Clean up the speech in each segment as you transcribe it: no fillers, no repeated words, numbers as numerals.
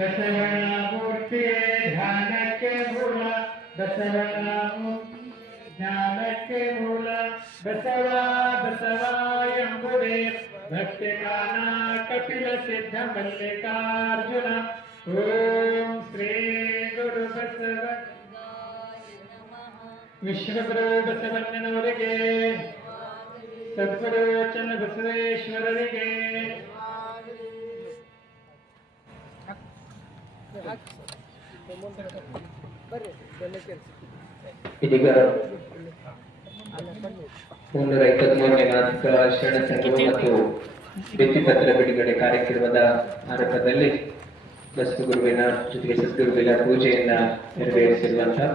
ಬಸವಮೂರ್ತಿಯೇ ಧ್ಯಾನಕ್ಕೆ ಮೂಲ, ಬಸವಮೂರ್ತಿ ಜ್ಞಾನಕ್ಕೆ ಮೂಲ, ಬಸವ ಬಸವ ಎಂಬುದೇ ಭಕ್ತಿಗಾನ ಕಪಿಲ ಸಿದ್ಧ ಮಲ್ಲಿಕಾರ್ಜುನ. ಓಂ ಶ್ರೀ ಗುರು ಬಸವ ವಿಶ್ವಗುರು ಬಸವಣ್ಣನವರಿಗೆ, ಸದ್ಗುರು ಚನ್ನಬಸವೇಶ್ವರರಿಗೆ. ಇದೀಗ 323ನೇ ಮಾಸಿಕ ಶರಣ ಸಂಗಮ ಮತ್ತು ಭಿತ್ತಿಪತ್ರ ಬಿಡುಗಡೆ ಕಾರ್ಯಕ್ರಮದ ಆರಂಭದಲ್ಲಿ ಬಸವಗುರುವಿನ ಜೊತೆಗೆ ಸದ್ಗುರುವಿನ ಪೂಜೆಯನ್ನ ನೆರವೇರಿಸಿರುವಂತಹ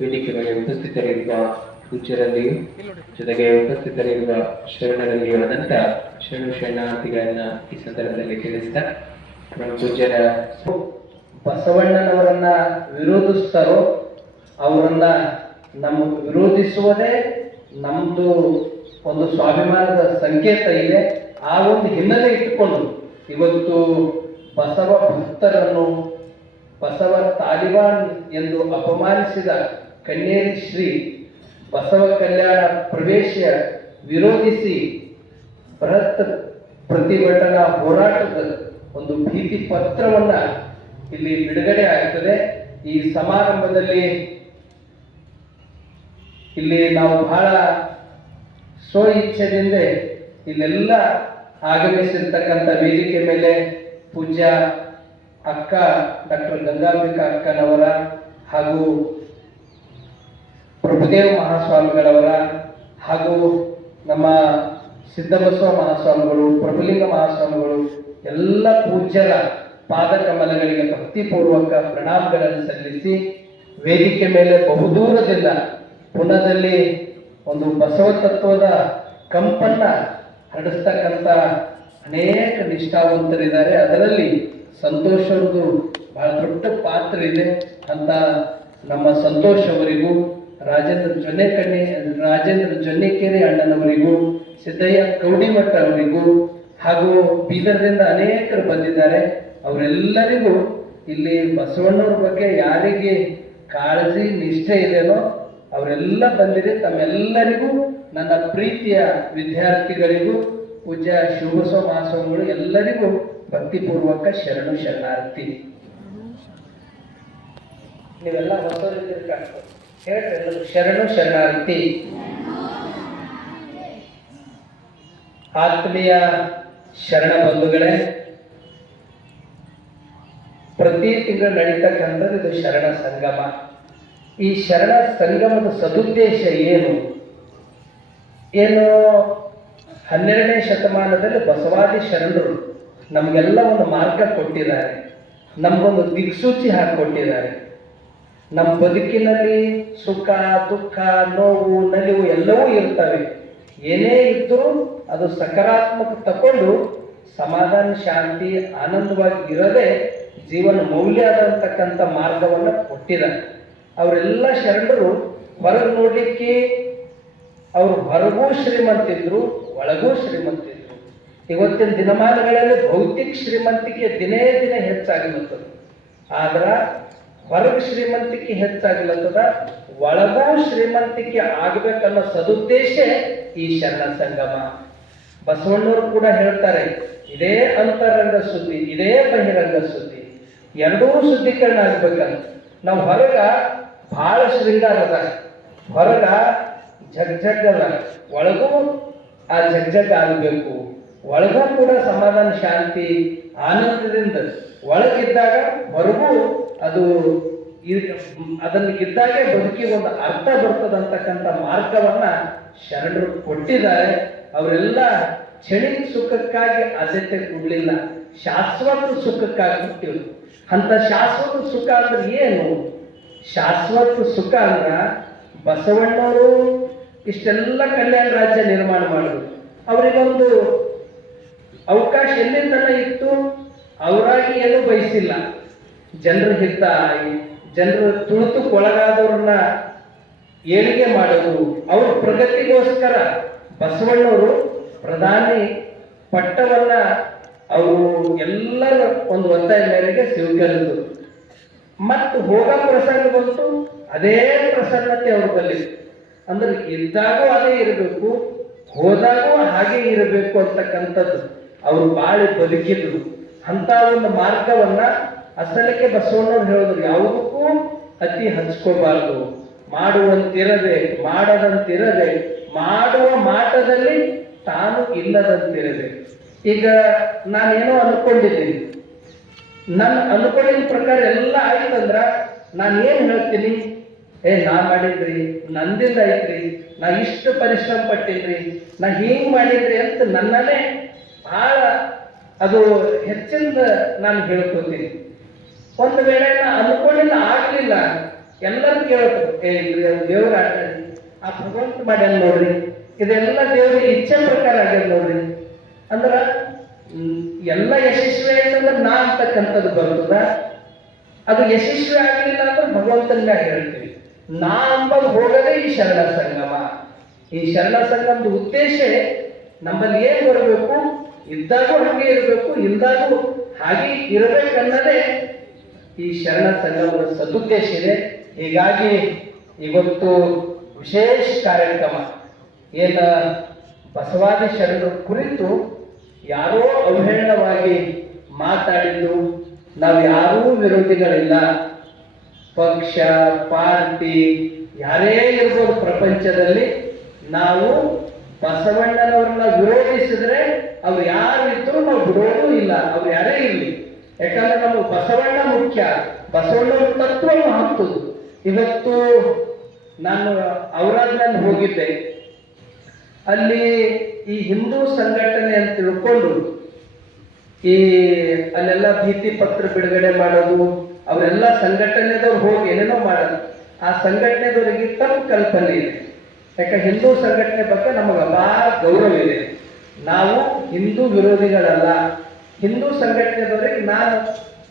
ವೇದಿಕೆ ಮೇಲೆ ಉಪಸ್ಥಿತರಿರುವ ಪೂಜ್ಯರಲ್ಲಿಯೂ ಜೊತೆಗೆ ಉಪಸ್ಥಿತರಿರುವ ಶರಣರಲ್ಲಿಯೂ ಆದಂತ ಶರಣಾರ್ಥಿಗಳನ್ನ ಈ ಸಂದರ್ಭದಲ್ಲಿ ತಿಳಿಸಿದ ಪೂಜ್ಯರ ಬಸವಣ್ಣನವರನ್ನ ವಿರೋಧಿಸ್ತಾರೋ ಅವರನ್ನ ನಮಗೆ ವಿರೋಧಿಸುವುದೇ ನಮ್ದು ಒಂದು ಸ್ವಾಭಿಮಾನದ ಸಂಕೇತ ಇದೆ. ಆ ಒಂದು ಹಿನ್ನೆಲೆ ಇಟ್ಟುಕೊಂಡು ಇವತ್ತು ಬಸವ ಭಕ್ತರನ್ನು ಬಸವ ತಾಲಿಬಾನ್ ಎಂದು ಅಪಮಾನಿಸಿದ ಕನ್ನೇರಿ ಶ್ರೀ ಬಸವ ಕಲ್ಯಾಣ ಪ್ರವೇಶ ವಿರೋಧಿಸಿ ಬೃಹತ್ ಪ್ರತಿಭಟನಾ ಹೋರಾಟದ ಒಂದು ಭೀತಿ ಪತ್ರವನ್ನ ಇಲ್ಲಿ ಬಿಡುಗಡೆ ಆಗುತ್ತದೆ. ಈ ಸಮಾರಂಭದಲ್ಲಿ ಇಲ್ಲಿ ನಾವು ಬಹಳ ಸ್ವ ಇಚ್ಛೆದಿಂದ ಇಲ್ಲೆಲ್ಲ ಆಗಮಿಸಿರ್ತಕ್ಕಂಥ ವೇದಿಕೆ ಮೇಲೆ ಪೂಜ್ಯ ಅಕ್ಕ ಡಾಕ್ಟರ್ ಗಂಗಾಂಬಿಕಾ ಅಕ್ಕನವರ ಹಾಗೂ ಪ್ರಭುದೇವ ಮಹಾಸ್ವಾಮಿಗಳವರ ಹಾಗೂ ನಮ್ಮ ಸಿದ್ದಬಸವ ಮಹಾಸ್ವಾಮಿಗಳು, ಪ್ರಭುಲಿಂಗ ಮಹಾಸ್ವಾಮಿಗಳು ಎಲ್ಲ ಪೂಜ್ಯರ ಪಾದಕಮಲಗಳಿಗೆ ಭಕ್ತಿಪೂರ್ವಕ ಪ್ರಣಾಮಗಳನ್ನು ಸಲ್ಲಿಸಿ ವೇದಿಕೆ ಮೇಲೆ ಬಹುದೂರದಿಂದ ಪುನದಲ್ಲಿ ಒಂದು ಬಸವ ತತ್ವದ ಕಂಪನ್ನ ಹರಡಿಸ್ತಕ್ಕಂಥ ಅನೇಕ ನಿಷ್ಠಾವಂತರಿದ್ದಾರೆ. ಅದರಲ್ಲಿ ಸಂತೋಷರದು ಬಹಳ ದೊಡ್ಡ ಪಾತ್ರ ಇದೆ ಅಂತ ನಮ್ಮ ಸಂತೋಷ್ ಅವರಿಗೂ, ರಾಜೇಂದ್ರ ಜೊನ್ನೆಕೆರೆ ಅಣ್ಣನವರಿಗೂ, ಸಿದ್ದಯ್ಯ ಕೌಡಿಮಠ ಅವರಿಗೂ ಹಾಗೂ ಬೀದರ್ದಿಂದ ಅನೇಕರು ಬಂದಿದ್ದಾರೆ. ಅವರೆಲ್ಲರಿಗೂ ಇಲ್ಲಿ ಬಸವಣ್ಣವ್ರ ಬಗ್ಗೆ ಯಾರಿಗೆ ಕಾಳಜಿ ನಿಷ್ಠೆ ಇದೆಯೋ ಅವರೆಲ್ಲ ಬಂದಿರಿ. ತಮ್ಮೆಲ್ಲರಿಗೂ ನನ್ನ ಪ್ರೀತಿಯ ವಿದ್ಯಾರ್ಥಿಗಳಿಗೂ ಪೂಜ್ಯ ಶಿವಬಸವ ಮಹಾಸ್ವಾಮಿಗಳು ಎಲ್ಲರಿಗೂ ಭಕ್ತಿಪೂರ್ವಕ ಶರಣಾರ್ಥಿ. ನೀವೆಲ್ಲ ಹೊಸದಿರ್ತಾರೆ ಹೇಳ್ರಿ, ಶರಣಾರ್ಥಿ. ಆತ್ಮೀಯ ಶರಣ ಬಂಧುಗಳೇ, ಪ್ರತಿ ತಿಂಗಳು ನಡೀತಕ್ಕಂಥದ್ದು ಇದು ಶರಣ ಸಂಗಮ. ಈ ಶರಣ ಸಂಗಮದ ಸದುದ್ದೇಶ ಏನು? 12ನೇ ಶತಮಾನದಲ್ಲಿ ಬಸವಾದಿ ಶರಣರು ನಮಗೆಲ್ಲ ಒಂದು ಮಾರ್ಗ ಕೊಟ್ಟಿದ್ದಾರೆ, ನಮಗೊಂದು ದಿಕ್ಸೂಚಿ ಹಾಕಿಕೊಟ್ಟಿದ್ದಾರೆ. ನಮ್ಮ ಬದುಕಿನಲ್ಲಿ ಸುಖ ದುಃಖ ನೋವು ನಲಿವು ಎಲ್ಲವೂ ಇರ್ತವೆ. ಏನೇ ಇದ್ದರೂ ಅದು ಸಕಾರಾತ್ಮಕ ತಕೊಂಡು ಸಮಾಧಾನ ಶಾಂತಿ ಆನಂದವಾಗಿ ಇರೋದೇ ಜೀವನ ಮೌಲ್ಯ ಆದಂತಕ್ಕಂಥ ಮಾರ್ಗವನ್ನು ಕೊಟ್ಟಿದ್ದಾರೆ. ಅವರೆಲ್ಲ ಶರಣರು ಹೊರಗೆ ನೋಡ್ಲಿಕ್ಕೆ ಅವರು ಹೊರಗೂ ಶ್ರೀಮಂತಿದ್ರು, ಒಳಗೂ ಶ್ರೀಮಂತಿದ್ರು. ಇವತ್ತಿನ ದಿನಮಾನಗಳಲ್ಲಿ ಭೌತಿಕ ಶ್ರೀಮಂತಿಕೆ ದಿನೇ ದಿನ ಹೆಚ್ಚಾಗಿರುತ್ತದೆ. ಆದ್ರೆ ಹೊರಗೆ ಶ್ರೀಮಂತಿಕೆ ಹೆಚ್ಚಾಗಿಲ್ಲತ್ತದ, ಒಳಗೂ ಶ್ರೀಮಂತಿಕೆ ಆಗ್ಬೇಕನ್ನೋ ಸದುದ್ದೇಶ ಈ ಶರಣ ಸಂಗಮ. ಬಸವಣ್ಣವರು ಕೂಡ ಹೇಳ್ತಾರೆ, ಇದೇ ಅಂತರಂಗ ಸುದ್ದಿ, ಇದೇ ಬಹಿರಂಗ ಸುದ್ದಿ, ಎರಡೂ ಶುದ್ಧೀಕರಣ ಆಗ್ಬೇಕಂತ. ನಾವು ಹೊರಗ ಬಹಳ ಶೃಂಗಾರ ಅದ, ಹೊರಗ ಜಗ್ಜಗ್ಗಲ್ಲ, ಒಳಗೂ ಆ ಜಗ್ಜಗ್ ಆಗಬೇಕು. ಒಳಗೂ ಕೂಡ ಸಮಾಧಾನ ಶಾಂತಿ ಆನಂದದಿಂದ ಒಳಗಿದ್ದಾಗ ಹೊರಗೂ ಅದು ಅದನ್ನು ಇದ್ದಾಗೆ ಬದುಕಿಗೆ ಒಂದು ಅರ್ಥ ಬರ್ತದಂತಕ್ಕಂಥ ಮಾರ್ಗವನ್ನ ಶರಣರು ಕೊಟ್ಟಿದ್ದಾರೆ. ಅವರೆಲ್ಲ ಕ್ಷಣಿಕ ಸುಖಕ್ಕಾಗಿ ಆದ್ಯತೆ ಕೊಡಲಿಲ್ಲ, ಶಾಶ್ವತ ಸುಖಕ್ಕಾಗಿ ಕೊಟ್ಟಿರು. ಅಂತ ಶಾಶ್ವತ ಸುಖ ಅಂದ್ರೆ ಏನು? ಶಾಶ್ವತ ಸುಖ ಅಂದ್ರ ಬಸವಣ್ಣವರು ಇಷ್ಟೆಲ್ಲ ಕಲ್ಯಾಣ ರಾಜ್ಯ ನಿರ್ಮಾಣ ಮಾಡಿದ್ರು. ಅವರಿಗೊಂದು ಅವಕಾಶ ಎಲ್ಲಿಂದನ ಇತ್ತು, ಅವರಾಗಿ ಏನೂ ಬಯಸಿಲ್ಲ. ಜನರ ಹಿತ, ಜನರು ತುಳಿತಕ್ಕೊಳಗಾದವ್ರನ್ನ ಏಳಿಗೆ ಮಾಡೋದು, ಅವ್ರ ಪ್ರಗತಿಗೋಸ್ಕರ ಬಸವಣ್ಣವರು ಪ್ರಧಾನಿ ಪಟ್ಟವನ್ನ ಅವರು ಎಲ್ಲರ ಒಂದು ಒತ್ತಾಯ ಮೇರೆಗೆ ಸ್ವೀಕರಿಸಿದ್ರು. ಮತ್ತು ಹೋಗ ಪ್ರಸಂಗ ಬಂತು, ಅದೇ ಪ್ರಸನ್ನತೆ ಅವ್ರ ಬಲ್ಲಿ. ಅಂದ್ರೆ ಇದ್ದಾಗೂ ಅದೇ ಇರಬೇಕು, ಹೋದಾಗೂ ಹಾಗೆ ಇರಬೇಕು ಅಂತಕ್ಕಂಥದ್ದು ಅವರು ಬಾಳಿ ಬದುಕಿದ್ರು. ಅಂತ ಒಂದು ಮಾರ್ಗವನ್ನ ಅಸಲಕ್ಕೆ ಬಸವಣ್ಣವ್ರು ಹೇಳಿದ್ರು, ಯಾವುದಕ್ಕೂ ಅತಿ ಹಂಚ್ಕೋಬಾರ್ದು, ಮಾಡುವಂತಿರದೆ ಮಾಡದಂತಿರದೆ, ಮಾಡುವ ಮಾಟದಲ್ಲಿ ತಾನು ಇಲ್ಲದಂತಿರದೆ. ಈಗ ನಾನೇನೋ ಅನ್ಕೊಂಡಿದ್ದೀನಿ, ನನ್ನ ಅನ್ಕೊಂಡಿದ್ದ ಪ್ರಕಾರ ಎಲ್ಲ ಆಯ್ತಂದ್ರ ನಾನು ಏನ್ ಹೇಳ್ತೀನಿ, ನಾ ಮಾಡಿದ್ರಿ, ನಂದಿಂದ ಐತ್ರಿ, ನಾ ಇಷ್ಟು ಪರಿಶ್ರಮ ಪಟ್ಟಿದ್ರಿ, ನಾ ಹಿಂಗ್ ಮಾಡಿದ್ರಿ ಅಂತ ನನ್ನನ್ನೇ ಬಹಳ ಅದು ಹೆಚ್ಚಿಂದ ನಾನು ಹೇಳ್ಕೊತೀನಿ. ಒಂದು ವೇಳೆ ನಾ ಅನ್ಕೊಂಡಿಲ್ಲ ಆಗ್ಲಿಲ್ಲ, ಎಲ್ಲರೂ ಕೇಳ್ತಾರೆ, ದೇವ್ರ ಆಟ ಆ ಭಗವಂತ ಮಾಡ್ಯಾನ ನೋಡ್ರಿ, ಇದೆಲ್ಲ ದೇವ್ರ ಇಚ್ಛೆ ಪ್ರಕಾರ ಆಗ್ಯದ ನೋಡ್ರಿ. ಅಂದ್ರ ಎಲ್ಲ ಯಶಸ್ವಿ ಆಯ್ತಂದ್ರೆ ನಾ ಅಂತಕ್ಕಂಥದ್ದು ಬರ್ತದ. ಅದು ಯಶಸ್ವಿ ಆಗಲಿಲ್ಲ ಅಂದ್ರೆ ಭಗವಂತನ ಮ್ಯಾಗ ಹೇಳ್ತೀವಿ. ನಾ ಅಂಬದು ಹೋಗದೆ ಈ ಶರಣ ಸಂಗಮ. ಈ ಶರಣ ಸಂಗಮದ ಉದ್ದೇಶ ನಮ್ಮಲ್ಲಿ ಏನ್ ಬರಬೇಕು, ಇದ್ದಾಗೂ ಹಾಗೆ ಇರಬೇಕು, ಇಲ್ದಾಗೂ ಹಾಗೆ ಇರಬೇಕನ್ನೋದೇ ಈ ಶರಣ ಸಂಗಮದ ಸದುದ್ದೇಶ ಇದೆ. ಹೀಗಾಗಿ ಇವತ್ತು ವಿಶೇಷ ಕಾರ್ಯಕ್ರಮ ಏನ ಬಸವಾದಿ ಶರಣರ ಕುರಿತು ಯಾರೋ ಅವಹೇಳನವಾಗಿ ಮಾತಾಡಿದ್ದು, ನಾವು ಯಾರೂ ವಿರೋಧಿಗಳಿಲ್ಲ. ಪಕ್ಷ ಪಾರ್ಟಿ ಯಾರೇ ಇರ್ಬೋದು ಪ್ರಪಂಚದಲ್ಲಿ, ನಾವು ಬಸವಣ್ಣನವ್ರನ್ನ ವಿರೋಧಿಸಿದ್ರೆ ಅವ್ರು ಯಾರಿದ್ರು ನಾವು ಬಿಡೋದು ಇಲ್ಲ, ಅವ್ರು ಯಾರೇ ಇರಲಿ. ಯಾಕಂದ್ರೆ ನಮಗೆ ಬಸವಣ್ಣ ಮುಖ್ಯ, ಬಸವಣ್ಣನ ತತ್ವ ಮಹತ್ವದ್ದು. ಇವತ್ತು ನಾನು ಔರಾದ್ನಲ್ಲಿ ಹೋಗಿದ್ದೆ, ಅಲ್ಲಿ ಈ ಹಿಂದೂ ಸಂಘಟನೆ ಅಂತ ತಿಳ್ಕೊಂಡು ಈ ಅಲ್ಲೆಲ್ಲ ಭೀತಿ ಪತ್ರ ಬಿಡುಗಡೆ ಮಾಡೋದು, ಅವರೆಲ್ಲ ಸಂಘಟನೆದವ್ರು ಹೋಗಿ ಏನೇನೋ ಮಾಡೋದು. ಆ ಸಂಘಟನೆದವರಿಗೆ ತಪ್ಪು ಕಲ್ಪನೆ ಇದೆ. ಯಾಕೆ ಹಿಂದೂ ಸಂಘಟನೆ ಬಗ್ಗೆ ನಮಗೆ ಅಪಾರ ಗೌರವ ಇದೆ. ನಾವು ಹಿಂದೂ ವಿರೋಧಿಗಳಲ್ಲ. ಹಿಂದೂ ಸಂಘಟನೆದವ್ರಿಗೆ ನಾನು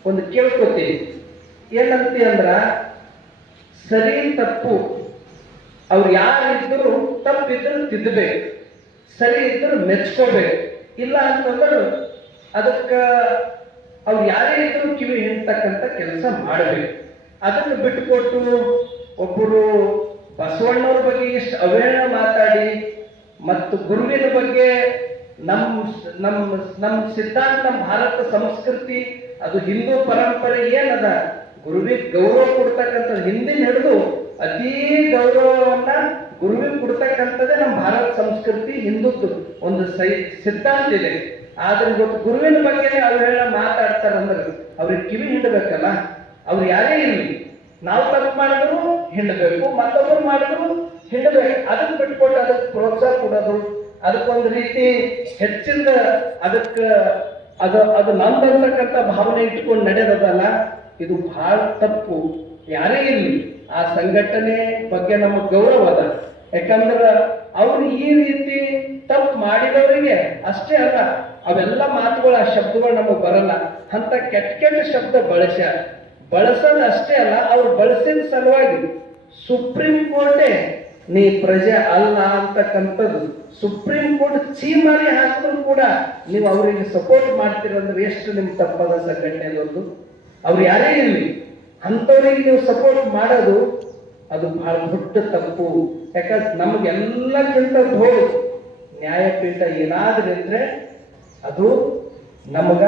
ಒಂದು ಕೇಳ್ಕೊತೀನಿ, ಏನಂತ ಅಂದ್ರ ಸರಿ ತಪ್ಪು ಅವ್ರು ಯಾರಿದ್ರು ತಪ್ಪಿದ್ರು ತಿದ್ದಬೇಕು, ಸರಿ ಇದ್ರು ಮೆಚ್ಕೋಬೇಕು. ಇಲ್ಲ ಅಂತಂದ್ರೆ ಅದಕ್ಕೆ ಅವ್ರು ಯಾರೇ ಇದ್ರು ಕಿವಿ ಹಿಂಡ್ತಕ್ಕಂಥ ಕೆಲಸ ಮಾಡಬೇಕು. ಅದನ್ನು ಬಿಟ್ಟುಕೊಟ್ಟು ಒಬ್ಬರು ಬಸವಣ್ಣವ್ರ ಬಗ್ಗೆ ಇಷ್ಟು ಅವಹೇಳನ ಮಾತಾಡಿ ಮತ್ತು ಗುರುವಿನ ಬಗ್ಗೆ ನಮ್ಮ ಸಿದ್ಧಾಂತ, ನಮ್ಮ ಭಾರತ ಸಂಸ್ಕೃತಿ, ಅದು ಹಿಂದೂ ಪರಂಪರೆ ಏನದ, ಗುರುವಿಗೆ ಗೌರವ ಕೊಡ್ತಕ್ಕಂಥದ್ದು ಹಿಂದಿನ ಹಿಡಿದು ಅತೀ ಗೌರವವನ್ನ ಗುರುವಿಗೆ ಕೊಡ್ತಕ್ಕಂಥದ್ದೇ ನಮ್ಮ ಭಾರತ ಸಂಸ್ಕೃತಿ, ಹಿಂದುತ್ವ ಒಂದು ಸಿದ್ಧಾಂತ ಇದೆ. ಆದ್ರೆ ಇವತ್ತು ಗುರುವಿನ ಬಗ್ಗೆ ಅವರೆಲ್ಲ ಮಾತಾಡ್ತಾರಂದ್ರೆ ಅವ್ರಿಗೆ ಕಿವಿ ಹಿಂಡಬೇಕಲ್ಲ. ಅವ್ರು ಯಾರೇ ಇರಲಿ, ನಾವು ತಪ್ಪು ಮಾಡಿದ್ರು ಹಿಂಡಬೇಕು, ಮತ್ತೊಬ್ಬರು ಮಾಡಿದ್ರು ಹಿಂಡಬೇಕು. ಅದನ್ನ ಬಿಟ್ಕೊಟ್ಟು ಅದಕ್ಕೆ ಪ್ರೋತ್ಸಾಹ ಕೊಡೋದು, ಅದಕ್ಕೊಂದು ರೀತಿ ಹೆಚ್ಚಿಂದ ಅದಕ್ಕೆ ಅದು ನಮ್ದಂತಕ್ಕಂಥ ಭಾವನೆ ಇಟ್ಕೊಂಡು ನಡೆಯೋದಲ್ಲ, ಇದು ಬಹಳ ತಪ್ಪು. ಯಾರೇ ಇರಲಿ ಆ ಸಂಘಟನೆ ಬಗ್ಗೆ ನಮಗೆ ಗೌರವ ಅದ. ಯಾಕಂದ್ರೆ ಅವ್ರು ಈ ರೀತಿ ತಪ್ಪು ಮಾಡಿದವರಿಗೆ ಅಷ್ಟೇ ಅಲ್ಲ, ಅವೆಲ್ಲ ಮಾತುಗಳು, ಆ ಶಬ್ದಗಳು ನಮಗೆ ಬರಲ್ಲ. ಅಂತ ಕೆಟ್ಟ ಶಬ್ದ ಬಳಸೋದು ಅಷ್ಟೇ ಅಲ್ಲ, ಅವ್ರು ಬಳಸಿದ ಸಲುವಾಗಿ ಸುಪ್ರೀಂ ಕೋರ್ಟೇ ನೀ ಪ್ರಜೆ ಅಲ್ಲ ಅಂತಕ್ಕಂಥದ್ದು ಸುಪ್ರೀಂ ಕೋರ್ಟ್ ಚೀಮಾರಿ ಹಾಕಿದ್ರು ಕೂಡ ನೀವು ಅವರಿಗೆ ಸಪೋರ್ಟ್ ಮಾಡ್ತೀರಂದ್ರೆ ಎಷ್ಟು ನಿಮ್ಗೆ ತಪ್ಪದ ಸಂಘಟನೆದೊಂದು. ಅವ್ರು ಯಾರೇ ಇರಲಿ ಅಂಥವ್ರಿಗೆ ನೀವು ಸಪೋರ್ಟ್ ಮಾಡೋದು ಅದು ಬಹಳ ದೊಡ್ಡ ತಪ್ಪು. ಯಾಕಂದ್ರೆ ನಮಗೆಲ್ಲಕ್ಕಿಂತ ದೊಡ್ಡ ನ್ಯಾಯಪೀಠ ಏನಾದ್ರೂ ಇದ್ರೆ ಅದು ನಮಗ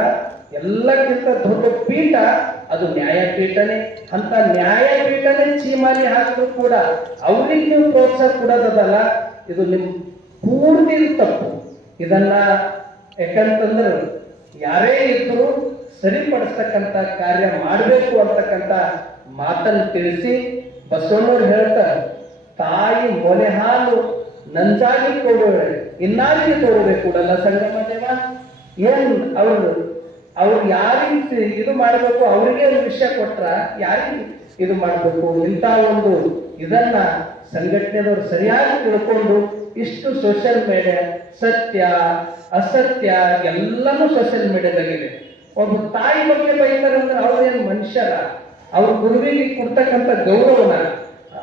ಎಲ್ಲಕ್ಕಿಂತ ದೊಡ್ಡ ಪೀಠ ಅದು ನ್ಯಾಯಪೀಠನೇ. ಅಂತ ನ್ಯಾಯಪೀಠನೇ ಚೀಮಾರಿ ಹಾಕಿದ್ರು ಕೂಡ ಅವ್ರಿಗೆ ನೀವು ಪ್ರೋತ್ಸಾಹ ಕೊಡೋದಲ್ಲ, ಇದು ನಿಮ್ಮ ಪೂರ್ತಿ ತಪ್ಪು. ಇದನ್ನ ಯಾಕಂತಂದ್ರೆ ಯಾರೇ ಇದ್ರು ಸರಿಪಡಿಸ್ತಕ್ಕಂಥ ಕಾರ್ಯ ಮಾಡಬೇಕು ಅಂತಕ್ಕಂಥ ಮಾತನ್ನು ತಿಳಿಸಿ ಬಸವಣ್ಣವ್ರು ಹೇಳ್ತಾರೆ, ತಾಯಿ ಮೊಲೆ ಹಾಲು ನಂಜಾಗಿ ಕೊಡುವೆ ಇನ್ನಾರಿಗೆ ತೋರಬೇಕು ಕೂಡಲ್ಲ ಸಂಗಮ ದೇವ. ಏನ್ ಅವ್ರು ಯಾರಿಗೆ ಇದು ಮಾಡಬೇಕು, ಅವ್ರಿಗೆ ವಿಷಯ ಕೊಟ್ರ ಯಾರಿಗೆ ಇದು ಮಾಡಬೇಕು. ಇಂಥ ಒಂದು ಇದನ್ನ ಸಂಘಟನೆದವ್ರು ಸರಿಯಾಗಿ ತಿಳ್ಕೊಂಡು ಇಷ್ಟು ಸೋಷಿಯಲ್ ಮೀಡಿಯಾ ಸತ್ಯ ಅಸತ್ಯ ಎಲ್ಲನೂ ಸೋಷಿಯಲ್ ಮೀಡಿಯಾದಾಗಿದೆ. ಒಬ್ಬ ತಾಯಿ ಬಗ್ಗೆ ಬೈತಾರಂದ್ರೆ ಅವ್ರೇನು ಮನುಷ್ಯರ, ಅವ್ರ ಗುರುವಿಗೆ ಕೊಡ್ತಕ್ಕಂಥ ಗೌರವನ,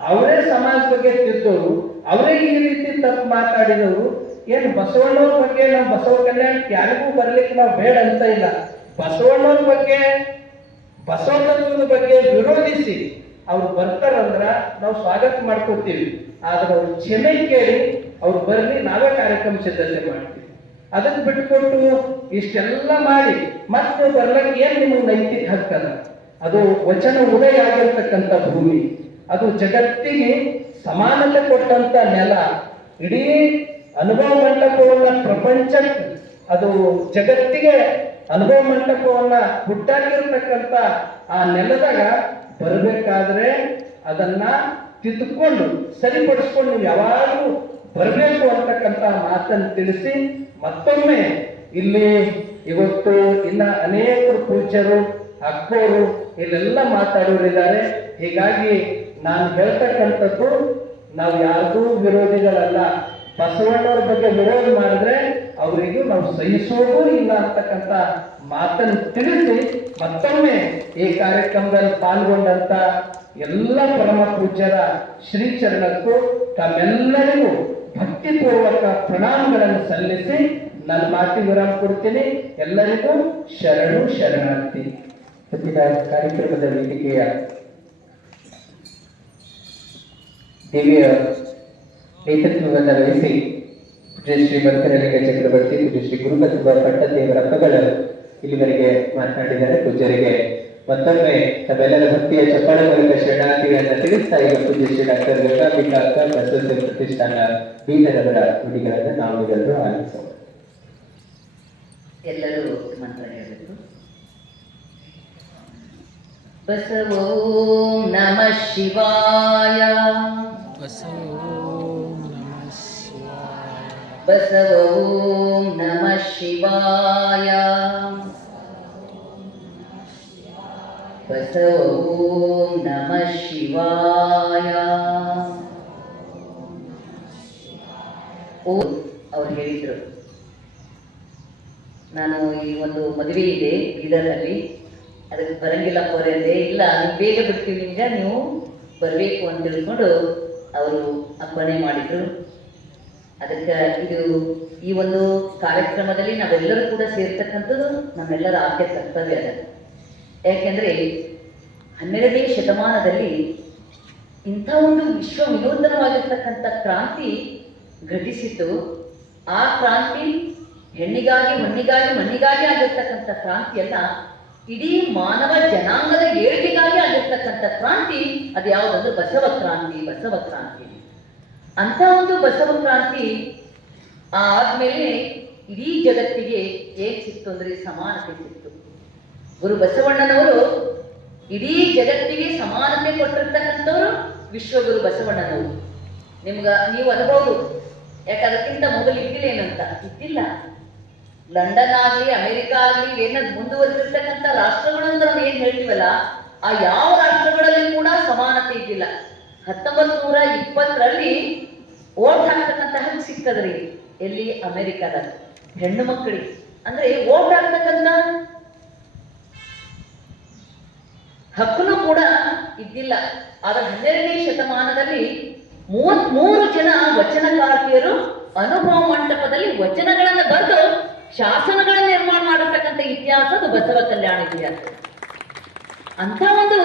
ಅವರೇ ಸಮಾಜ ಬಗ್ಗೆ ತಿದ್ದೋರು, ಅವರೇ ಈ ರೀತಿ ತಪ್ಪು ಮಾತಾಡಿದವರು ಏನು ಬಸವಣ್ಣವ್ರ ಬಗ್ಗೆ ನಾವು ಬಸವ ಕಲ್ಯಾಣಕ್ಕೆ ಯಾರಿಗೂ ಬರ್ಲಿಕ್ಕೆ ನಾವು ಬೇಡ ಅಂತ ಇಲ್ಲ. ಬಸವಣ್ಣವ್ರ ಬಗ್ಗೆ ಬಸವ ತತ್ವದ ಬಗ್ಗೆ ವಿರೋಧಿಸಿ ಅವ್ರು ಬರ್ತಾರಂದ್ರ ನಾವು ಸ್ವಾಗತ ಮಾಡ್ಕೊತೀವಿ. ಆದ್ರೆ ಅವ್ರು ಕ್ಷಮೆ ಕೇಳಿ ಅವ್ರು ಬರ್ಲಿ, ನಾವೇ ಕಾರ್ಯಕ್ರಮ ಸಿದ್ಧತೆ ಮಾಡ್ತೀವಿ. ಅದಕ್ಕೆ ಬಿಟ್ಕೊಟ್ಟು ಇಷ್ಟೆಲ್ಲ ಮಾಡಿ ಮತ್ತೆ ಬರ್ಲಕ್ಕೆ ಏನ್ ನಿಮಗೆ ನೈತಿಕ ಹಕ್ಕದ? ಅದು ವಚನ ಉದಯ ಆಗಿರ್ತಕ್ಕಂಥ ಭೂಮಿ, ಅದು ಜಗತ್ತಿಗೆ ಸಮಾನತೆ ಕೊಟ್ಟಂತ ನೆಲ. ಇಡೀ ಅನುಭವ ಮಂಟಪವನ್ನ ಪ್ರಪಂಚಕ್ಕೆ, ಅದು ಜಗತ್ತಿಗೆ ಅನುಭವ ಮಂಟಪವನ್ನ ಹುಟ್ಟಾಕಿರ್ತಕ್ಕಂಥ ಆ ನೆಲದಾಗ ಬರಬೇಕಾದ್ರೆ ಅದನ್ನ ತಿದ್ದುಕೊಂಡು ಸರಿಪಡಿಸ್ಕೊಂಡು ನೀವು ಯಾವಾಗಲೂ ಬರಬೇಕು ಅಂತಕ್ಕಂಥ ಮಾತನ್ನು ತಿಳಿಸಿ ಮತ್ತೊಮ್ಮೆ ಇಲ್ಲಿ ಇವತ್ತು ಇನ್ನ ಅನೇಕರು ಪೂಜ್ಯರು ಅಕ್ಕೋರು ಇಲ್ಲೆಲ್ಲ ಮಾತಾಡೋರಿದ್ದಾರೆ. ಹೀಗಾಗಿ ನಾನು ಹೇಳ್ತಕ್ಕಂಥದ್ದು ನಾವು ಯಾರಿಗೂ ವಿರೋಧಿಗಳಲ್ಲ. ಬಸವಣ್ಣವ್ರ ಬಗ್ಗೆ ವಿರೋಧ ಮಾಡಿದ್ರೆ ಅವರಿಗೂ ನಾವು ಸಹಿಸೋದು ಇಲ್ಲ ಅಂತಕ್ಕಂಥ ಮಾತನ್ನು ತಿಳಿಸಿ ಮತ್ತೊಮ್ಮೆ ಈ ಕಾರ್ಯಕ್ರಮದಲ್ಲಿ ಪಾಲ್ಗೊಂಡಂತ ಎಲ್ಲ ಪರಮ ಪೂಜ್ಯರ ಶ್ರೀಚರಣಕ್ಕೂ ತಮ್ಮೆಲ್ಲರಿಗೂ ಭಕ್ತಿಪೂರ್ವಕ ಪ್ರಣಾಮಗಳನ್ನು ಸಲ್ಲಿಸಿ ನನ್ನ ಮಾತಿಗೆ ವಿರಾಮ ಕೊಡ್ತೀನಿ. ಎಲ್ಲರಿಗೂ ಶರಣು ಶರಣಾರ್ಥಿ. ಸದ್ಯದ ಕಾರ್ಯಕ್ರಮದ ವೇದಿಕೆಯ ದೇವಿಯ ನೇತೃತ್ವವನ್ನು ವಹಿಸಿ ಪೂಜ್ಯ ಶ್ರೀ ಭರತನಲಿಂಗ ಚಕ್ರವರ್ತಿ, ಪೂಜ್ಯ ಶ್ರೀ ಗುರುಬಸವ ಪಟ್ಟದೇವರ ಅಪ್ಪಗಳು ಇಲ್ಲಿವರೆಗೆ ಮಾತನಾಡಿದ್ದಾರೆ. ಪೂಜ್ಯರಿಗೆ ಮತ್ತೊಮ್ಮೆ ತಮ್ಮೆಲ್ಲರ ಭಕ್ತಿಯ ಚಪ್ಪಾಳೆ ಮೂಲಕ ಶರಣಾರ್ಥಿಗಳನ್ನು ತಿಳಿಸ್ತಾ ಈಗ ಪೂಜ್ಯ ಶ್ರೀ ಡಾಕ್ಟರ್ ಗಂಗಾಂಬಿಕಾಕ ಬಸವ ಪ್ರತಿಷ್ಠಾನ ಬೀದರವರ ನುಡಿಗಳನ್ನು ನಾವು ಎಲ್ಲರೂ ಆಲಿಸೋಣ. ಎಲ್ಲರೂ ಮಂತ್ರ ಹೇಳಬೇಕು. ಬಸವ ಓಂ ನಮಃ ಶಿವಾಯ, ಬಸವ ಓಂ ನಮಃ ಶಿವಾಯ, ಬಸವ ಓಂ ನಮಃ ಶಿವಾಯ, ಬಸವ ಓಂ ನಮಃ ಶಿವಾಯ. ಓಂ ಅವ್ರು ಹೇಳಿದ್ರು, ನಾನು ಈ ಒಂದು ಮದುವೆ ಇದೆ ಬೀದರ್ನಲ್ಲಿ, ಅದಕ್ಕೆ ಬರಂಗಿಲ್ಲ ಅಂದೆ. ಇಲ್ಲ, ನೀವು ಬೇಗ ಬಿಡ್ತೀವಿ, ನಿಮ್ಗೆ ನೀವು ಬರಬೇಕು ಅಂತ ತಿಳ್ಕೊಂಡು ಅವರು ಅಪ್ಪಣೆ ಮಾಡಿದ್ರು. ಅದಕ್ಕೆ ಇದು ಈ ಒಂದು ಕಾರ್ಯಕ್ರಮದಲ್ಲಿ ನಾವೆಲ್ಲರೂ ಕೂಡ ಸೇರ್ತಕ್ಕಂಥದ್ದು ನಮ್ಮೆಲ್ಲರ ಆದ್ಯ ಕರ್ತವ್ಯ ಅದ. ಯಾಕೆಂದರೆ 12ನೇ ಶತಮಾನದಲ್ಲಿ ಇಂಥ ಒಂದು ವಿಶ್ವ ವಿನೂತನವಾಗಿರ್ತಕ್ಕಂಥ ಕ್ರಾಂತಿ ಘಟಿಸಿತು. ಆ ಕ್ರಾಂತಿ ಹೆಣ್ಣಿಗಾಗಿ ಮಣ್ಣಿಗಾಗಿ ಮಣ್ಣಿಗಾಗಿ ಆಗಿರ್ತಕ್ಕಂಥ ಕ್ರಾಂತಿಯಲ್ಲ, ಇಡೀ ಮಾನವ ಜನಾಂಗದ ಏಳಿಗೆಗಾಗಿ ಆಗಿರ್ತಕ್ಕಂಥ ಕ್ರಾಂತಿ. ಅದು ಯಾವುದಂದ್ರೆ ಬಸವ ಕ್ರಾಂತಿ. ಬಸವ ಕ್ರಾಂತಿ ಅಂತ ಒಂದು ಬಸವ ಕ್ರಾಂತಿ ಆದ್ಮೇಲೆ ಇಡೀ ಜಗತ್ತಿಗೆ ಏನ್ ಸಿಕ್ತು ಅಂದ್ರೆ ಸಮಾನತೆ ಸಿಕ್ತು. ಗುರು ಬಸವಣ್ಣನವರು ಇಡೀ ಜಗತ್ತಿಗೆ ಸಮಾನತೆ ಕೊಟ್ಟಿರ್ತಕ್ಕಂಥವ್ರು ವಿಶ್ವಗುರು ಬಸವಣ್ಣನವರು. ನೀವು ಅನ್ಬೋದು, ಯಾಕೆ ಅದಕ್ಕಿಂತ ಮೊದಲು ಇದ್ದಿಲ್ಲೇನಂತ? ಇದ್ದಿಲ್ಲ. ಲಂಡನ್ ಆಗ್ಲಿ ಅಮೆರಿಕ ಆಗ್ಲಿ ಏನಾದ್ರು ಮುಂದುವರೆದಿರ್ತಕ್ಕಂಥ ರಾಷ್ಟ್ರಗಳು ಅಂತ ನಾವು ಏನ್ ಹೇಳ್ತೀವಲ್ಲ, ಆ ಯಾವ ರಾಷ್ಟ್ರಗಳಲ್ಲಿ ಕೂಡ ಸಮಾನತೆ ಇದ್ದಿಲ್ಲ. 1920ರಲ್ಲಿ ಓಟ್ ಹಾಕ್ತಕ್ಕಂಥ ಹಕ್ಕು ಸಿಗ್ತದ್ರಿ. ಎಲ್ಲಿ? ಅಮೆರಿಕದ ಹೆಣ್ಣು ಮಕ್ಕಳಿಗೆ. ಅಂದ್ರೆ ಓಟ್ ಹಾಕ್ತಕ್ಕಂಥ ಹಕ್ಕನ್ನು ಕೂಡ ಇದ್ದಿಲ್ಲ. ಆದ್ರೆ 12ನೇ ಶತಮಾನದಲ್ಲಿ 33 ಜನ ವಚನಕಾರ್ತಿಯರು ಅನುಭವ ಮಂಟಪದಲ್ಲಿ ವಚನಗಳನ್ನ ಬರೆದು ಶಾಸನಗಳನ್ನ ನಿರ್ಮಾಣ ಮಾಡಿರ್ತಕ್ಕಂಥ ಇತಿಹಾಸದ ಬಸವ ಕಲ್ಯಾಣ ಇತಿಹಾಸ. ಅಂತ ಒಂದು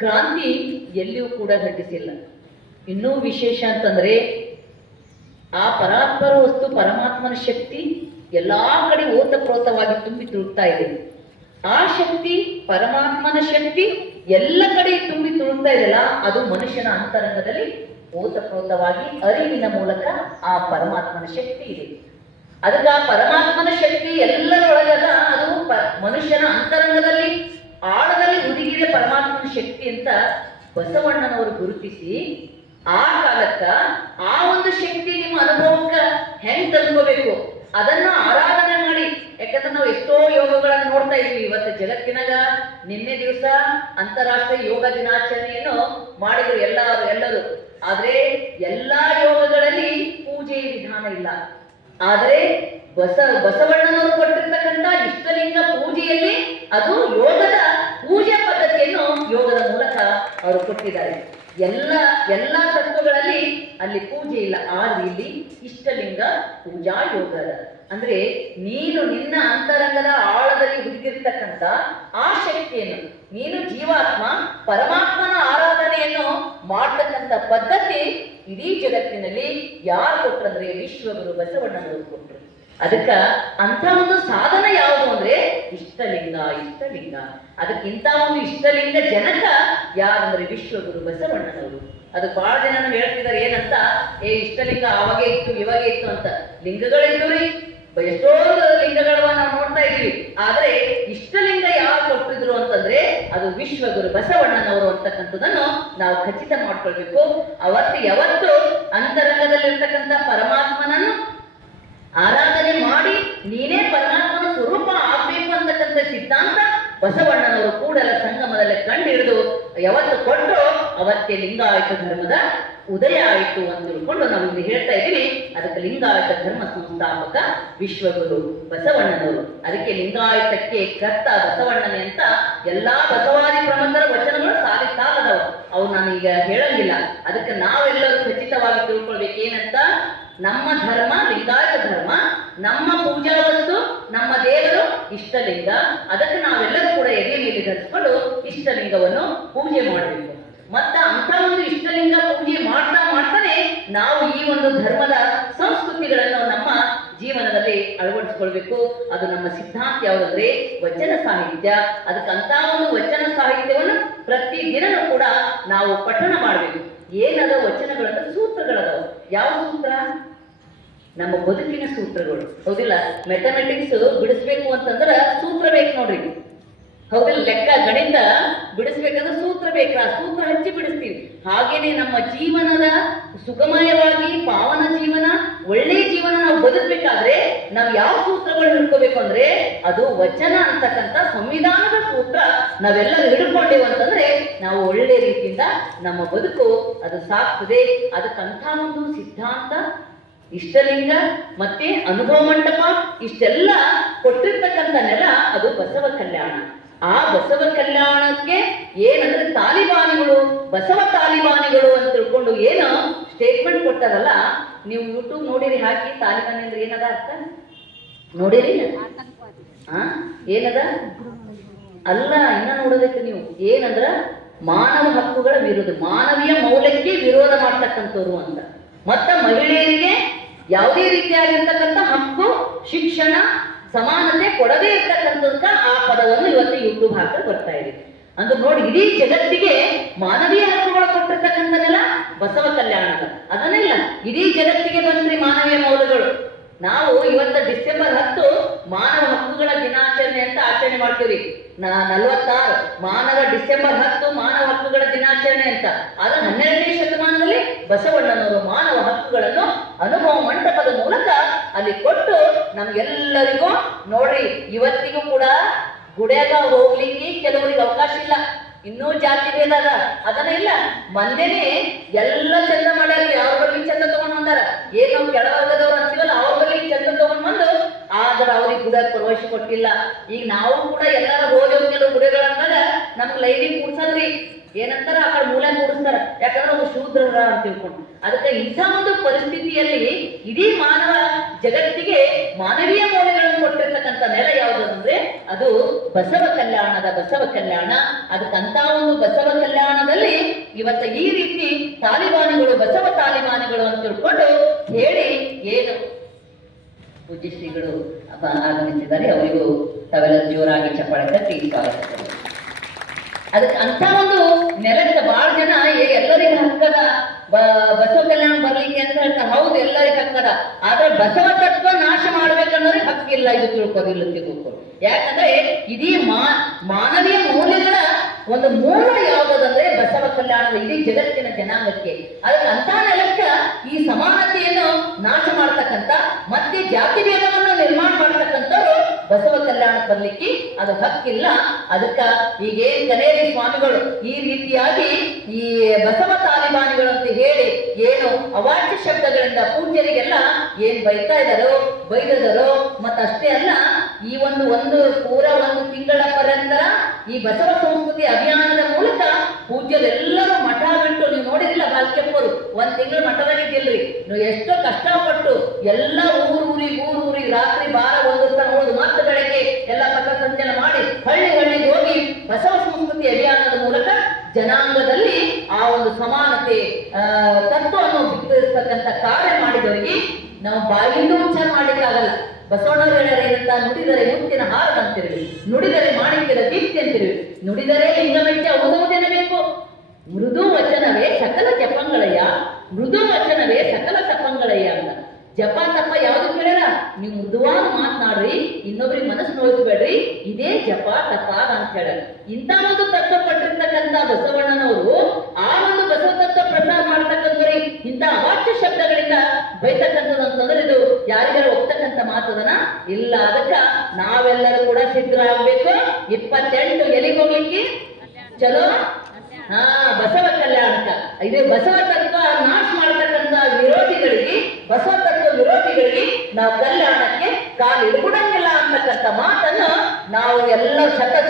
ಕ್ರಾಂತಿ ಎಲ್ಲಿಯೂ ಕೂಡ ಘಟಿಸಿಲ್ಲ. ಇನ್ನೂ ವಿಶೇಷ ಅಂತಂದ್ರೆ ಆ ಪರಾತ್ಪರ ವಸ್ತು ಪರಮಾತ್ಮನ ಶಕ್ತಿ ಎಲ್ಲಾ ಕಡೆ ಓತಪ್ರೋತವಾಗಿ ತುಂಬಿ ತುಳುಕ್ತಾ ಇದೆ. ಆ ಶಕ್ತಿ, ಪರಮಾತ್ಮನ ಶಕ್ತಿ ಎಲ್ಲ ಕಡೆ ತುಂಬಿ ತುಳುಕ್ತಾ ಇದೆಯಲ್ಲ, ಅದು ಮನುಷ್ಯನ ಅಂತರಂಗದಲ್ಲಿ ಓತಪ್ರೋತವಾಗಿ ಅರಿವಿನ ಮೂಲಕ ಆ ಪರಮಾತ್ಮನ ಶಕ್ತಿ ಇದೆ. ಅದಕ್ಕೆ ಆ ಪರಮಾತ್ಮನ ಶಕ್ತಿ ಎಲ್ಲರೊಳಗದ, ಅದು ಮನುಷ್ಯನ ಅಂತರಂಗದಲ್ಲಿ ಆಳದಲ್ಲಿ ಹುದುಗಿದೆ ಪರಮಾತ್ಮನ ಶಕ್ತಿ ಅಂತ ಬಸವಣ್ಣನವರು ಗುರುತಿಸಿ, ಆ ಕಾಲಕ್ಕ ಆ ಒಂದು ಶಕ್ತಿ ನಿಮ್ಮ ಅನುಭವಕ್ಕೆ ಹೆಂಗ್ ತಲುಪಬೇಕು ಅದನ್ನ ಆರಾಧನೆ ಮಾಡಿ. ಯಾಕಂದ್ರೆ ನಾವು ಎಷ್ಟೋ ಯೋಗಗಳನ್ನು ನೋಡ್ತಾ ಇದ್ವಿ ಇವತ್ತು ಜಗತ್ತಿನಾಗ. ನಿನ್ನೆ ದಿವಸ ಅಂತಾರಾಷ್ಟ್ರೀಯ ಯೋಗ ದಿನಾಚರಣೆಯನ್ನು ಮಾಡಿದ್ರು ಎಲ್ಲರೂ. ಆದ್ರೆ ಎಲ್ಲಾ ಯೋಗಗಳಲ್ಲಿ ಪೂಜೆ ವಿಧಾನ ಇಲ್ಲ. ಆದ್ರೆ ಬಸವಣ್ಣನವರು ಕೊಟ್ಟಿರ್ತಕ್ಕಂಥ ಇಷ್ಟಲಿಂಗ ಪೂಜೆಯಲ್ಲಿ ಅದು ಯೋಗದ ಪೂಜೆ ಪದ್ಧತಿಯನ್ನು ಯೋಗದ ಮೂಲಕ ಅವರು ಕೊಟ್ಟಿದ್ದಾರೆ. ಎಲ್ಲ ತತ್ವಗಳಲ್ಲಿ ಅಲ್ಲಿ ಪೂಜೆ ಇಲ್ಲ. ಆದ್ರೆ ಇಲ್ಲಿ ಇಷ್ಟಲಿಂಗ ಪೂಜಾ ಯೋಗ ಅದ. ಅಂದ್ರೆ ನೀನು ನಿನ್ನ ಅಂತರಂಗದ ಆಳದಲ್ಲಿ ಹುದುಗಿರ್ತಕ್ಕಂಥ ಆ ಶಕ್ತಿಯನ್ನು, ನೀನು ಜೀವಾತ್ಮ ಪರಮಾತ್ಮನ ಆರಾಧನೆಯನ್ನು ಮಾಡ್ತಕ್ಕಂಥ ಪದ್ಧತಿ ಇಡೀ ಜಗತ್ತಿನಲ್ಲಿ ಯಾರು ಕೊಟ್ರಂದ್ರೆ ವಿಶ್ವಗುರು ಬಸವಣ್ಣನವರು ಕೊಟ್ಟರು. ಅದಕ್ಕ ಅಂತ ಒಂದು ಸಾಧನ ಯಾವುದು ಅಂದ್ರೆ ಇಷ್ಟಲಿಂಗ. ಅದಕ್ಕಿಂತ ಒಂದು ಇಷ್ಟಲಿಂಗ ಜನಕ ಯಾರಂದ್ರೆ ವಿಶ್ವಗುರು ಬಸವಣ್ಣನವರು. ಅದು ಬಹಳ ಜನ ಹೇಳ್ತಿದ್ದಾರೆ ಏನಂತ, ಇಷ್ಟಲಿಂಗ ಅವಾಗೆ ಇತ್ತು ಇವಾಗೆ ಇತ್ತು ಅಂತ. ಲಿಂಗಗಳಿದ್ದು ರೀ, ಎಷ್ಟೊಂದು ಲಿಂಗಗಳನ್ನ ನಾವು ನೋಡ್ತಾ ಇದೀವಿ. ಆದ್ರೆ ಇಷ್ಟಲಿಂಗ ಯಾರು ಕೊಟ್ಟಿದ್ರು ಅಂತಂದ್ರೆ ಅದು ವಿಶ್ವಗುರು ಬಸವಣ್ಣನವರು ಅಂತಕ್ಕಂಥದ್ದನ್ನು ನಾವು ಖಚಿತ ಮಾಡ್ಕೊಳ್ಬೇಕು. ಯಾವತ್ತು ಅಂತರಂಗದಲ್ಲಿರ್ತಕ್ಕಂಥ ಪರಮಾತ್ಮನನ್ನು ಆರಾಧನೆ ಮಾಡಿ ನೀನೇ ಪರಮಾತ್ಮನ ಸ್ವರೂಪ ಆಗ್ಬೇಕು ಅಂತಕ್ಕಂಥ ಸಿದ್ಧಾಂತ ಬಸವಣ್ಣನವರು ಕೂಡಲ ಸಂಗಮದಲ್ಲಿ ಕಂಡು ಹಿಡಿದು ಯಾವತ್ತು ಕೊಟ್ಟರು ಅವತ್ತೇ ಲಿಂಗಾಯತ ಧರ್ಮದ ಉದಯ ಆಯಿತು ಅಂತ ತಿಳ್ಕೊಂಡು ನಾವು ಇಲ್ಲಿ ಹೇಳ್ತಾ ಇದ್ದೀವಿ. ಅದಕ್ಕೆ ಲಿಂಗಾಯತ ಧರ್ಮ ಸಂಸ್ಥಾಪಕ ವಿಶ್ವಗುರು ಬಸವಣ್ಣನವರು. ಅದಕ್ಕೆ ಲಿಂಗಾಯತಕ್ಕೆ ಕರ್ತ ಬಸವಣ್ಣನೇ ಅಂತ ಎಲ್ಲಾ ಬಸವಾದಿ ಪ್ರಮುಖರ ವಚನಗಳು ಸಾಲದವು. ಅವು ನಾನೀಗ ಹೇಳಂಗಿಲ್ಲ. ಅದಕ್ಕೆ ನಾವೆಲ್ಲರೂ ಖಚಿತವಾಗಿ ತಿಳ್ಕೊಳ್ಬೇಕು ಏನಂತ, ನಮ್ಮ ಧರ್ಮ ಲಿಂಗಾಯತ ಧರ್ಮ, ನಮ್ಮ ಪೂಜಾ ವಸ್ತು ನಮ್ಮ ದೇವರು ಇಷ್ಟಲಿಂಗ. ಅದಕ್ಕೆ ನಾವೆಲ್ಲರೂ ಕೂಡ ಎದೆ ಮೇಲೆ ಧರಿಸ್ಕೊಂಡು ಇಷ್ಟಲಿಂಗವನ್ನು ಪೂಜೆ ಮಾಡಬೇಕು. ಅಂತ ಒಂದು ಇಷ್ಟಲಿಂಗ ಪೂಜೆ ಮಾಡ್ತಾನೆ ನಾವು ಈ ಒಂದು ಧರ್ಮದ ಸಂಸ್ಕೃತಿಗಳನ್ನು ನಮ್ಮ ಜೀವನದಲ್ಲಿ ಅಳವಡಿಸಿಕೊಳ್ಬೇಕು. ಅದು ನಮ್ಮ ಸಿದ್ಧಾಂತ ಯಾವುದಂದ್ರೆ ವಚನ ಸಾಹಿತ್ಯ. ಅದಕ್ಕಂತ ಒಂದು ವಚನ ಸಾಹಿತ್ಯವನ್ನು ಪ್ರತಿ ದಿನವೂ ಕೂಡ ನಾವು ಪಠಣ ಮಾಡಬೇಕು. ಏನದ ವಚನಗಳಂದ್ರೆ ಸೂತ್ರಗಳದಾವ. ಯಾವ ಸೂತ್ರ? ನಮ್ಮ ಬದುಕಿನ ಸೂತ್ರಗಳು. ಹೌದಿಲ್ಲ? ಮ್ಯಾಥಮೆಟಿಕ್ಸ್ ಬಿಡಿಸ್ಬೇಕು ಅಂತಂದ್ರ ಸೂತ್ರ ಬೇಕು ನೋಡ್ರಿ. ಹೌದಿಲ್ಲ? ಲೆಕ್ಕ ಗಣಿತ ಬಿಡಿಸ್ಬೇಕಂದ್ರೆ ಸೂತ್ರ ಬೇಕು. ಆ ಸೂತ್ರ ಹಚ್ಚಿ ಬಿಡಿಸ್ತೀವಿ. ಹಾಗೇನೆ ನಮ್ಮ ಜೀವನದ ಸುಖಮಯವಾಗಿ ಪಾವನ ಜೀವನ, ಒಳ್ಳೆಯ ಜೀವನ ನಾವು ಬದುಕಬೇಕಾದ್ರೆ ನಾವು ಯಾವ ಸೂತ್ರಗಳು ಹಿಡ್ಕೋಬೇಕು ಅಂದ್ರೆ ಅದು ವಚನ ಅಂತಕ್ಕಂಥ ಸಂವಿಧಾನದ ಸೂತ್ರ ನಾವೆಲ್ಲರೂ ಹಿಡ್ಕೊಂಡೇವು ಅಂತಂದ್ರೆ ನಾವು ಒಳ್ಳೆ ರೀತಿಯಿಂದ ನಮ್ಮ ಬದುಕು ಅದು ಸಾಕ್ತದೆ. ಅದಕ್ಕಂಥ ಒಂದು ಸಿದ್ಧಾಂತ ಇಷ್ಟಲಿಂಗ ಮತ್ತೆ ಅನುಭವ ಮಂಟಪ ಇಷ್ಟೆಲ್ಲ ಕೊಟ್ಟಿರ್ತಕ್ಕಂಥ ನೆಲ ಅದು ಬಸವ ಕಲ್ಯಾಣ. ಆ ಬಸವ ಕಲ್ಯಾಣಕ್ಕೆ ಏನಂದ್ರೆ ತಾಲಿಬಾನಿಗಳು, ಬಸವ ತಾಲಿಬಾನಿಗಳು ಅಂತ ತಿಳ್ಕೊಂಡು ಏನು ಸ್ಟೇಟ್ಮೆಂಟ್ ಕೊಟ್ಟಾರಲ್ಲ, ನೀವು ಯೂಟ್ಯೂಬ್ ನೋಡಿರಿ, ಹಾಕಿ ತಾಲಿಬಾನಿ ಅಂದ್ರೆ ಏನದ ಅರ್ಥ ನೋಡಿರಿ? ಏನದ ಅಲ್ಲ, ಇನ್ನ ನೋಡೋದಕ್ಕೆ ನೀವು ಏನಂದ್ರ ಮಾನವ ಹಕ್ಕುಗಳ ವಿರೋಧ, ಮಾನವೀಯ ಮೌಲ್ಯಕ್ಕೆ ವಿರೋಧ ಮಾಡ್ತಕ್ಕಂಥವ್ರು ಅಂತ. ಮತ್ತ ಮಹಿಳೆಯರಿಗೆ ಯಾವುದೇ ರೀತಿಯಾಗಿರ್ತಕ್ಕಂಥ ಹಕ್ಕು, ಶಿಕ್ಷಣ, ಸಮಾನತೆ ಕೊಡದೇ ಇರ್ತಕ್ಕಂಥದ್ಕ ಆ ಪದವನ್ನು ಇವತ್ತು ಯೂಟ್ಯೂಬ್ ಹಾಕಲು ಬರ್ತಾ ಇದೆ. ಅಂದ್ರೆ ನೋಡಿ, ಇಡೀ ಜಗತ್ತಿಗೆ ಮಾನವೀಯ ಹಕ್ಕುಗಳು ಕೊಟ್ಟಿರ್ತಕ್ಕಂಥದ್ದೆಲ್ಲ ಬಸವ ಕಲ್ಯಾಣದ. ಅದನ್ನೆಲ್ಲ ಇಡೀ ಜಗತ್ತಿಗೆ ಬಂದ್ರಿ ಮಾನವೀಯ ಮೌಲ್ಯಗಳು. ನಾವು ಇವತ್ತು ಡಿಸೆಂಬರ್ 10 ಮಾನವ ಹಕ್ಕುಗಳ ದಿನಾಚರಣೆ ಅಂತ ಆಚರಣೆ ಮಾಡ್ತೀವಿ. 46 ಮಾನವ ಡಿಸೆಂಬರ್ 10 ಮಾನವ ಹಕ್ಕುಗಳ ದಿನಾಚರಣೆ ಅಂತ. ಆದ್ರೆ 12ನೇ ಶತಮಾನದಲ್ಲಿ ಬಸವಣ್ಣನವರು ಮಾನವ ಹಕ್ಕುಗಳನ್ನು ಅನುಭವ ಮಂಟಪದ ಮೂಲಕ ಅಲ್ಲಿ ಕೊಟ್ಟು ನಮ್ಗೆಲ್ಲರಿಗೂ ನೋಡ್ರಿ, ಇವತ್ತಿಗೂ ಕೂಡ ಗುಡಿಯಾಗ ಹೋಗ್ಲಿಕ್ಕೆ ಕೆಲವರಿಗೆ ಅವಕಾಶ ಇಲ್ಲ. ಇನ್ನೂ ಜಾತಿ ಭೇದ ಅದ, ಅದನ್ನ ಇಲ್ಲ. ಮೊನ್ನೆನೆ ಎಲ್ಲ ಚಂದ ಮಾಡ್ಯಾರ. ಯಾವ ಬಳಿ ಚಂದ ತಗೊಂಡ್ ಬಂದಾರ, ಏನ್ ನಾವು ಕೆಳವರ್ಗದವ್ರು ಅಂತೀವಲ್ಲ ಅವ್ರ ಬಳಿ ಚಂದ ತಗೊಂಡ್ ಬಂದು, ಆದ್ರೆ ಅವ್ರಿಗೆ ಗುಡಿಯಾಗ ಪ್ರವೇಶ ಕೊಟ್ಟಿಲ್ಲ. ಈಗ ನಾವು ಕೂಡ ಎಲ್ಲಾರ ಹೋದವ್ ಕೆಲವು ಗುಡಿಗಳಂದಾಗ ನಮ್ಗೆ ಲೈನಿಗೆ ಕೂಡ್ಸದ್ರಿ ಏನಂತಾರ, ಆ ಕಡೆ ಮೂಲೆ ಕೂಡಿಸ್ತಾರ, ಯಾಕಂದ್ರೆ ಅವ್ರು ಶೂದ್ರರ ಅಂತ ತಿಳ್ಕೊಂಡು. ಅದಕ್ಕೆ ಇಂಥ ಒಂದು ಪರಿಸ್ಥಿತಿಯಲ್ಲಿ ಇಡೀ ಮಾನವ ಜಗತ್ತಿಗೆ ಮಾನವೀಯ ಮೌಲ್ಯಗಳನ್ನು ಕೊಟ್ಟಿರ್ತಕ್ಕಂಥ ನೆಲ ಯಾವುದು ಅಂದ್ರೆ ಅದು ಬಸವ ಕಲ್ಯಾಣದ ಬಸವ ಕಲ್ಯಾಣ. ಅದಕ್ಕಂತ ಒಂದು ಬಸವ ಕಲ್ಯಾಣದಲ್ಲಿ ಇವತ್ತ ಈ ರೀತಿ ತಾಲಿಬಾನಿಗಳು, ಬಸವ ತಾಲಿಬಾನಿಗಳು ಅಂತ ತಿಳ್ಕೊಂಡು ಹೇಳಿ ಏನು ಪೂಜ್ಯ ಶ್ರೀಗಳು ಆಗಮಿಸಿದ್ದಾರೆ. ಅವರಿಗೂ ತಾವೆಲ್ಲ ಜೋರಾಗಿ ಚಪ್ಪಾಳೆ ತಟ್ಟಿ ಸ್ವಾಗತ. ಅದಕ್ಕೆ ಅಂತ ಒಂದು ನೆಲದ ಬಹಳ ಜನ ಎಲ್ಲರಿಗೂ ಹಕ್ಕದ ಬಸವ ಕಲ್ಯಾಣ ಬರ್ಲಿಕ್ಕೆ ಅಂತ ಹೇಳ್ತಾರೆ. ಹೌದು, ಎಲ್ಲರಿಗೂ ಹಕ್ಕದ. ಆದ್ರೆ ಬಸವ ತತ್ವ ನಾಶ ಮಾಡ್ಬೇಕನ್ನೋರಿಗೆ ಹಕ್ಕಿಲ್ಲ. ಇದು ತಿಳ್ಕೋದಿಲ್ಲ, ತಿಳ್ಕೊಂಡು. ಯಾಕಂದ್ರೆ ಇಡೀ ಮಾನವೀಯ ಮೌಲ್ಯಗಳ ಒಂದು ಮೂಲ ಯಾವುದಂದ್ರೆ ಬಸವ ಕಲ್ಯಾಣದ ಇಡೀ ಜಗತ್ತಿನ ಜನಾಂಗಕ್ಕೆ. ಅದಕ್ಕೆ ಅಂತ ನೆಲಕ್ಕ ಈ ಸಮಾನತೆಯನ್ನು ನಾಶ ಮಾಡ್ತಕ್ಕಂಥ ಮತ್ತೆ ಜಾತಿ ಭೇದವನ್ನು ನಿರ್ಮಾಣ ಮಾಡ್ತಕ್ಕಂಥವ್ರು ಬಸವ ಕಲ್ಯಾಣ ಬರ್ಲಿಕ್ಕೆ ಅದು ಹಕ್ಕಿಲ್ಲ. ಅದಕ್ಕ ಈಗೇನ್ ಕನೇರಿ ಸ್ವಾಮಿಗಳು ಈ ರೀತಿಯಾಗಿ ಈ ಬಸವ ತಾಲಿಬಾನಿಗಳು ಅಂತ ಹೇಳಿ ಏನು ಅವಾಚ್ಯ ಶಬ್ದಗಳಿಂದ ಪೂಜ್ಯರಿಗೆಲ್ಲ ಏನ್ ಬೈತಾ ಬೈದರೋ ಮತ್ತಷ್ಟೇ ಅಲ್ಲ, ಈ ಒಂದು ಪೂರ ಒಂದು ತಿಂಗಳ ಪರ್ಯಂತರ ಈ ಬಸವ ಸಂಸ್ಕೃತಿ ಅಭಿಯಾನದ ಮೂಲಕ ಪೂಜ್ಯರೆಲ್ಲರೂ ಮಠ ಬಿಟ್ಟು ನೀವು ಕಾಲ್ಕೆಪ್ಪರು 1 ತಿಂಗಳು ಮಠದಾಗಿದ್ದಿಲ್ರಿ. ನೀವು ಎಷ್ಟೋ ಕಷ್ಟಪಟ್ಟು ಎಲ್ಲ ಊರಿಗೆ ರಾತ್ರಿ ಬಾರ ಒಂದೊತ್ತ ನೋಡುದು, ಮತ್ತೆ ಬೆಳಗ್ಗೆ ಎಲ್ಲ ಪಥ ಸಂಚಲನ ಮಾಡಿ ಹಳ್ಳಿಗೆ ಹೋಗಿ ಬಸವ ಸಂಸ್ಕೃತಿ ಅಭಿಯಾನದ ಮೂಲಕ ಜನಾಂಗದಲ್ಲಿ ಆ ಒಂದು ಸಮಾನತೆ ತತ್ವವನ್ನು ಬಿತ್ತಿರ್ತಕ್ಕಂಥ ಕಾರ್ಯ ಮಾಡಿದವರಿಗೆ ನಾವು ಬಾಯಿಂದ ಉಚ್ಚಾರ ಮಾಡ್ಲಿಕ್ಕಾಗಲ್ಲ. ಬಸವಣ್ಣವರು ಹೇಳ್ಯಾರ ಏನಂತ, ನುಡಿದರೆ ಮುತ್ತಿನ ಹಾರ ಅಂತಿರ್ವಿ, ನುಡಿದರೆ ಮಾಣಿಕ್ಯದ ದೀಪ್ತಿ ಅಂತಿರ್ವಿ, ನುಡಿದರೆ ಲಿಂಗಮೆಚ್ಚ ಬೇಕು. ಮೃದು ವಚನವೇ ಸಕಲ ಜಪಂಗಳಯ್ಯ, ಮೃದು ವಚನವೇ ಸಕಲ ತಪಂಗಳಯ್ಯ ಅಂತ. ಜಪ ತಪ್ಪ ಯಾವ್ದು ಕೇಳ್ಯಾರ, ನೀವು ಮೃದುವಾಗಿ ಮಾತನಾಡ್ರಿ, ಇನ್ನೊಬ್ರಿಗೆ ಮನಸ್ಸು ನೋಯಿಸ್ಬೇಡ್ರಿ, ಇದೇ ಜಪ ತಪ ಅಂತ ಹೇಳ್ಯಾರ. ಇಂಥ ಒಂದು ತತ್ವ ಪಟ್ಟಿರ್ತಕ್ಕಂಥ ಬಸವಣ್ಣನವರು ಆ ಒಂದು ಬಸವ ತತ್ವ ಪ್ರಸಾರ ಮಾಡ್ತಕ್ಕಂಥವ್ರಿ ಇಂಥ ಅವಾಚ್ಯ ಶಬ್ದಗಳಿಂದ ಬೈತಕ್ಕಂಥದ್ದು ಅಂತಂದ್ರೆ ಇದು ಯಾರಿಗಾರ ಹೋಗ್ತಕ್ಕಂಥ ಮಾತದನ ಇಲ್ಲ. ಅದಕ್ಕ ನಾವೆಲ್ಲರೂ ಕೂಡ ಸಿದ್ಧರಾಗಬೇಕು. 28 ಎಲ್ಲಿಗೆ ಹೋಗ್ಲಿಕ್ಕೆ ಚಲೋ ಬಸವ ಕಲ್ಯಾಣಕ. ಇದು ಬಸವ ತತ್ವ ನಾಶ ಮಾಡ್ತಕ್ಕಂಥ ವಿರೋಧಿಗಳಿಗೆ, ಬಸವ ತತ್ವ ವಿರೋಧಿಗಳಿಗೆ ನಾವು ಕಲ್ಯಾಣಕ್ಕೆ ಕಾಲಿಡಬಿಡಂಗಿಲ್ಲ ಅಂತಕ್ಕಂಥ ಮಾತನ್ನು ನಾವು ಎಲ್ಲ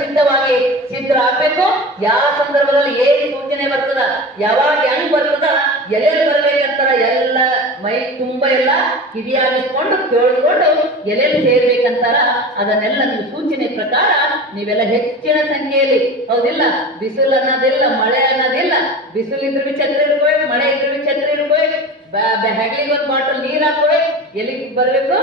ಸಿದ್ಧವಾಗಿ ಸಿದ್ಧರಾಗಬೇಕು. ಯಾವ ಸಂದರ್ಭದಲ್ಲಿ ಏನು ಸೂಚನೆ ಬರ್ತದ, ಯಾವಾಗ ಹೆಂಗ್ ಬರ್ತದ, ಎಲ್ಲೆಲ್ಲಿ ಬರ್ಬೇಕಂತಾರ ಎಲ್ಲ ಮೈ ತುಂಬ ಎಲ್ಲ ಕಿವಿಯಾಗಿಸ್ಕೊಂಡು ಕೇಳಿಕೊಂಡು ಎಲ್ಲೆಲ್ಲಿ ಸೇರ್ಬೇಕಂತಾರ ಅದನ್ನೆಲ್ಲ ನೀವು ಸೂಚನೆ ಪ್ರಕಾರ ನೀವೆಲ್ಲ ಹೆಚ್ಚಿನ ಸಂಖ್ಯೆಯಲ್ಲಿ, ಹೌದಿಲ್ಲ, ಬಿಸಿಲು ಅನ್ನೋದಿಲ್ಲ, ಮಳೆ ಅನ್ನೋದಿಲ್ಲ, ಬಿಸಿಲಿದ್ರು ಛತ್ರಿ ಇರ್ಬೇಕು, ಮಳೆ ಇದ್ರು ಛತ್ರಿ ಇರ್ಬೇಕು, ಹೆಗ್ಲಿಗೆ ಒಂದು ಬಾಟಲ್ ನೀರ್ ಹಾಕ್ಬೇಕು, ಎಲ್ಲಿಗೆ ಬರ್ಬೇಕು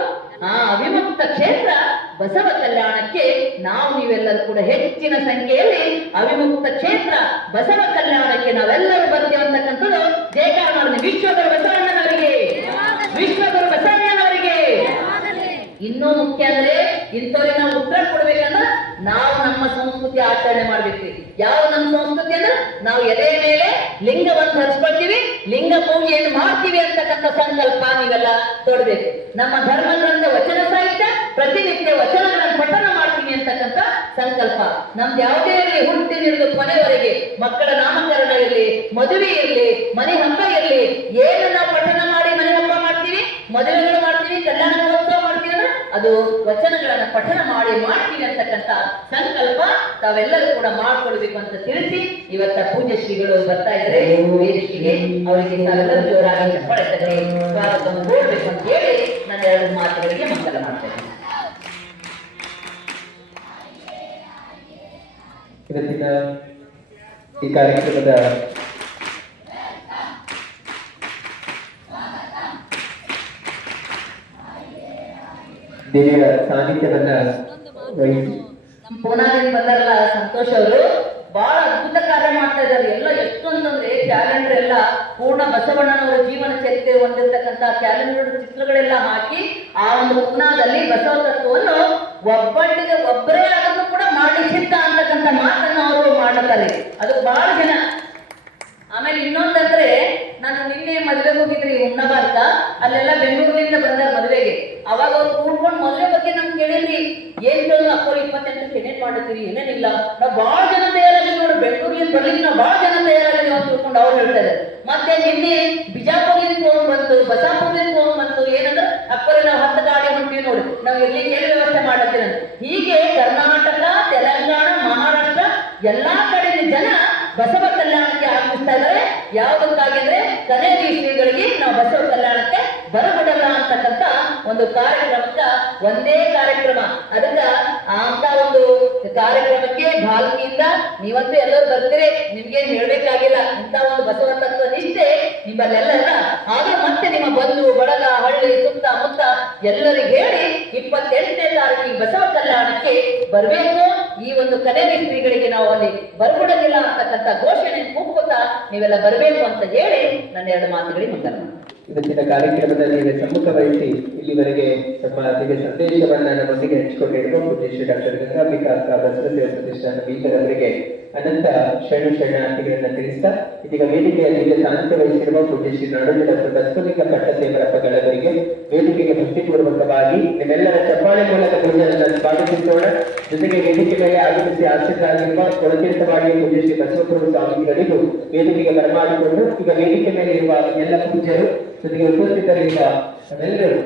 ಅವಿಮುಕ್ತ ಕ್ಷೇತ್ರ ಬಸವ ಕಲ್ಯಾಣಕ್ಕೆ ನಾವು ನೀವೆಲ್ಲರೂ ಕೂಡ ಹೆಚ್ಚಿನ ಸಂಖ್ಯೆಯಲ್ಲಿ ಅವಿಮುಕ್ತ ಕ್ಷೇತ್ರ ಬಸವ ಕಲ್ಯಾಣಕ್ಕೆ ನಾವೆಲ್ಲರೂ ಬರ್ತೀವಿ ಅಂತಕ್ಕಂಥದ್ದು ಜಯಕಾರ ಮಾಡಿದ್ವಿ. ವಿಶ್ವಗುರು ಬಸವಣ್ಣನವರಿಗೆ, ವಿಶ್ವಗುರು ಬಸವಣ್ಣನವರಿಗೆ. ಇನ್ನೂ ಮುಖ್ಯ ಅಂದ್ರೆ ಇಂಥವ್ರಿಗೆ ನಾವು ಉತ್ತರ ಕೊಡ್ಬೇಕಂದ್ರೆ ನಾವು ನಮ್ಮ ಸಂಸ್ಕೃತಿ ಆಚರಣೆ ಮಾಡ್ಬೇಕು. ಯಾವ ನಮ್ಮ ಸಂಸ್ಕೃತಿ ಅಂದ್ರೆ ನಾವು ಎದೆ ಮೇಲೆ ಲಿಂಗವನ್ನು ಧರಿಸ್ಕೊಳ್ತೀವಿ, ಲಿಂಗ ಪೂಜೆಯನ್ನು ಮಾಡ್ತೀವಿ ಅಂತಕ್ಕಂಥ ಸಂಕಲ್ಪ ನೀವೆಲ್ಲ ತೊಡಬೇಕು. ನಮ್ಮ ಧರ್ಮ ಗ್ರಂಥ ವಚನ ಸಾಹಿತ್ಯ ಪ್ರತಿನಿತ್ಯ ವಚನಗಳನ್ನು ಪಠನ ಮಾಡ್ತೀವಿ ಅಂತಕ್ಕಂಥ ಸಂಕಲ್ಪ ನಮ್ದು. ಯಾವುದೇ ಇರಲಿ, ಹುಟ್ಟಿನಿಂದ ಕೊನೆಯವರೆಗೆ ಮಕ್ಕಳ ನಾಮಕರಣ ಇರಲಿ, ಮದುವೆ ಇರಲಿ, ಮನೆ ಹಬ್ಬ ಇರಲಿ, ಏನು ನಾವು ಪಠನ ಮಾಡಿ ಮನೆ ಹಬ್ಬ ಮಾಡ್ತೀವಿ, ಮದುವೆಗಳು ಮಾಡ್ತೀವಿ, ಕಲ್ಯಾಣ ಮಹೋತ್ಸವ ಮಾಡ್ತೀವಿ ಅಂದ್ರೆ ಅದು ವಚನಗಳನ್ನ ಪಠನ ಮಾಡ್ತೀವಿ ಅಂತಕ್ಕಂಥ ಸಂಕಲ್ಪ ತಾವೆಲ್ಲರೂ ಕೂಡ ಮಾಡ್ಕೊಳ್ಬೇಕು ಅಂತ ತಿಳಿಸಿ ಇವತ್ತ ಪೂಜ್ಯ ಶ್ರೀಗಳು ಬರ್ತಾ ಇದ್ರೆ ವೇದಿಕೆಗೆ ಅವರಿಗೆ ತಾವೆಲ್ಲರೂ ಜೋರಾಗಿ ಚಪ್ಪಾಳೆ ಸ್ವಾಗತವನ್ನು ಕೋರಬೇಕು ಅಂತ ಹೇಳಿ ನನ್ನ 2 ಮಾತುಗಳಿಗೆ ಮಂಗಲ ಮಾಡ್ತೇನೆ. ಇವತ್ತಿನ ಈ ಕಾರ್ಯಕ್ರಮದ ದೇವಿಯ ಸಾನ್ನಿಧ್ಯವನ್ನ ವಹಿಸಿ ಪೂನಾದಿಂದ ಬಂದಾರಲ್ಲ ಸಂತೋಷ್ ಅವರು ಬಹಳ ಅದ್ಭುತ ಕಾರ್ಯ ಮಾಡ್ತಾ ಇದ್ದಾರೆ. ಎಲ್ಲ ಎಷ್ಟೊಂದಂದ್ರೆ ಕ್ಯಾಲೆಂಡರ್ ಎಲ್ಲ ಪೂರ್ಣ ಬಸವಣ್ಣನವರ ಜೀವನ ಚರಿತ್ರೆ ಹೊಂದಿರತಕ್ಕಂಥ ಕ್ಯಾಲೆಂಡರ್ ಚಿತ್ರಗಳೆಲ್ಲ ಹಾಕಿ ಆ ಒಂದು ಪೂನಾದಲ್ಲಿ ಬಸವ ತತ್ವವನ್ನು ಒಬ್ಬರೇ ಅದನ್ನು ಕೂಡ ಮಾಡಿಸಿದ್ದ ಅಂತಕ್ಕಂಥ ಮಾತನ್ನು ಅವರು ಮಾಡ್ತಾರೆ. ಅದು ಬಹಳ ಜನ. ಆಮೇಲೆ ಇನ್ನೊಂದಂದ್ರೆ ನಾನು ನಿನ್ನೆ ಮದುವೆಗೆ ಹೋಗಿದ್ರಿ ಉನ್ನಭಾರತ, ಅಲ್ಲೆಲ್ಲ ಬೆಂಗಳೂರಿನಿಂದ ಬಂದಾರ ಮದುವೆಗೆ. ಅವಾಗ ಅವ್ರು ಕೂಡ್ಕೊಂಡು ಮದುವೆ ಬಗ್ಗೆ ನಮ್ಗೆ ಕೇಳಿದ್ರಿ, ಏನ್ ಕೇಳಿದ್ರು ಅಪ್ಪರು 28 ಏನೇನ್ ಮಾಡ್ತೀರಿ, ಏನೇನಿಲ್ಲ, ನಾವು ಬಹಳ ಜನ ತಯಾರಾಗಿ ನೋಡಿ, ಬೆಂಗಳೂರಿಂದ ಬರ್ಲಿಕ್ಕೆ ನಾವು ಬಹಳ ಜನ ತಯಾರಾಗಿ ಅಂತ ತಿಳ್ಕೊಂಡು ಅವ್ರು ಹೇಳ್ತಾರೆ. ಮತ್ತೆ ನಿನ್ನೆ ಬಿಜಾಪುರ್ಲಿಂದ ಫೋನ್ ಬಂತು, ಬಸಾಪುರ್ಲಿಂದ ಫೋನ್ ಬಂತು, ಏನಂದ್ರೆ ಅಪ್ಪರೇ ನಾವು 10 ಗಾಡಿ ಹೊಂಟಿವಿ ನೋಡಿ, ನಾವು ಇರ್ಲಿಕ್ಕೆ ಏನು ವ್ಯವಸ್ಥೆ ಮಾಡತ್ತೀರ. ಹೀಗೆ ಕರ್ನಾಟಕ, ತೆಲಂಗಾಣ, ಮಹಾರಾಷ್ಟ್ರ ಎಲ್ಲಾ ಕಡೆಯ ಜನ ಬಸವ ಕಲ್ಯಾಣಕ್ಕೆ ಆಗಮಿಸ್ತಾ ಇದ್ದಾರೆ. ಯಾವುದಕ್ಕಾಗಿ ಅಂದ್ರೆ ಕನೇರಿ ಶ್ರೀಗಳಿಗೆ ನಾವು ಬಸವ ಕಲ್ಯಾಣಕ್ಕೆ ಬರಬಿಡಲ್ಲ ಅಂತಕ್ಕಂಥ ಒಂದು ಕಾರ್ಯಕ್ರಮಕ್ಕ ಒಂದೇ ಕಾರ್ಯಕ್ರಮ. ಅದಕ್ಕ ಅಂತ ಒಂದು ಕಾರ್ಯಕ್ರಮಕ್ಕೆ ಭಾಲ್ಕಿಯಿಂದ ನೀವಂತೂ ಎಲ್ಲರೂ ಬರ್ತೀರಿ, ನಿಮ್ಗೇನು ಹೇಳ್ಬೇಕಾಗಿಲ್ಲ. ಇಂಥ ಒಂದು ಬಸವ ತತ್ವ ನಿಷ್ಠೆ ನಿಮ್ಮಲ್ಲೆಲ್ಲ ಆದ್ರೂ ಮತ್ತೆ ನಿಮ್ಮ ಬಂಧು ಬಳಗ ಹಳ್ಳಿ ಸುತ್ತ ಮುತ್ತ ಎಲ್ಲರಿಗೆ ಹೇಳಿ 28ನೇ ತಾರೀಕಿಗೆ ಬಸವ ಕಲ್ಯಾಣಕ್ಕೆ ಬರಬೇಕು. ಈ ಒಂದು ಕನೇರಿ ಶ್ರೀಗಳಿಗೆ ನಾವು ಅಲ್ಲಿ ಬರ್ಬಿಡೋದಿಲ್ಲ ಅಂತಕ್ಕಂಥ ಘೋಷಣೆ ಕೂಗ್ತಾ ನೀವೆಲ್ಲ ಬರಬೇಕು ಅಂತ ಹೇಳಿ ನನ್ನ 2 ಮಾತುಗಳಿಗೆ ಮುಂದೆ ಇವತ್ತಿನ ಕಾರ್ಯಕ್ರಮದಲ್ಲಿ ಸಮ್ಮುಖ ವಹಿಸಿ ಇಲ್ಲಿವರೆಗೆ ತಮ್ಮ ದಿವ್ಯ ಸಂದೇಶವನ್ನ ನಮ್ಮೊಂದಿಗೆ ಹಂಚಿಕೊಂಡಿರುವ ಪೂಜ್ಯ ಶ್ರೀ ಡಾಕ್ಟರ್ ಗಂಗಾಂಬಿಕಾ ಬಸವದೇವ ಪ್ರತಿಷ್ಠಾನ ಬೀದರವರಿಗೆ ಅನಂತ ಶರಣಾರ್ಥಿಗಳನ್ನ ತಿಳಿಸ್ತಾ ಇದೀಗ ವೇದಿಕೆಯ ದಿವ್ಯ ಸಾನ್ನಿಧ್ಯ ವಹಿಸಿರುವ ಪೂಜ್ಯ ಶ್ರೀ ನಾಡೋಜಿ ಡಾಕ್ಟರ್ ಬಸವಲಿಂಗ ಪಟ್ಟದೇವರಪ್ಪಗಳವರಿಗೆ ವೇದಿಕೆಗೆ ಭಕ್ತಿಪೂರ್ವಕವಾಗಿ ನಿಮ್ಮೆಲ್ಲರ ಚಪ್ಪಾಳೆ ಮೂಲಕ ಪೂಜೆಯನ್ನು ಸ್ವಾಗತಿಸೋಣ. ಜೊತೆಗೆ ವೇದಿಕೆ ಮೇಲೆ ಆಗಮಿಸಿ ಆಸಕ್ತರಾಗಿರುವ ಕೊಳತೀರ್ಥವಾಡಿಯ ಪೂಜ್ಯ ಶ್ರೀ ಬಸವಪುರ ಸ್ವಾಮಿಗಳಿಗೂ ವೇದಿಕೆಗೆ ಬರಮಾಡಿಕೊಂಡು ಈಗ ವೇದಿಕೆ ಮೇಲೆ ಇರುವ ಎಲ್ಲ ಪೂಜ್ಯರು ಜೊತೆಗೆ ಉಪಸ್ಥಿತರಿರುವ ನಾವೆಲ್ಲರೂ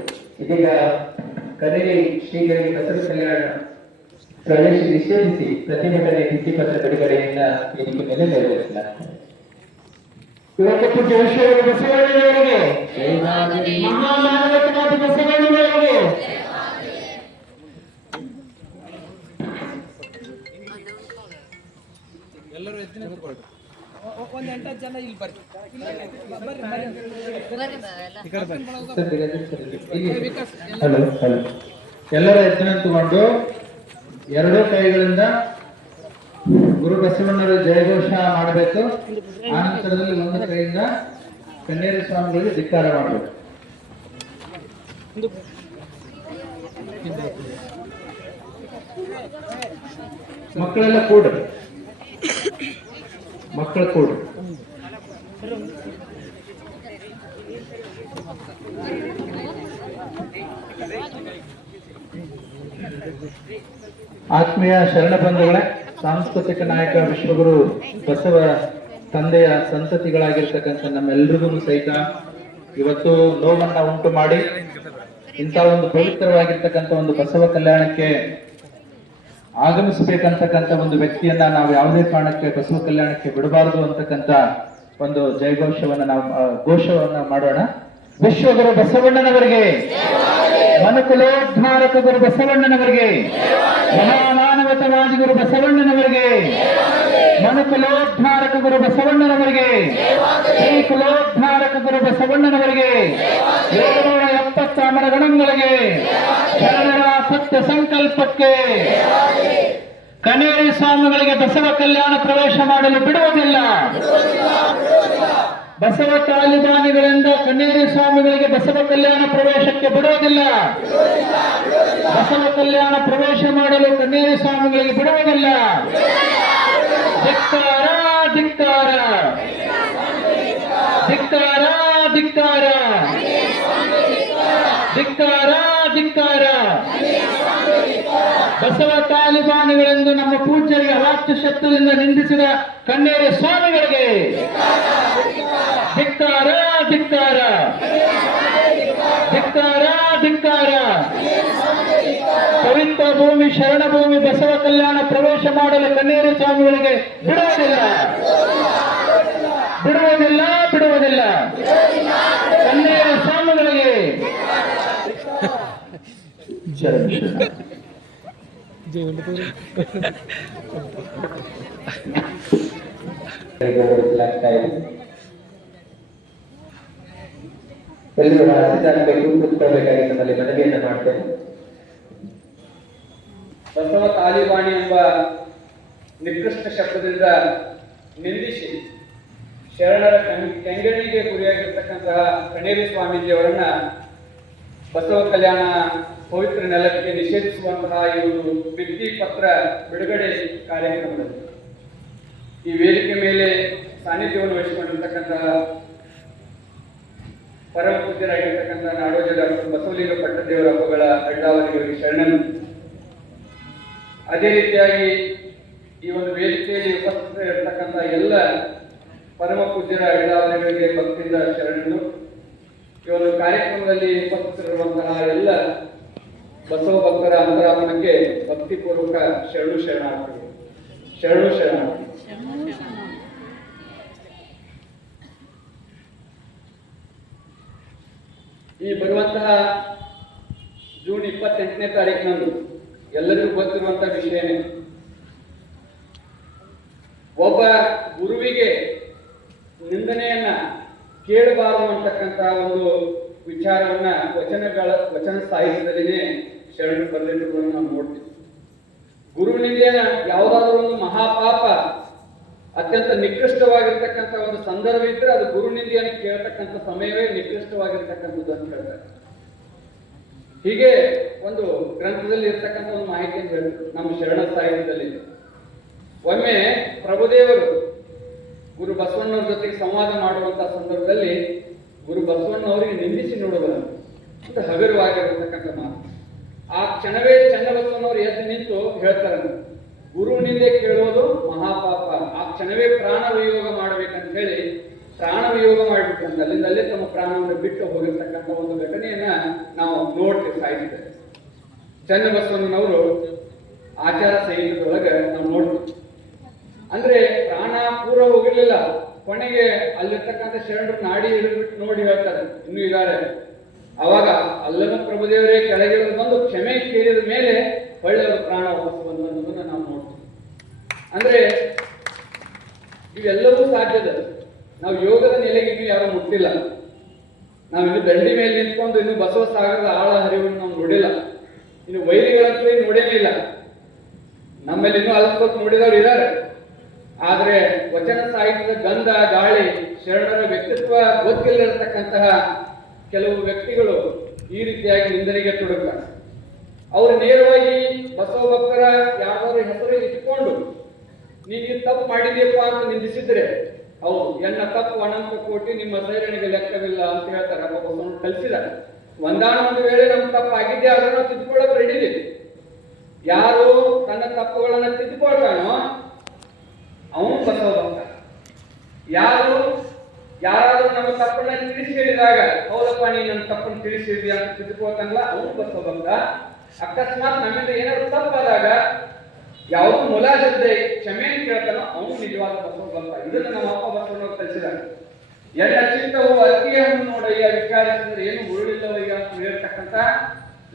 ಇದೀಗ ಕನೇರಿ ಶ್ರೀಗಳಿಗೆ ಬಸವ ಕಲ್ಯಾಣ ಪ್ರವೇಶ ನಿಷೇಧಿಸಿ ಪ್ರತಿಭಟನೆ ಭಿತ್ತಿಪತ್ರ ಬಿಡುಗಡೆಯಿಂದ ವೇದಿಕೆ ಮೇಲೆ ನೆರವೇರಿಸಲಾಗಿದೆ. ಲೋಕಪೂಜ್ಯ ವಿಶ್ವಗುರು ಬಸವಣ್ಣನವರಿಗೆ, ಮಹಾಮಾನವತಾವಾದಿ ಬಸವಣ್ಣನವರಿಗೆ, ಎಲ್ಲರೂ ಎತ್ತಿನ ಕೂತ್ಕೊಳ್ಳಿ. ಒಂದು 8 ಜನ ಇಲ್ಲಿ ಬರ್ರಿ. ಈ ಕಡೆ ಬರ್ರಿ. ಹಲೋ ಹಲೋ, ಎಲ್ಲರ ಎತ್ತಿನಂತುಕೊಂಡು ಎರಡೂ ಕೈಗಳಿಂದ ಗುರು ಬಸವಣ್ಣರ ಜಯಘೋಷ ಮಾಡಬೇಕು. ಆನಂತರದಲ್ಲಿ ಒಂದು ಕೈಯಿಂದ ಕನ್ನೇರಿ ಸ್ವಾಮಿಗಳಿಗೆ ಧಿಕ್ಕಾರ ಮಾಡಬೇಕು. ಮಕ್ಕಳೆಲ್ಲ ಕೂಡ್ರಿ, ಮಕ್ಕಳು ಕೂಡ್ರಿ. ಆತ್ಮೀಯ ಶರಣ ಬಂಧುಗಳೇ, ಸಾಂಸ್ಕೃತಿಕ ನಾಯಕ ವಿಶ್ವಗುರು ಬಸವ ತಂದೆಯ ಸಂತತಿಗಳಾಗಿರ್ತಕ್ಕಂಥ ನಮ್ಮೆಲ್ಲರಿಗೂ ಸಹಿತ ಇವತ್ತು ನೋವನ್ನ ಉಂಟು ಮಾಡಿ ಇಂಥ ಒಂದು ಪವಿತ್ರವಾಗಿರ್ತಕ್ಕಂಥ ಒಂದು ಬಸವ ಕಲ್ಯಾಣಕ್ಕೆ ಆಗಮಿಸಬೇಕಂತಕ್ಕಂಥ ಒಂದು ವ್ಯಕ್ತಿಯನ್ನ ನಾವು ಯಾವುದೇ ಕಾರಣಕ್ಕೆ ಬಸವ ಕಲ್ಯಾಣಕ್ಕೆ ಬಿಡಬಾರದು ಅಂತಕ್ಕಂಥ ಒಂದು ಜಯಘೋಷವನ್ನ ನಾವು ಘೋಷವನ್ನ ಮಾಡೋಣ. ವಿಶ್ವಗುರು ಬಸವಣ್ಣನವರಿಗೆ, ಮನುಕುಲೋದ್ಧಾರಕ ಗುರು ಬಸವಣ್ಣನವರಿಗೆ, ಮಹಾಮಾನವತಾವಾದಿ ಗುರು ಬಸವಣ್ಣನವರಿಗೆ, ಮನುಕುಲೋದ್ಧಾರಕ ಗುರು ಬಸವಣ್ಣನವರಿಗೆ, ಶ್ರೀಕುಲೋದ್ಧಾರಕ ಗುರು ಬಸವಣ್ಣನವರಿಗೆ, 770 ಅಮರಗಣಗಳಿಗೆ, ಶರಣರ ಸತ್ಯ ಸಂಕಲ್ಪಕ್ಕೆ, ಕನ್ನೇರಿ ಸ್ವಾಮಿಗಳಿಗೆ ಬಸವ ಕಲ್ಯಾಣ ಪ್ರವೇಶ ಮಾಡಲು ಬಿಡುವುದಿಲ್ಲ. ಬಸವ ತಾಲಿಬಾನಿಗಳಿಂದ ಕನ್ನೇರಿ ಸ್ವಾಮಿಗಳಿಗೆ ಬಸವ ಕಲ್ಯಾಣ ಪ್ರವೇಶಕ್ಕೆ ಬಿಡುವುದಿಲ್ಲ. ಬಸವ ಕಲ್ಯಾಣ ಪ್ರವೇಶ ಮಾಡಲು ಕನ್ನೇರಿ ಸ್ವಾಮಿಗಳಿಗೆ ಬಿಡುವುದಿಲ್ಲ. ಧಿಕ್ಕಾರ ಧಿಕ್ಕಾರ ಧಿಕ್ಕಾರ ಧಿಕ್ಕಾರ ಧಿಕ್ಕಾರ ಧಿಕ್ಕಾರ. ಬಸವ ತಾಲಿಬಾನಿಗಳೆಂದು ನಮ್ಮ ಪೂಜ್ಯರಿಗೆ ಅವಾಚ್ಯ ಶಬ್ದದಿಂದ ನಿಂದಿಸಿದ ಕನ್ನೇರಿ ಸ್ವಾಮಿಗಳಿಗೆ ಧಿಕ್ಕಾರ ಧಿಕ್ಕಾರ ಧಿಕ್ಕಾರ ಧಿಕ್ಕಾರ. ಪವಿತ್ರ ಭೂಮಿ ಶರಣ ಭೂಮಿ ಬಸವ ಕಲ್ಯಾಣ ಪ್ರವೇಶ ಮಾಡಲು ಕನ್ನೇರಿ ಸ್ವಾಮಿಗಳಿಗೆ ಬಿಡುವುದಿಲ್ಲ, ಬಿಡುವುದಿಲ್ಲ, ಬಿಡುವುದಿಲ್ಲ. ಕನ್ನೇರಿ ಸ್ವಾಮಿಗಳಿಗೆ ಗೌರವಿಸಲಾಗ್ತಾ ಇದೆ. ಎಲ್ಲರೂ ಆಶೀರ್ವಾದಬೇಕು, ಕೂತ್ಕೊಳ್ಬೇಕಾಗಿ ನಮ್ಮಲ್ಲಿ ಮನವಿಯನ್ನ ಮಾಡ್ತೇನೆ. ಬಸವ ತಾಲಿಬಾಣಿ ಎಂಬ ನಿಕೃಷ್ಟ ಶಬ್ದದಿಂದ ನಿಂದಿಸಿ ಶರಣರ ಕೆಂಗಣ್ಣಿಗೆ ಗುರಿಯಾಗಿರ್ತಕ್ಕಂತಹ ಕನ್ನೇರಿ ಸ್ವಾಮೀಜಿಯವರನ್ನ ಬಸವ ಕಲ್ಯಾಣ ಪವಿತ್ರ ನೆಲಕ್ಕೆ ನಿಷೇಧಿಸುವಂತಹ ಈ ಒಂದು ಭಿತ್ತಿ ಪತ್ರ ಬಿಡುಗಡೆ ಕಾರ್ಯಕ್ರಮದಲ್ಲಿ ಈ ವೇದಿಕೆ ಮೇಲೆ ಸಾನ್ನಿಧ್ಯವನ್ನು ವಹಿಸಿಕೊಂಡಿರ್ತಕ್ಕಂತಹ ಪರಮ ಪೂಜ್ಯರಾಗಿರ್ತಕ್ಕಂಥ ನಾಡೋಜ ಡಾಕ್ಟರ್ ಬಸವಲಿಂಗ ಪಟ್ಟದೇವರ ಹಬ್ಬಗಳ ಅಡ್ಡಾವಧಿಗಳಿಗೆ ಶರಣನು, ಅದೇ ರೀತಿಯಾಗಿ ಈ ಒಂದು ವೇದಿಕೆಯಲ್ಲಿ ಉಪಸ್ಥಿತರಿರ್ತಕ್ಕಂಥ ಎಲ್ಲ ಪರಮ ಪೂಜ್ಯರ ಅಡ್ಡಾವಧಿಗಳಿಗೆ ಭಕ್ತಿಯಿಂದ ಶರಣನು. ಈ ಒಂದು ಕಾರ್ಯಕ್ರಮದಲ್ಲಿ ಉಪಸ್ಥಿತರಿರುವಂತಹ ಎಲ್ಲ ಬಸವ ಭಕ್ತರ ಅಂತರಾತ್ಮಕ್ಕೆ ಭಕ್ತಿಪೂರ್ವಕ ಶರಣು ಶರಣಾರ್ಥಿಗಳು, ಶರಣು ಶರಣಾರ್ಥಿ. ಈ ಬರುವಂತಹ ಜೂನ್ 28ನೇ ತಾರೀಕಿನಂದು ಎಲ್ಲರಿಗೂ ಗೊತ್ತಿರುವಂತಹ ವಿಷಯನೇ, ಒಬ್ಬ ಗುರುವಿಗೆ ನಿಂದನೆಯನ್ನ ಕೇಳಬಾರದು ಅಂತಕ್ಕಂಥ ಒಂದು ವಿಚಾರವನ್ನ ವಚನ ಸಾಹಿತ್ಯದಲ್ಲಿನೇ ಶರಣರು ಬರೆದಿಟ್ಟುಗಳನ್ನು ನಾವು ನೋಡ್ತೀವಿ. ಗುರುವಿನಿಂದ ಯಾವುದಾದ್ರೂ ಒಂದು ಮಹಾಪಾಪ ಅತ್ಯಂತ ನಿಕೃಷ್ಟವಾಗಿರ್ತಕ್ಕಂಥ ಒಂದು ಸಂದರ್ಭ ಇದ್ರೆ ಅದು ಗುರುನಿಂದೆಯನ್ನು ಕೇಳ್ತಕ್ಕಂಥ ಸಮಯವೇ ನಿಕೃಷ್ಟವಾಗಿರ್ತಕ್ಕಂಥದ್ದು ಅಂತ ಹೇಳ್ತಾರೆ. ಹೀಗೆ ಒಂದು ಗ್ರಂಥದಲ್ಲಿ ಇರ್ತಕ್ಕಂಥ ಒಂದು ಮಾಹಿತಿಯನ್ನು ಹೇಳ್ತಾರೆ ನಮ್ಮ ಶರಣ ಸಾಹಿತ್ಯದಲ್ಲಿ. ಒಮ್ಮೆ ಪ್ರಭುದೇವರು ಗುರು ಬಸವಣ್ಣವ್ರ ಜೊತೆಗೆ ಸಂವಾದ ಮಾಡುವಂತಹ ಸಂದರ್ಭದಲ್ಲಿ ಗುರು ಬಸವಣ್ಣವರಿಗೆ ನಿಂದಿಸಿ ನೋಡುವುದು ಅಂತ ಹಗುರವಾಗಿರತಕ್ಕಂಥ ಮಾತು. ಆ ಕ್ಷಣವೇ ಚನ್ನಬಸವಣ್ಣವರು ಎದ್ದು ನಿಂತು ಹೇಳ್ತಾರೆ, ಗುರು ನಿಂದೆ ಕೇಳೋದು ಮಹಾಪಾಪ, ಆ ಕ್ಷಣವೇ ಪ್ರಾಣ ವಿಯೋಗ ಮಾಡ್ಬೇಕಂತ ಹೇಳಿ ಪ್ರಾಣ ವಿಯೋಗ ಮಾಡ್ಬೇಕಂತ ಅಲ್ಲಿಂದಲ್ಲೇ ತಮ್ಮ ಪ್ರಾಣವನ್ನು ಬಿಟ್ಟು ಹೋಗಿರ್ತಕ್ಕಂಥ ಒಂದು ಘಟನೆಯನ್ನ ನಾವು ನೋಡ್ತೀವಿ ಸಾಹಿತ್ಯದಲ್ಲಿ. ಚನ್ನಬಸವಣ್ಣನವರು ಆಚಾರ ಸಂಹಿತೆಯೊಳಗೆ ನಾವು ನೋಡ್ತೀವಿ. ಅಂದ್ರೆ ಪ್ರಾಣ ಪೂರ್ವ ಹೋಗಿರ್ಲಿಲ್ಲ, ಕೊನೆಗೆ ಅಲ್ಲಿರ್ತಕ್ಕಂಥ ಶರಣರು ನಾಡಿ ಹಿಡಿದ್ಬಿಟ್ಟು ನೋಡಿ ಹೇಳ್ತಾರೆ, ಇನ್ನೂ ಇದ್ದಾರೆ. ಅವಾಗ ಅಲ್ಲಮ ಪ್ರಭುದೇವರೇ ಕೆಳಗಿಳಿದು ಬಂದು ಕ್ಷಮೆ ಕೇಳಿದ ಮೇಲೆ ಒಳ್ಳೆಯವರು ಪ್ರಾಣ ವಾಪಸ್ ಬಂದನ್ನು ನಾವು ನೋಡ್ತೀವಿ. ಅಂದ್ರೆ ಇವೆಲ್ಲವೂ ಸಾಧ್ಯದ. ನಾವು ಯೋಗದ ನೆಲೆಗೆ ಇನ್ನೂ ಯಾರು ಮುಟ್ಟಿಲ್ಲ. ನಾವು ಇನ್ನು ದಂಡಿ ಮೇಲೆ ನಿಂತ್ಕೊಂಡು ಇನ್ನು ಬಸವ ಸಾಗರದ ಆಳ ಹರಿವನ್ನು ನಾವು ನೋಡಿಲ್ಲ. ಇನ್ನು ವೈರಿಗಳಂತೂ ನೋಡೇನೇ ಇಲ್ಲ. ನಮ್ಮಲ್ಲಿ ಇನ್ನೂ ಅಲ್ಪ ಸ್ವಲ್ಪ ನೋಡಿದವರು ಇದ್ದಾರೆ. ಆದರೆ ವಚನ ಸಾಹಿತ್ಯದ ಗಂಧ ಗಾಳಿ ಶರಣರ ವ್ಯಕ್ತಿತ್ವ ಗೊತ್ತಿಲ್ಲದಿರತಕ್ಕಂತಹ ಕೆಲವು ವ್ಯಕ್ತಿಗಳು ಈ ರೀತಿಯಾಗಿ ನಿಂದನೆಗೆ ತೊಡಗುತ್ತಾರೆ. ಅವರು ನೇರವಾಗಿ ಬಸವ ಭಕ್ತರ ಯಾವ್ದಾದ್ರು ಹೆಸರು ಇಟ್ಕೊಂಡು ನೀವು ತಪ್ಪು ಮಾಡಿದೀಯಪ್ಪ ಅಂತ ನಿಂದಿಸಿದ್ರೆ ಹೌದು ಎನ್ನ ತಪ್ಪು ಅನಂತ ಕೋಟಿ, ನಿಮ್ಮ ಸೈರಣೆಗೆ ಲೆಕ್ಕವಿಲ್ಲ ಅಂತ ಹೇಳ್ತಾರೆ. ಬಸವಣ್ಣ ಕಲಿಸಿದ್ದಾರೆ. ಒಂದಾನೊಂದು ವೇಳೆ ನಮ್ಮ ತಪ್ಪಾಗಿದ್ದೆ ಅದನ್ನು ತಿದ್ದುಕೊಳ್ಳೋಕೆ ರೆಡಿ ಇದೆ. ಯಾರು ತನ್ನ ತಪ್ಪುಗಳನ್ನ ತಿದ್ದುಕೊಳ್ತಾನೋ ಅವನು ಬಸವ ಭಕ್ತ. ಯಾರಾದ್ರೂ ನಮ್ಮ ತಪ್ಪನ್ನ ತಿಳಿಸಿ ಹೇಳಿದಾಗ ಹೌದಪ್ಪ ನೀನು ನನ್ನ ತಪ್ಪನ್ನು ತಿಳಿಸಿದ್ಯಾ ಅಂತ ತಿದ್ದುಕೊಳ್ತಾನಲ್ಲ ಅವನು ಬಸವ ಭಕ್ತ. ಅಕಸ್ಮಾತ್ ನಮ್ಮಿಂದ ಏನಾದ್ರು ತಪ್ಪಾದಾಗ ಯಾವುದು ಮುಲಾಜಿಲ್ಲದೆ ಕ್ಷಮೆ ಕೇಳ್ತಾನೋ ಅವನು ನಿಜವಾದ ಬಸವ ಭಕ್ತ. ಇದನ್ನು ನಮ್ಮ ಅಪ್ಪ ಬಸವಣ್ಣ ಕಲಿಸಿದ್ದಾರೆ. ಎಣ್ಣ ಚಿತ್ತವು ಅತಿಯನ್ನು ನೋಡಯ್ಯ ವಿಚಾರಿಸಿದ್ರೆ ಏನು ಉರುಳಿಲ್ಲವಯ್ಯ ಅಂತ ಹೇಳ್ತಕ್ಕಂಥ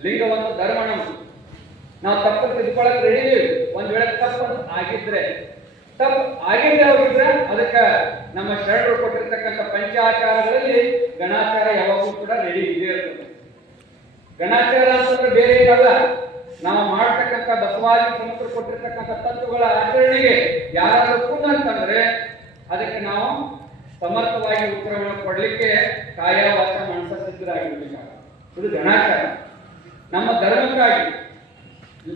ಲಿಂಗವನ್ನು ಧರ್ಮಣ. ನಾವು ತಪ್ಪನ್ನು ತಿದ್ದುಕೊಳ್ಳಕ್ಕೆ ರೆಡಿ ಇದೀವಿ. ಒಂದ್ ವೇಳೆ ತಪ್ಪು ಆಗಿದ್ರೆ ಹೋಗಿದ್ರೆ ಅದಕ್ಕೆ ನಮ್ಮ ಶರಣರು ಕೊಟ್ಟಿರ್ತಕ್ಕಂಥ ಪಂಚಾಚಾರಗಳಲ್ಲಿ ಗಣಾಚಾರ ಯಾವಾಗಲೂ ಕೂಡ ರೆಡಿ ಇದೇ ಇರ್ತದೆ. ಗಣಾಚಾರ ಅಂತಂದ್ರೆ ಬೇರೆ ಏನಲ್ಲ, ನಾವು ಮಾಡ್ತಕ್ಕಂಥ ಬಸವಾದಿ ಪ್ರಮುಖರು ಕೊಟ್ಟಿರ್ತಕ್ಕಂಥ ತತ್ವಗಳ ಆಚರಣೆಗೆ ಯಾರಾದ್ರೂ ಕೂಡ ಅಂತಂದ್ರೆ ಅದಕ್ಕೆ ನಾವು ಸಮರ್ಥವಾಗಿ ಉತ್ತರವನ್ನು ಕೊಡ್ಲಿಕ್ಕೆ ಕಾಯ ವಾಚ ಮನಸ್ಸ ಸಿದ್ಧರಾಗಿರ್ಬೇಕಾಗ ಇದು ಗಣಾಚಾರ. ನಮ್ಮ ಧರ್ಮಕ್ಕಾಗಿ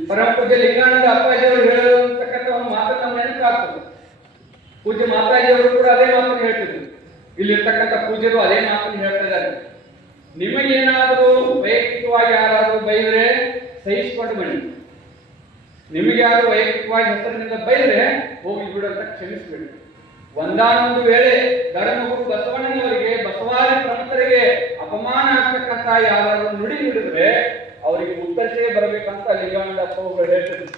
ಪರಮ ಪೂಜ್ಯ ಲಿಂಗಾನಂದ ಅಪ್ಪಾಜಿಯವರು ಹೇಳಿರ್ತಕ್ಕಂಥ ಒಂದು ಮಾತನ್ನು ನಮ್ಮ ನೆನಪಾಗ್ತದೆ. ಪೂಜ್ಯ ಮಾತಾಜಿಯವರು ಕೂಡ ಅದೇ ಮಾತನ್ನು ಹೇಳ್ತಿದ್ರು. ಇಲ್ಲಿರ್ತಕ್ಕಂಥ ಪೂಜ್ಯರು ಅದೇ ಮಾತನ್ನು ಹೇಳ್ತಾ ಇದ್ದಾರೆ. ನಿಮಗೇನಾದರೂ ವೈಯಕ್ತಿಕವಾಗಿ ಯಾರಾದರೂ ಬೈದ್ರೆ ಸಹಿಸಿಕೊಂಡು ಬನ್ನಿ. ನಿಮಗೆ ಯಾರು ವೈಯಕ್ತಿಕವಾಗಿ ಹೆಸರಿನಿಂದ ಬೈದ್ರೆ ಹೋಗಿ ಬಿಡುವಂತ ಕ್ಷಮಿಸಬೇಡಿ. ಒಂದಾನೊಂದು ವೇಳೆ ಧರ್ಮಗುರು ಬಸವಣ್ಣನವರಿಗೆ ಬಸವಾದಿ ಪ್ರಮುಖರಿಗೆ ಅಪಮಾನ ಆಗ್ತಕ್ಕಂಥ ಯಾರಾದರೂ ನುಡಿ ನುಡಿದ್ರೆ ಅವರಿಗೆ ಉತ್ತರಿಸೇ ಬರಬೇಕಂತ ಲಿಂಗಾನಂದ ಅಪ್ಪಗಳು ಹೇಳ್ತಿದ್ರು.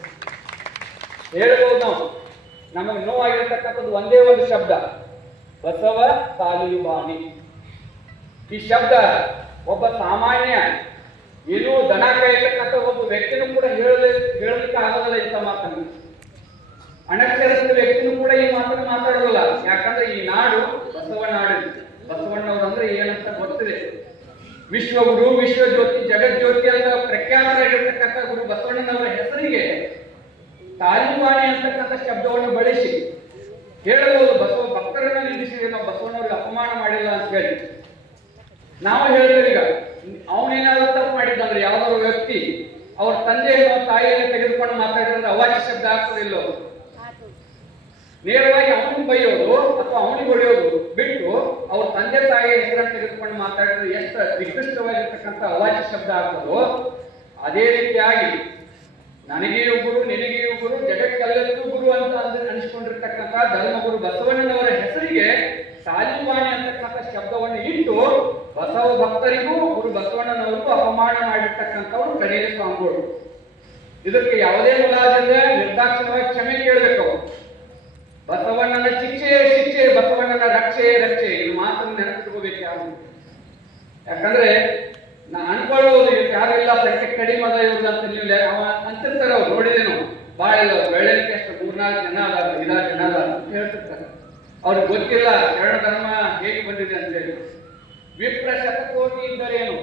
ಹೇಳ್ಬೋದು ನಾವು. ನಮಗೆ ನೋವಾಗಿರ್ತಕ್ಕಂಥದ್ದು ಒಂದೇ ಒಂದು ಶಬ್ದ, ಬಸವ ತಾಲಿಬಾನಿ. ಈ ಶಬ್ದ ಒಬ್ಬ ಸಾಮಾನ್ಯ ಏನು ದನ ಕಾಯತಕ್ಕಂಥ ಒಬ್ಬ ವ್ಯಕ್ತಿನೂ ಕೂಡ ಹೇಳಲಿಕ್ಕೆ ಆಗೋದಿಲ್ಲ. ಇಂಥ ಮಾತನ್ನು ಅನಕ್ಷರಸ್ಥ ವ್ಯಕ್ತಿನೂ ಕೂಡ ಈ ಮಾತನ್ನು ಮಾತಾಡೋದಿಲ್ಲ. ಯಾಕಂದ್ರೆ ಈ ನಾಡು ಬಸವ ನಾಡು. ಬಸವಣ್ಣವರು ಅಂದ್ರೆ ಏನಂತ ಗೊತ್ತಿದೆ. ವಿಶ್ವಗುರು, ವಿಶ್ವಜ್ಯೋತಿ, ಜಗಜ್ಯೋತಿ ಅಂತ ಪ್ರಖ್ಯಾತರಾಗಿರ್ತಕ್ಕಂಥ ಗುರು ಬಸವಣ್ಣನವರ ಹೆಸರಿಗೆ ತಾಲಿಬಾನಿ ಅಂತಕ್ಕಂಥ ಶಬ್ದವನ್ನು ಬಳಸಿ ಹೇಳಬಹುದು ಬಸವ ಭಕ್ತರನ್ನ ನಿಲ್ಲಿಸಿದ್ರೆ ನಾವು ಬಸವಣ್ಣವ್ರಿಗೆ ಅಪಮಾನ ಮಾಡಿಲ್ಲ ಅಂತ ಹೇಳಿ. ನಾವು ಹೇಳ್ತೇವೆ ಈಗ ಅವನೇನಾದ್ರೂ ತಪ್ಪು ಮಾಡಿದ್ದಂದ್ರೆ ಯಾವ್ದಾದ್ರು ವ್ಯಕ್ತಿ ಅವ್ರ ತಂದೆಯನ್ನು ತಾಯಿಯನ್ನು ತೆಗೆದುಕೊಂಡು ಮಾತಾಡಿದ್ರೆ ಅವಾಚ್ಯ ಶಬ್ದ ಆಗ್ತದಿಲ್ಲೋ? ನೇರವಾಗಿ ಅವನಿಗೆ ಬೈಯೋದು ಅಥವಾ ಅವನಿಗೆ ಹೊಡೆಯೋದು ಬಿಟ್ಟು ಅವ್ರ ತಂದೆ ತಾಯಿಯ ಹೆಸರನ್ನು ತೆಗೆದುಕೊಂಡು ಮಾತಾಡಿದ್ರೆ ಎಷ್ಟು ನಿಕೃಷ್ಟವಾಗಿರ್ತಕ್ಕಂಥ ಅವಾಚ್ಯ ಶಬ್ದ ಆಗ್ತದೋ ಅದೇ ರೀತಿಯಾಗಿ ನನಗೆಯೂ ಗುರು, ನಿನಗೆಯೂ ಗುರು, ಜಗತ್ತೆಲ್ಲರಿಗೂ ಗುರು ಅಂತ ಅನಿಸ್ಕೊಂಡಿರ್ತಕ್ಕಂಥ ಧರ್ಮಗುರು ಬಸವಣ್ಣನವರ ಹೆಸರಿಗೆ ತಾಲಿಬಾನಿ ಅಂತಕ್ಕಂಥ ಶಬ್ದವನ್ನು ಇಟ್ಟು ಬಸವ ಭಕ್ತರಿಗೂ ಗುರು ಬಸವಣ್ಣನವರಿಗೂ ಅಪಮಾನ ಮಾಡಿರ್ತಕ್ಕಂಥವ್ರು ಕಡೇರಿ ಸ್ವಾಮಿಗಳು. ಇದಕ್ಕೆ ಯಾವುದೇ ಮುಲಾಜಿಲ್ಲ, ನಿರ್ದಾಕ್ಷಿಣ್ಯವಾಗಿ ಕ್ಷಮೆ ಕೇಳಬೇಕು. ಬಸವಣ್ಣನ ಶಿಕ್ಷೆ ಶಿಕ್ಷೆ, ಬಸವಣ್ಣನ ರಕ್ಷೆ ರಕ್ಷೆ, ಇದು ಮಾತನ್ನು ನೆನಪಿಟ್ಕೋಬೇಕು ಯಾರು. ಯಾಕಂದ್ರೆ ನಾ ಅನ್ಕೊಳ್ಳೋದು ಯಾರೆಲ್ಲ ಸಂಖ್ಯೆ ಕಡಿಮೆ ಅದ ಇವ್ರದ್ದು ಅಂತ ನೀವು ಅಂತಿರ್ತಾರೆ. ಅವ್ರು ನೋಡಿದೇನು ಭಾಳ ಇಲ್ಲ, ಬೆಳೆಯಲಿಕ್ಕೆ ಅಷ್ಟು 3-4 ಜನ ಅದ, 5-6 ಜನ ಅದ ಅಂತ ಹೇಳ್ತಿರ್ತಾರೆ. ಅವ್ರಿಗೆ ಗೊತ್ತಿಲ್ಲ ಶರಣ ಧರ್ಮ ಹೇಗೆ ಬಂದಿದೆ ಅಂತ ಹೇಳಿ. ವಿಪ್ರ ಶತಕೋಟಿ ಇದ್ದರೇನು,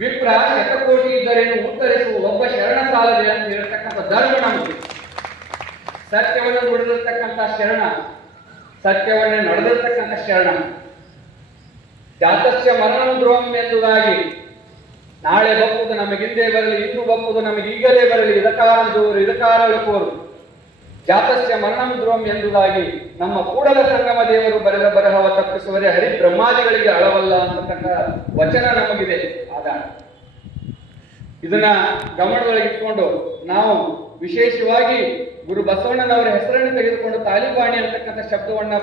ವಿಪ್ರ ಶತಕೋಟಿ ಇದ್ದರೇನು ಉತ್ತರಿಸುವ ಒಬ್ಬ ಶರಣ ಸಾಲದೆ ಅಂತ ಹೇಳ್ತಕ್ಕಂಥ ಧರ್ಮ ನಮಗೆ. ಸತ್ಯವನ್ನು ನುಡಿದಿರ್ತಕ್ಕಂಥ ಶರಣ, ಸತ್ಯವನ್ನೇ ನಡೆದಿರ್ತಕ್ಕಂಥ ಶರಣ. ಜಾತಸ್ಯ ಮರಣಂ ಧ್ರುವಂ ಎಂಬುದಾಗಿ ನಾಳೆ ಬಪ್ಪುದು ನಮಗಿಂದೇ ಬರಲಿ, ಇಂದು ಬಪ್ಪುದು ನಮಗೆ ಈಗಲೇ ಬರಲಿ, ಇದಕಾರ ದೂರು ಇದಕಾರ ಎಳುಕೋರು. ಜಾತಸ್ಯ ಮರಣಂ ಧ್ರುವಂ ಎಂಬುದಾಗಿ ನಮ್ಮ ಕೂಡಲ ಸಂಗಮ ದೇವರು ಬರೆದ ಬರಹವ ತಪ್ಪಿಸುವರೆ ಹರಿ ಬ್ರಹ್ಮಾದಿಗಳಿಗೆ ಅಳವಲ್ಲ ಅಂತಕ್ಕಂಥ ವಚನ ನಮಗಿದೆ. ಆಧಾರ ಇದನ್ನ ಗಮನದೊಳಗಿಟ್ಕೊಂಡು ನಾವು ವಿಶೇಷವಾಗಿ ಗುರು ಬಸವಣ್ಣನವರ ಹೆಸರನ್ನು ತೆಗೆದುಕೊಂಡು ತಾಲಿಬಾನಿ ಅಂತಕ್ಕಂಥ ಶಬ್ದವನ್ನ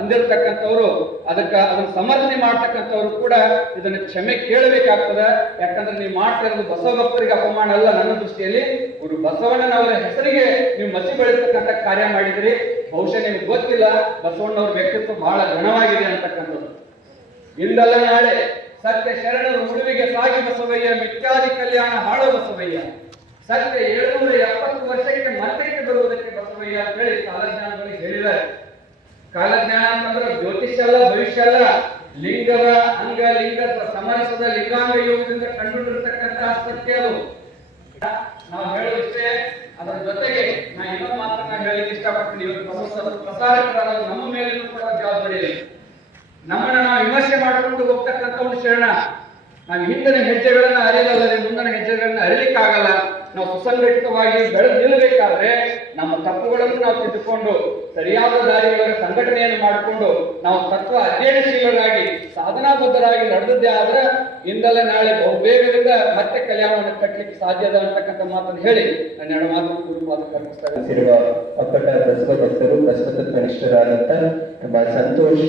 ಅಂದಿರ್ತಕ್ಕಂಥವ್ರು ಅದನ್ನ ಸಮರ್ಥನೆ ಮಾಡ್ತಕ್ಕಂಥವ್ರು ಕೂಡ ಇದನ್ನ ಕ್ಷಮೆ ಕೇಳಬೇಕಾಗ್ತದ. ಯಾಕಂದ್ರೆ ನೀವು ಮಾಡ್ತಾ ಇರೋದು ಬಸವ ಭಕ್ತರಿಗೆ ಅಪಮಾನ ಅಲ್ಲ. ನನ್ನ ದೃಷ್ಟಿಯಲ್ಲಿ ಗುರು ಬಸವಣ್ಣನವರ ಹೆಸರಿಗೆ ನೀವು ಮಸಿ ಬೆಳೆಸ್ತಕ್ಕಂಥ ಕಾರ್ಯ ಮಾಡಿದ್ರಿ. ಬಹುಶಃ ನಿಮ್ಗೆ ಗೊತ್ತಿಲ್ಲ, ಬಸವಣ್ಣವ್ರ ವ್ಯಕ್ತಿತ್ವ ಬಹಳ ಘನವಾಗಿದೆ ಅಂತಕ್ಕಂಥದ್ದು. ಇಂದಲ್ಲ ನಾಳೆ ಸತ್ಯ ಶರಣರು ಉಳಿವಿಗೆ ಸಾಗಿ ಬಸವಯ್ಯ, ಮಿಥ್ಯಾದಿ ಕಲ್ಯಾಣ ಹಾಳು ಬಸವಯ್ಯ, ಸತ್ಯ 770 ವರ್ಷಕ್ಕೆ ಮತ್ತಕ್ಕೆ ಬರುವುದಕ್ಕೆ ಬಸವಯ್ಯ ಅಂತ ಹೇಳಿ ಕಾಲಜ್ಞಾನದಲ್ಲಿ ಹೇಳಿದ್ದಾರೆ. ಕಾಲಜ್ಞಾನ ಅಂತಂದ್ರೆ ಜ್ಯೋತಿಷ್ಯ ಅಲ್ಲ, ಭವಿಷ್ಯ ಅಲ್ಲ, ಲಿಂಗದ ಅಂಗ ಲಿಂಗ ಸಮರಸದ ಲಿಂಗಾಂಗ ಯೋಗದಿಂದ ಕಂಡುಹಿಡಿರ್ತಕ್ಕಂತಹ ಸತ್ಯ ಅದು. ನಾವು ಹೇಳೋದಿಷ್ಟೇ, ಅದರ ಜೊತೆಗೆ ನಾ ಇನ್ನೊಂದು ಮಾತನ್ನ ಹೇಳಲಿಕ್ಕೆ ಇಷ್ಟಪಡ್ತೀನಿ. ಇವತ್ತು ಪ್ರಸಾರಕರಾದ ನಮ್ಮ ಮೇಲೂ ಕೂಡ ಜವಾಬ್ದಾರಿ ಇದೆ. ನಮ್ಮನ್ನ ನಾವು ವಿಮರ್ಶೆ ಮಾಡಿಕೊಂಡು ಹೋಗ್ತಕ್ಕಂಥ ಒಂದು ಶರಣ. ನಾವು ಹಿಂದಿನ ಹೆಜ್ಜೆಗಳನ್ನ ಅರಿಯಲ್ಲದೆ ಮುಂದಿನ ಹೆಜ್ಜೆಗಳನ್ನ ಅರಿಲಿಕ್ಕಾಗಲ್ಲ. ನಾವು ಸುಸಂಘಟಿತವಾಗಿ ಬೆಳೆದು ನಿಲ್ಲಬೇಕಾದ್ರೆ ನಮ್ಮ ತಪ್ಪುಗಳನ್ನು ನಾವು ತಿದ್ದುಕೊಂಡು ಸರಿಯಾದ ದಾರಿಯೊಳಗೆ ಸಂಘಟನೆಯನ್ನು ಮಾಡಿಕೊಂಡು ನಾವು ತತ್ವ ಅಧ್ಯಯನಶೀಲರಾಗಿ ಸಾಧನಾಬದ್ಧರಾಗಿ ನಡೆದದ್ದೇ ಆದ್ರೆ ಇಂದಲ್ಲ ನಾಳೆ ಬಹುಬೇಗದಿಂದ ಮತ್ತೆ ಕಲ್ಯಾಣವನ್ನು ಕಟ್ಟಲಿಕ್ಕೆ ಸಾಧ್ಯದ ಅಂತಕ್ಕಂಥ ಮಾತನ್ನು ಹೇಳಿ ನನ್ನ ಎರಡು ಮಾತನ್ನು ಗುರುಪಾದ ಅಪ್ಪಟ ಬಸವ ಭಕ್ತರು, ಬಸವ ತತ್ವನಿಷ್ಠರಾದಂತ ನಮ್ಮ ಸಂತೋಷ್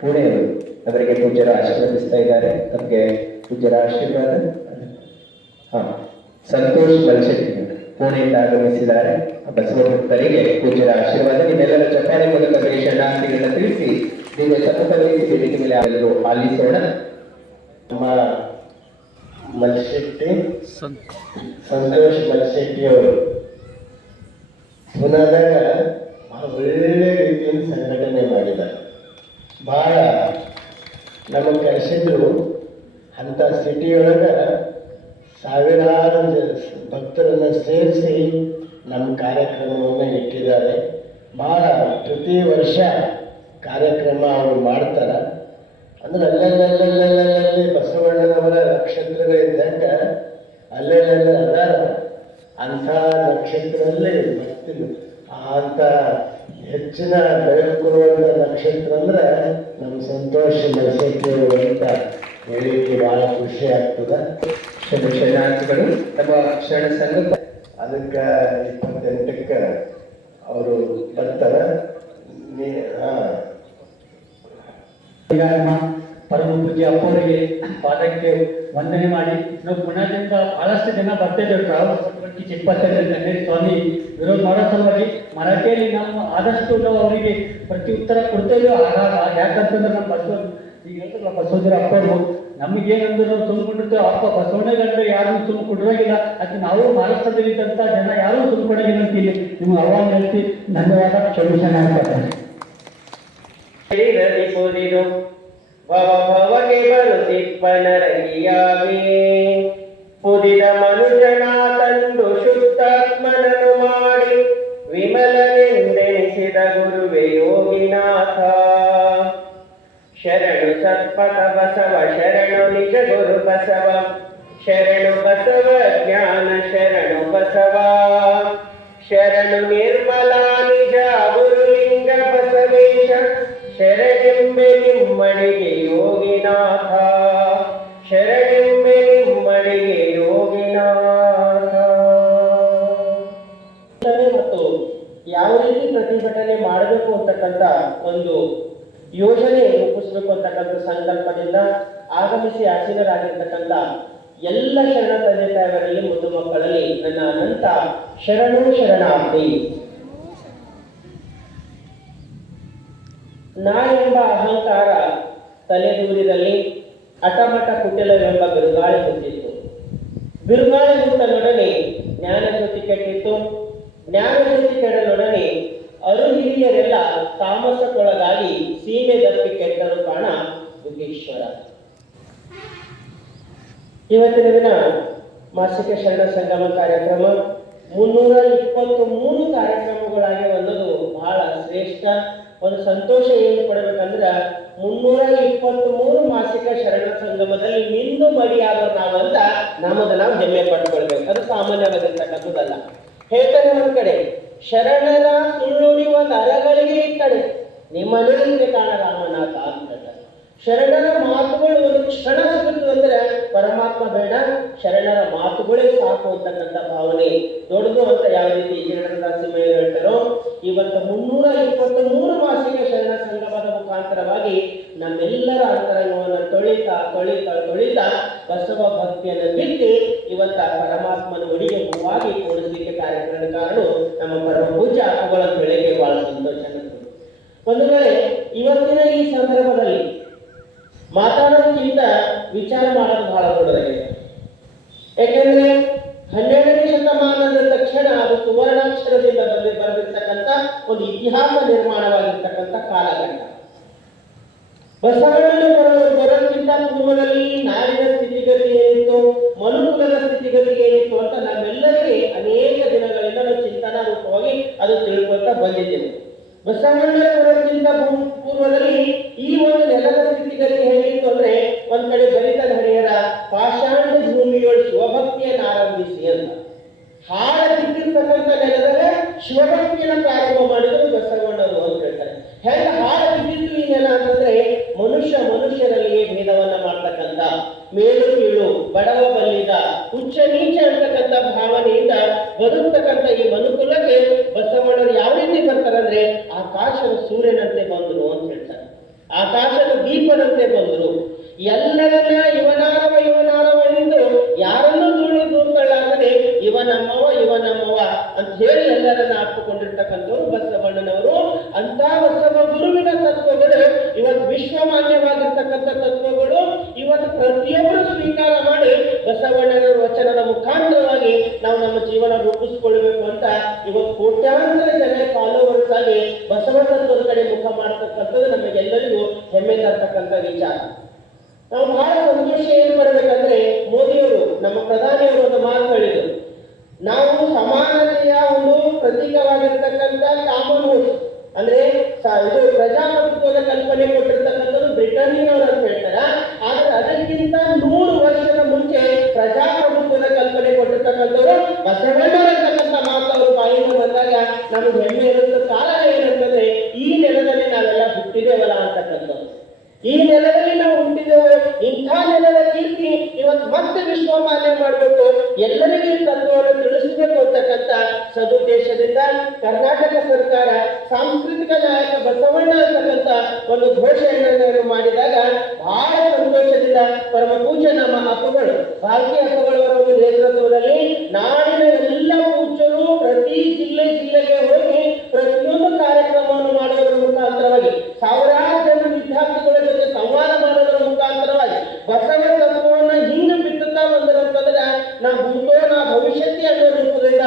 ಪುಣೆಯವರು ಅವರಿಗೆ ಪೂಜ್ಯರ ಆಶೀರ್ವದಿಸ್ತಾ ಇದ್ದಾರೆ. ತಮಗೆ ಪೂಜ್ಯರ ಆಶೀರ್ವಾದ. ಸಂತೋಷ್ ಬಲ್ಶೆಟ್ಟಿ ಪುಣೆಯಿಂದ ಆಗಮಿಸಿದ್ದಾರೆ. ಬಸವ ಭಕ್ತರಿಗೆ ಪೂಜ್ಯರ ಆಶೀರ್ವಾದ. ನಿಮ್ಮೆಲ್ಲರ ಚಪ್ಪಾಳೆ ಮೂಲಕ ಅವರಿಗೆ ಶರಣಾರ್ಥಿಗಳನ್ನ ತಿಳಿಸಿ ನೀವು ಸಮ್ಮುಖದಲ್ಲಿ ವೇದಿಕೆ ಮೇಲೆ ಎಲ್ಲರೂ ಆಲಿಸೋಣ. ನಮ್ಮ ಮಲ್ಶೆಟ್ಟಿ ಸಂತೋಷ್ ಮಲ್ಶೆಟ್ಟಿ ಅವರು ಪುನಾದಾಗ ಬಹಳ ಒಳ್ಳೆ ರೀತಿಯಿಂದ ಸಂಘಟನೆ ಮಾಡಿದ್ದಾರೆ. ಭಾಳ ನಮಗೆ ಕರೆಸಿದ್ರು. ಅಂಥ ಸಿಟಿಯೊಳಗೆ ಸಾವಿರಾರು ಭಕ್ತರನ್ನು ಸೇರಿಸಿ ನಮ್ಮ ಕಾರ್ಯಕ್ರಮವನ್ನು ಇಟ್ಟಿದ್ದಾರೆ. ಭಾಳ ಪ್ರತಿ ವರ್ಷ ಕಾರ್ಯಕ್ರಮ ಅವರು ಮಾಡ್ತಾರೆ. ಅಂದ್ರೆ ಅಲ್ಲಲ್ಲಿ ಬಸವಣ್ಣನವರ ನಕ್ಷತ್ರಗಳಿದ್ದಂಗ ಅಲ್ಲೆಲ್ಲ ಅದಾರ. ಅಂಥ ನಕ್ಷತ್ರದಲ್ಲಿ ಬರ್ತೀನಿ. ಅಂಥ ಹೆಚ್ಚಿನ ಬೆಳಕು ಕೊಡುವಂಥ ನಕ್ಷತ್ರ ಅಂದ್ರೆ ನಮ್ಮ ಸಂತೋಷ ಮಲ್ಶೆಟ್ಟಿಯವರು ಅಂತ ಹೇಳಿಕ್ಕೆ ಭಾಳ ಖುಷಿ ಆಗ್ತದೆ. ಶರಣಾರ್ಥಿಗಳು ನಮ್ಮ ಶರಣ ಸಂಘ ಅದಕ್ಕೆ 28ಕ್ಕೆ ಅವರು ಬರ್ತಾರೆ. ಪರಮ ಪೂಜ್ಯ ಅಪ್ಪವರಿಗೆ ಪಾದಕ್ಕೆ ವಂದನೆ ಮಾಡಿ ನಾವು ಪುಣದಿಂದ ಬಹಳಷ್ಟು ಜನ ಬರ್ತಿದ್ದೇವೆ. ಟ್ರಾವೆಲ್ಸ್ ಚಿಪ್ಪತ್ತೈದನೇ ಸ್ವಾಮಿ ವಿರೋಧ ಮಾಡೋ ಸಲುವಾಗಿ ಮರಾಠಿಯಲ್ಲಿ ನಾವು ಆದಷ್ಟು ನಾವು ಅವರಿಗೆ ಪ್ರತಿ ಉತ್ತರ ಕೊಡ್ತೇವೆ. ಯಾಕಂತಂದ್ರೆ ನಮ್ಮ ಈಗ ಹೇಳ್ತಾರಲ್ಲ ಬಸವಜರ ಅಪ್ಪರು ನಮಗೇನಂದ್ರೆ ನಾವು ತುಂಬಿಕೊಂಡಿರ್ತೇವೆ. ಅಪ್ಪ ಬಸವಣ್ಣಗಂದ್ರೆ ಯಾರು ತುಂಬಿಕೊಡಿರೋಗಿಲ್ಲ. ಅದಕ್ಕೆ ನಾವು ಮಹಾರಾಷ್ಟ್ರದಲ್ಲಿದ್ದಂಥ ಜನ ಯಾರೂ ತುಂಬಿಕೊಡೋಗಿಲ್ಲ ಅಂತೀವಿ. ನಿಮ್ಗೆ ಆಹ್ವಾನ ಹೇಳ್ತಿ. ಧನ್ಯವಾದ. ಚಲುಷನ್ ಆಗ್ತಾರೆ. ಭವಗೆ ಬರುತ್ತಿಪ್ಪನರಗಿಯಾಗಿ ಪುದಿದ ಮನುಜನ ತಂದು ಶುದ್ಧಾತ್ಮನನು ಮಾಡಿ ವಿಮಲನೆಂದೆನಿಸಿದ ಗುರುವೆ ಯೋಗಿನಾಥ. ಶರಣು ಸತ್ಪಥ ಬಸವ, ಶರಣು ನಿಜ ಗುರು ಬಸವ, ಶರಣು ಬಸವ ಜ್ಞಾನ, ಶರಣು ಬಸವ, ಶರಣು ನಿರ್ಮಲ ನಿಜ ಗುರುಲಿಂಗ ಬಸವೇಶ, ಶರಣೆಂಬೆ ನಿಮ್ಮಡಿಗೆ ಯೋಗಿನಾಥ, ಶರಣೆಂಬೆ ನಿಮ್ಮಡಿಗೆ ಯೋಗಿನಾಥ. ಮತ್ತು ಯಾವ ರೀತಿ ಪ್ರತಿಭಟನೆ ಮಾಡಬೇಕು ಅಂತಕ್ಕಂಥ ಒಂದು ಯೋಜನೆ ರೂಪಿಸಬೇಕು ಅಂತಕ್ಕಂಥ ಸಂಕಲ್ಪದಿಂದ ಆಗಮಿಸಿ ಆಸೀನರಾಗಿರ್ತಕ್ಕಂಥ ಎಲ್ಲ ಶರಣ ತಂದೆ ತಾಯಿಗಳಲ್ಲಿ ಮುದ್ದು ಮಕ್ಕಳಲ್ಲಿ ನನ್ನ ಅನಂತ ಶರಣು ಶರಣಾರ್ಥಿ. ನಾನೆಂಬ ಅಹಂಕಾರ ತಲೆದೂರಿದಲ್ಲಿ ಅಟಮಟ ಕುಟಿಲವೆಂಬ ಬಿರುಗಾಳಿ ಹುಟ್ಟಿತ್ತು. ಬಿರುಗಾಳಿ ಹುಟ್ಟನೊಡನೆ ಜ್ಞಾನಜ್ಯೋತಿ ಕೆಟ್ಟಿತ್ತು. ಜ್ಞಾನಜ್ಯೋತಿ ಕೆಡನೊಡನೆ ಅರುಹಿರಿಯರೆಲ್ಲ ತಾಮಸಕ್ಕೊಳಗಾಗಿ ಸೀಮೆ ದಪ್ಪಿ ಕೆಟ್ಟರು ಕಾಣ ದುಗ್ಗೇಶ್ವರ. ಇವತ್ತಿನ ದಿನ ಮಾಸಿಕ ಶರಣ ಸಂಗಮ ಕಾರ್ಯಕ್ರಮ 323 ಕಾರ್ಯಕ್ರಮಗಳಾಗಿ ಅನ್ನೋದು ಬಹಳ ಶ್ರೇಷ್ಠ. ಒಂದು ಸಂತೋಷ ಏನು ಕೊಡಬೇಕಂದ್ರೆ 323 ಮಾಸಿಕ ಶರಣ ಸಂಗಮದಲ್ಲಿ ನಿಂದು ಮಡಿಯಾದವರು ನಾವು ಅಂತ ನಮ್ಮದು ನಾವು ಹೆಮ್ಮೆ ಪಡ್ಕೊಳ್ಬೇಕು. ಅದು ಸಾಮಾನ್ಯವಾಗಿರ್ತಕ್ಕಂಥದ್ದಲ್ಲ. ಹೇಳ್ತಾನೆ ಒಂದ್ ಕಡೆ ಶರಣರ ಸುಳ್ಳುಡಿ ಒಂದು ಅರಗಳಿಗೆ ಈ ಕಡೆ ನಿಮ್ಮನೆ ಕಾಣ ರಾಮನಾಥ ಅಂತ. ಶರಣರ ಮಾತುಗಳು ಒಂದು ಕ್ಷಣ ಸಿಗುತ್ತದೆ ಅಂದ್ರೆ ಪರಮಾತ್ಮ ಬೇಡ, ಶರಣರ ಮಾತುಗಳೇ ಸಾಕು ಅಂತಕ್ಕಂಥ ಭಾವನೆ ದೊಡ್ಡದು ಅಂತ ಯಾವ ರೀತಿ ಜೀರ್ಣದಾಸಿಮಯ್ಯ ಹೇಳ್ತಾರೋ, ಇವತ್ತು 323 ಮಾಸಿಕ ಶರಣ ಸಂಗಮದ ಮುಖಾಂತರವಾಗಿ ನಮ್ಮೆಲ್ಲರ ಅಂತರಂಗವನ್ನು ತೊಳಿತಾ ಬಸವ ಭಕ್ತಿಯನ್ನು ಬಿಟ್ಟು ಇವತ್ತ ಪರಮಾತ್ಮನ ಒಡಿಗೆ ಹೂವಾಗಿ ಕೂಡಿಸಲಿಕ್ಕೆ ಕಾರ್ಯಕ್ರಮದ ಕಾರಣ ನಮ್ಮ ಪರಮ ಪೂಜ್ಯ ಅಪ್ಪಗಳ ಬೆಳೆಗೆ ಬಹಳ ಸಂತೋಷ. ಇವತ್ತಿನ ಈ ಸಂದರ್ಭದಲ್ಲಿ ಮಾತಾಡೋದಕ್ಕಿಂತ ವಿಚಾರ ಮಾಡೋದು ಬಹಳ ದೊಡ್ಡದಾಗಿದೆ. ಯಾಕೆಂದ್ರೆ 12ನೇ ಶತಮಾನದ ತಕ್ಷಣ ಅದು ಸುವರ್ಣಾಕ್ಷರದಿಂದ ಬರೆದಿರ್ತಕ್ಕಂಥ ಒಂದು ಇತಿಹಾಸ ನಿರ್ಮಾಣವಾಗಿರ್ತಕ್ಕಂಥ ಕಾಲಘಟ್ಟ. ಬಸವಣ್ಣನ ಬರೋಕ್ಕಿಂತ ಪೂರ್ವದಲ್ಲಿ ನಾಡಿನ ಸ್ಥಿತಿಗತಿ ಏನಿತ್ತು, ಮನುಕುಲದ ಸ್ಥಿತಿಗತಿ ಏನಿತ್ತು ಅಂತ ನಮ್ಮೆಲ್ಲರಿಗೆ ಅನೇಕ ದಿನಗಳಿಂದ ನಾವು ಚಿಂತನಾ ರೂಪವಾಗಿ ಅದು ತಿಳ್ಕೊಳ್ತಾ ಬಂದಿದ್ದೇವೆ. ಬಸವಣ್ಣನ ಬರೋಕ್ಕಿಂತ ಪೂರ್ವದಲ್ಲಿ ಈ ಒಂದು ನೆಲದ ಸ್ಥಿತಿಗತಿ ಹೇಗಿತ್ತು ಅಂದ್ರೆ, ಒಂದ್ ಕಡೆ ಬರಿತ ಹರಿಹರ ಪಾಷಾಣ ಭೂಮಿಯೊಳ ಶಿವಭಕ್ತಿಯನ್ನು ಆರಂಭಿಸಿ ಅಂತ ಹಾಳ ಬಿದ್ದಿರ್ತಕ್ಕಂಥ ನೆಲದಾಗ ಶಿವಭಕ್ತಿಯನ್ನು ಪ್ರಾರಂಭ ಮಾಡಿದ್ರು ಬಸವಣ್ಣರು ಅಂತ ಹೇಳ್ತಾರೆ. ಹೆಂಗ ಹಾಳ ಬಿದ್ದಿತ್ತು ಈ ನೆಲ ಅಂತಂದ್ರೆ, ಮನುಷ್ಯರಲ್ಲಿಯೇ ಭೇದವನ್ನ ಮಾಡ್ತಕ್ಕಂಥ, ಮೇಲು ಕೀಳು, ಬಡವ ಬಲ್ಲಿದ, ಉಚ್ಚ ನೀಚ ಅಂತಕ್ಕಂಥ ಭಾವನೆಯಿಂದ ಬದುಕ್ತಕ್ಕಂಥ ಈ ಮನುಕುಲಕ್ಕೆ ಬಸವಣ್ಣರು ಯಾವ ರೀತಿ ಬರ್ತಾರಂದ್ರೆ, ಆಕಾಶದ ಸೂರ್ಯನಂತೆ ಬಂದ್ರು ಅಂತ ಹೇಳ್ತಾರೆ. ಆಕಾಶದ ದೀಪದಂತೆ ಬಂದ್ರು. ಎಲ್ಲರನ್ನ ಇವನಾರವ ಎಂದು ಯಾರನ್ನೂ ದೂರಲಾಗದೆ ಇವ ನಮ್ಮವ ಅಂತ ಹೇಳಿ ಎಲ್ಲರನ್ನ ಅಪ್ಪಿಕೊಂಡಿರ್ತಕ್ಕಂಥವ್ರು ಬಸವಣ್ಣನವರು. ಅಂತ ಬಸವ ಗುರುವಿನ ತತ್ವಗಳು ಇವತ್ತು ವಿಶ್ವಮಾನ್ಯವಾಗಿರ್ತಕ್ಕಂಥ ತತ್ವಗಳು ಇವತ್ತು ಪ್ರತಿಯೊಬ್ಬರು ಸ್ವೀಕಾರ ಮಾಡಿ ಬಸವಣ್ಣನ ವಚನದ ಮುಖಾಂತರವಾಗಿ ನಾವು ನಮ್ಮ ಜೀವನ ರೂಪಿಸಿಕೊಳ್ಳಬೇಕು ಅಂತ ಇವತ್ತು ಕೋಟ್ಯಾಂತರ ಜನ ಫಾಲೋವರ್ಸ್ ಆಗಿ ಬಸವ ತತ್ವದ ಕಡೆ ಮುಖ ಮಾಡ್ತಕ್ಕಂಥದ್ದು ನಮಗೆಲ್ಲರಿಗೂ ಹೆಮ್ಮೆ ತರ್ತಕ್ಕಂಥ ವಿಚಾರ. ನಾವು ಬಹಳ ಸಂತೋಷ ಏನ್ ಮಾಡಬೇಕಂದ್ರೆ, ಮೋದಿಯವರು ನಮ್ಮ ಪ್ರಧಾನಿಯವರು ಒಂದು ಮಾತು ಹೇಳಿದರು, ನಾವು ಸಮಾನತೆಯ ಒಂದು ಪ್ರತೀಕವಾಗಿರ್ತಕ್ಕಂಥ ಕಾಮನ್ ಹೌಸ್ ಅಂದ್ರೆ ಇದು ಪ್ರಜಾಪ್ರಭುತ್ವದ ಕಲ್ಪನೆ ಕೊಟ್ಟಿರ್ತಕ್ಕಂಥದ್ದು ಬ್ರಿಟನ್ನಿನವರು ಅಂತ ಹೇಳ್ತಾರ. ಆದ್ರೆ ಅದಕ್ಕಿಂತ 100 ವರ್ಷದ ಮುಂಚೆ ಪ್ರಜಾಪ್ರಭುತ್ವದ ಕಲ್ಪನೆ ಕೊಟ್ಟಿರ್ತಕ್ಕಂಥವ್ರು ಬಸವಣ್ಣವರು ಅಂತಕ್ಕಂಥ ಮಾತು ಅವರು ಬಾಯಿಂದ ಬಂದಾಗ ನಮಗೆ ಹೆಮ್ಮೆ ಇರುತ್ತೆ. ಕಾರಣ ಏನಂತಂದ್ರೆ, ಈ ನೆಲದಲ್ಲಿ ನಾವೆಲ್ಲ ಹುಟ್ಟಿದೇವಲ್ಲ ಅಂತಕ್ಕಂಥದ್ದು. ಈ ನೆಲದಲ್ಲಿ ನಾವು ಹುಟ್ಟಿದೆವು. ಇಂಥ ನೆಲದ ಕೀರ್ತಿ ಇವತ್ತು ಮತ್ತೆ ವಿಶ್ವಮಾನ್ಯ ಮಾಡಬೇಕು, ಎಲ್ಲರಿಗೂ ಈ ತತ್ವವನ್ನು ತಿಳಿಸಬೇಕು ಅಂತಕ್ಕಂಥ ಸದುದ್ದೇಶದಿಂದ ಕರ್ನಾಟಕ ಸರ್ಕಾರ ಸಾಂಸ್ಕೃತಿಕ ನಾಯಕ ಬಸವಣ್ಣ ಅಂತಕ್ಕಂಥ ಒಂದು ಘೋಷಣೆಯನ್ನು ಮಾಡಿದಾಗ ಬಹಳ ಸಂತೋಷದಿಂದ ಪರಮ ಪೂಜ್ಯ ನಮ್ಮ ಅಪ್ಪಗಳು ಭಾರತೀಯ ಅಪ್ಪಗಳವರ ಒಂದು ನೇತೃತ್ವದಲ್ಲಿ ನಾಡಿನ ಎಲ್ಲ ಪೂಜ್ಯರು ಪ್ರತಿ ಜಿಲ್ಲೆಗೆ ಹೋಗಿ ಪ್ರತಿಯೊಂದು ಕಾರ್ಯಕ್ರಮವನ್ನು ಮಾಡುವುದರ ಮುಖಾಂತರವಾಗಿ ಸಾವಿರಾರು ಜನ ವಿದ್ಯಾರ್ಥಿಗಳ ಜೊತೆ ಸಂವಾದ ಮಾಡೋದರ ಮುಖಾಂತರವಾಗಿ ಬಸವ ತತ್ವವನ್ನು ಹಿಂಗೆ ಬಿತ್ತುತ್ತಾ ಬಂದಿರುವಂತಂದ್ರೆ ನಾವು ಭೂತೋ ನಾ ಭವಿಷ್ಯತಿ ಅನ್ನೋ ರೂಪದಿಂದ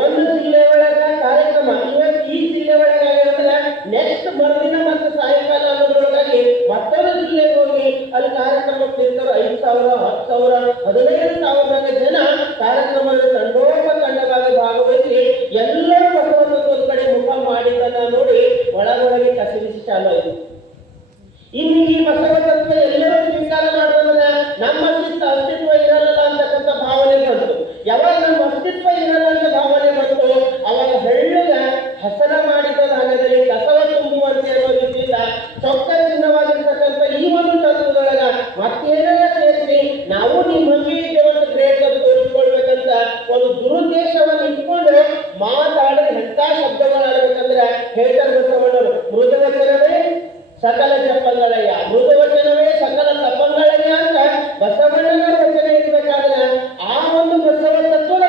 ಒಂದು ಜಿಲ್ಲೆ ಒಳಗ ಕಾರ್ಯಕ್ರಮ ಇವತ್ತು ಈ ಜಿಲ್ಲೆ ಒಳಗಾಗಿ ಅಂದ್ರೆ ನೆಕ್ಸ್ಟ್ ಮರುದಿನ ಮತ್ತೆ ಸಾಯಂಕಾಲ ಅನ್ನೋದ್ರೊಳಗಾಗಿ ಮತ್ತೊಂದು ಜಿಲ್ಲೆಗೆ ಹೋಗಿ ಅಲ್ಲಿ ಕಾರ್ಯಕ್ರಮಕ್ಕೆ ನಿಂತವರು 5,000, 10,000, 15,000 ಜನ ಕಾರ್ಯಕ್ರಮದಲ್ಲಿ ತಂಡವಾಗಿ ಭಾಗವಹಿಸಿ ಎಲ್ಲರೂ ಬಸವ ತತ್ವದ ಕಡೆ ಮುಖ ಮಾಡಿದ್ದನ್ನ ನೋಡಿ ಒಳಗೊಳಗೆ ಕಸಿರಿಸಿ ಚಾಲು ಆಯಿತು. ಇನ್ನು ಈ ಬಸವ ತತ್ವ ಎಲ್ಲರೂ ಸ್ವೀಕಾರ ಮಾಡೋದ್ರೆ ನಮ್ಮ ಅಸ್ತಿತ್ವ ಇರಲ್ಲ ಅಂತಕ್ಕಂಥ ಭಾವನೆ ಬಂತು. ಯಾವಾಗ ನಮ್ಮ ಅಸ್ತಿತ್ವ ಇರಲ್ಲ ಅಂತ ಭಾವನೆ ಬಂತು, ಅವಾಗ ಹಳ್ಳಿಗ ಹಸನ ಮಾಡಿದ ಭಾಗದಲ್ಲಿ ಕಸವ ತುಂಬುವಂತೆ ಅನ್ನೋ ರೀತಿಯಿಂದ ಚೊಕ್ಕ ಚಿನ್ನವಾಗಿರ್ತಕ್ಕಂಥ ಈ ಒಂದು ತತ್ವದೊಳಗ ಮತ್ತೇನೆಲ್ಲ ಸೇರಿಸಿ ನಾವು ನಿಮ್ಮ ಹಂಗೆ ಇದ್ದೇವಂತ ಗ್ರೇಟ್ ಅಂತ ತೋರಿಸ್ಕೊಳ್ಬೇಕಂತ ಒಂದು ದುರುದ್ದೇಶವನ್ನು ಇಟ್ಕೊಂಡು ಮಾತಾಡಿದ ಎಂಥ ಶಬ್ದಗಳಾಡಬೇಕಂದ್ರೆ ಹೇಳ್ತಾರೆ ಬಸವಣ್ಣವರು, ಮೃದುವಚನವೇ ಸಕಲ ಜಪಂಗಳಯ್ಯ, ಮೃದುವಚನವೇ ಸಕಲ ತಪಂಗಳಯ್ಯ ಅಂತ ಬಸವಣ್ಣನ ವಚನ ಇರಬೇಕಾದ್ರೆ ಆ ಒಂದು ಬಸವ ತತ್ವದ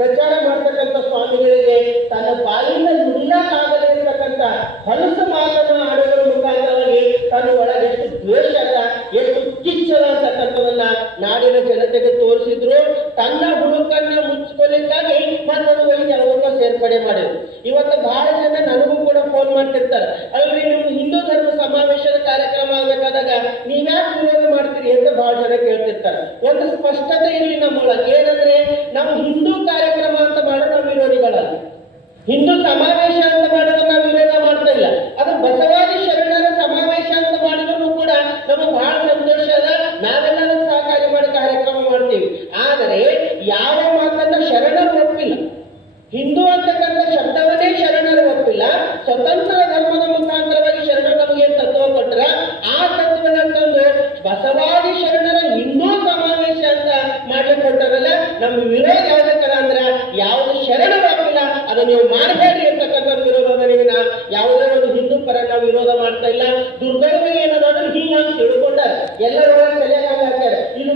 ಪ್ರಚಾರ ಮಾಡ್ತಕ್ಕಂಥ ಸ್ವಾಮಿಗಳಿಗೆ ತನ್ನ ಬಾಯಿಂದ ನುಡಿಲಾಗದೇ ಇರತಕ್ಕಂಥ ಹೊಲಸು ಮಾತನ್ನು ಆಡುವುದರ ಮುಖಾಂತರವಾಗಿ ತನ್ನ ಒಳಗೆ ಎಷ್ಟು ದ್ವೇಷ ಅದ, ಎಷ್ಟು ಕಿಚ್ಚದ ಅಂತಕ್ಕಂಥದನ್ನ ನಾಡಿನ ಜನತೆಗೆ ತೋರಿಸಿದ್ರು. ತನ್ನ ಹುಡುಕನ್ನ ಮುಚ್ಚಿಕೊಳ್ಳಿಕ್ಕಾಗಿ ಮತ್ತೊಂದು ವೈದ್ಯ ಅವರನ್ನ ಸೇರ್ಪಡೆ ಮಾಡಿದ್ರು. ಇವತ್ತು ಬಹಳ ಜನ ನನಗೂ ಕೂಡ ಫೋನ್ ಮಾಡ್ತಿರ್ತಾರೆ, ಅಲ್ರಿ ನೀವು ಹಿಂದೂ ಧರ್ಮ ಸಮಾವೇಶದ ಕಾರ್ಯಕ್ರಮ ಆಗಬೇಕಾದಾಗ ನೀವ್ಯಾಕೆ ವಿರೋಧ ಮಾಡ್ತೀರಿ ಅಂತ ಬಹಳ ಜನ ಕೇಳ್ತಿರ್ತಾರೆ. ಒಂದು ಸ್ಪಷ್ಟತೆ ಇರಲಿ ನಮ್ಮೊಳಗೆ, ಏನಂದ್ರೆ ನಾವು ಹಿಂದೂ ಕಾರ್ಯಕ್ರಮ ಅಂತ ಮಾಡೋದು ನಾವು ವಿರೋಧಿಗಳಲ್ಲ, ಹಿಂದೂ ಸಮಾವೇಶ ಅಂತ ಮಾಡೋದು ನಾವು ವಿರೋಧ ಮಾಡ್ತಾ ಇಲ್ಲ. ಅದು ಬಸವಾದಿ ಶರಣರ ಸಮಾವೇಶ ಅಂತ ಮಾಡಿದ್ರು ಕೂಡ ನಮಗೆ ಬಹಳ ಸಂತೋಷ ಅದ, ನಾವೆಲ್ಲರೂ ಸಹಕಾರಿ ಮಾಡಿ ಕಾರ್ಯಕ್ರಮ ಮಾಡ್ತೀವಿ. ಆದರೆ ಯಾವ ಮಾತನ್ನ ಶರಣರು ಒಪ್ಪಿಲ್ಲ, ಹಿಂದೂ ಅಂತಕ್ಕಂಥ ಶಬ್ದವನ್ನೇ ಶರಣರು ಒಪ್ಪಿಲ್ಲ. ಸ್ವತಂತ್ರ ಧರ್ಮದ ಮುಖಾಂತರವಾಗಿ ಶರಣರು ನಮಗೆ ತತ್ವ ಕೊಟ್ರ, ಆ ತತ್ವದಂತಂದು ಬಸವಾದಿ ಶರಣರ ಹಿಂದೂ ಸಮಾವೇಶ ಅಂತ ಮಾಡ್ಲಿಕ್ಕೆ ಕೊಟ್ಟಾರಲ್ಲ, ನಮ್ಮ ವಿರೋಧ ಯಾವ್ದಕ್ಕಲ್ಲ ಅಂದ್ರೆ ಯಾವುದು ಶರಣರು ಒಪ್ಪಿಲ್ಲ ಅದನ್ನ ನೀವು ಮಾಡಬೇಡಿ ಅಂತಕ್ಕಂಥ ವಿರೋಧದಲ್ಲಿ ಯಾವುದೇ ಒಂದು ಹಿಂದೂ ಪರ ನಾವು ವಿರೋಧ ಮಾಡ್ತಾ ಇಲ್ಲ. ದುರ್ದೈವ ಏನದಾದ್ರೂ ಹಿಂಗೆ ತಿಳ್ಕೊಂಡ ಎಲ್ಲರೂ ತಲೆಯಾಗ ಹಾಕ್ಯಾರ, ಇದು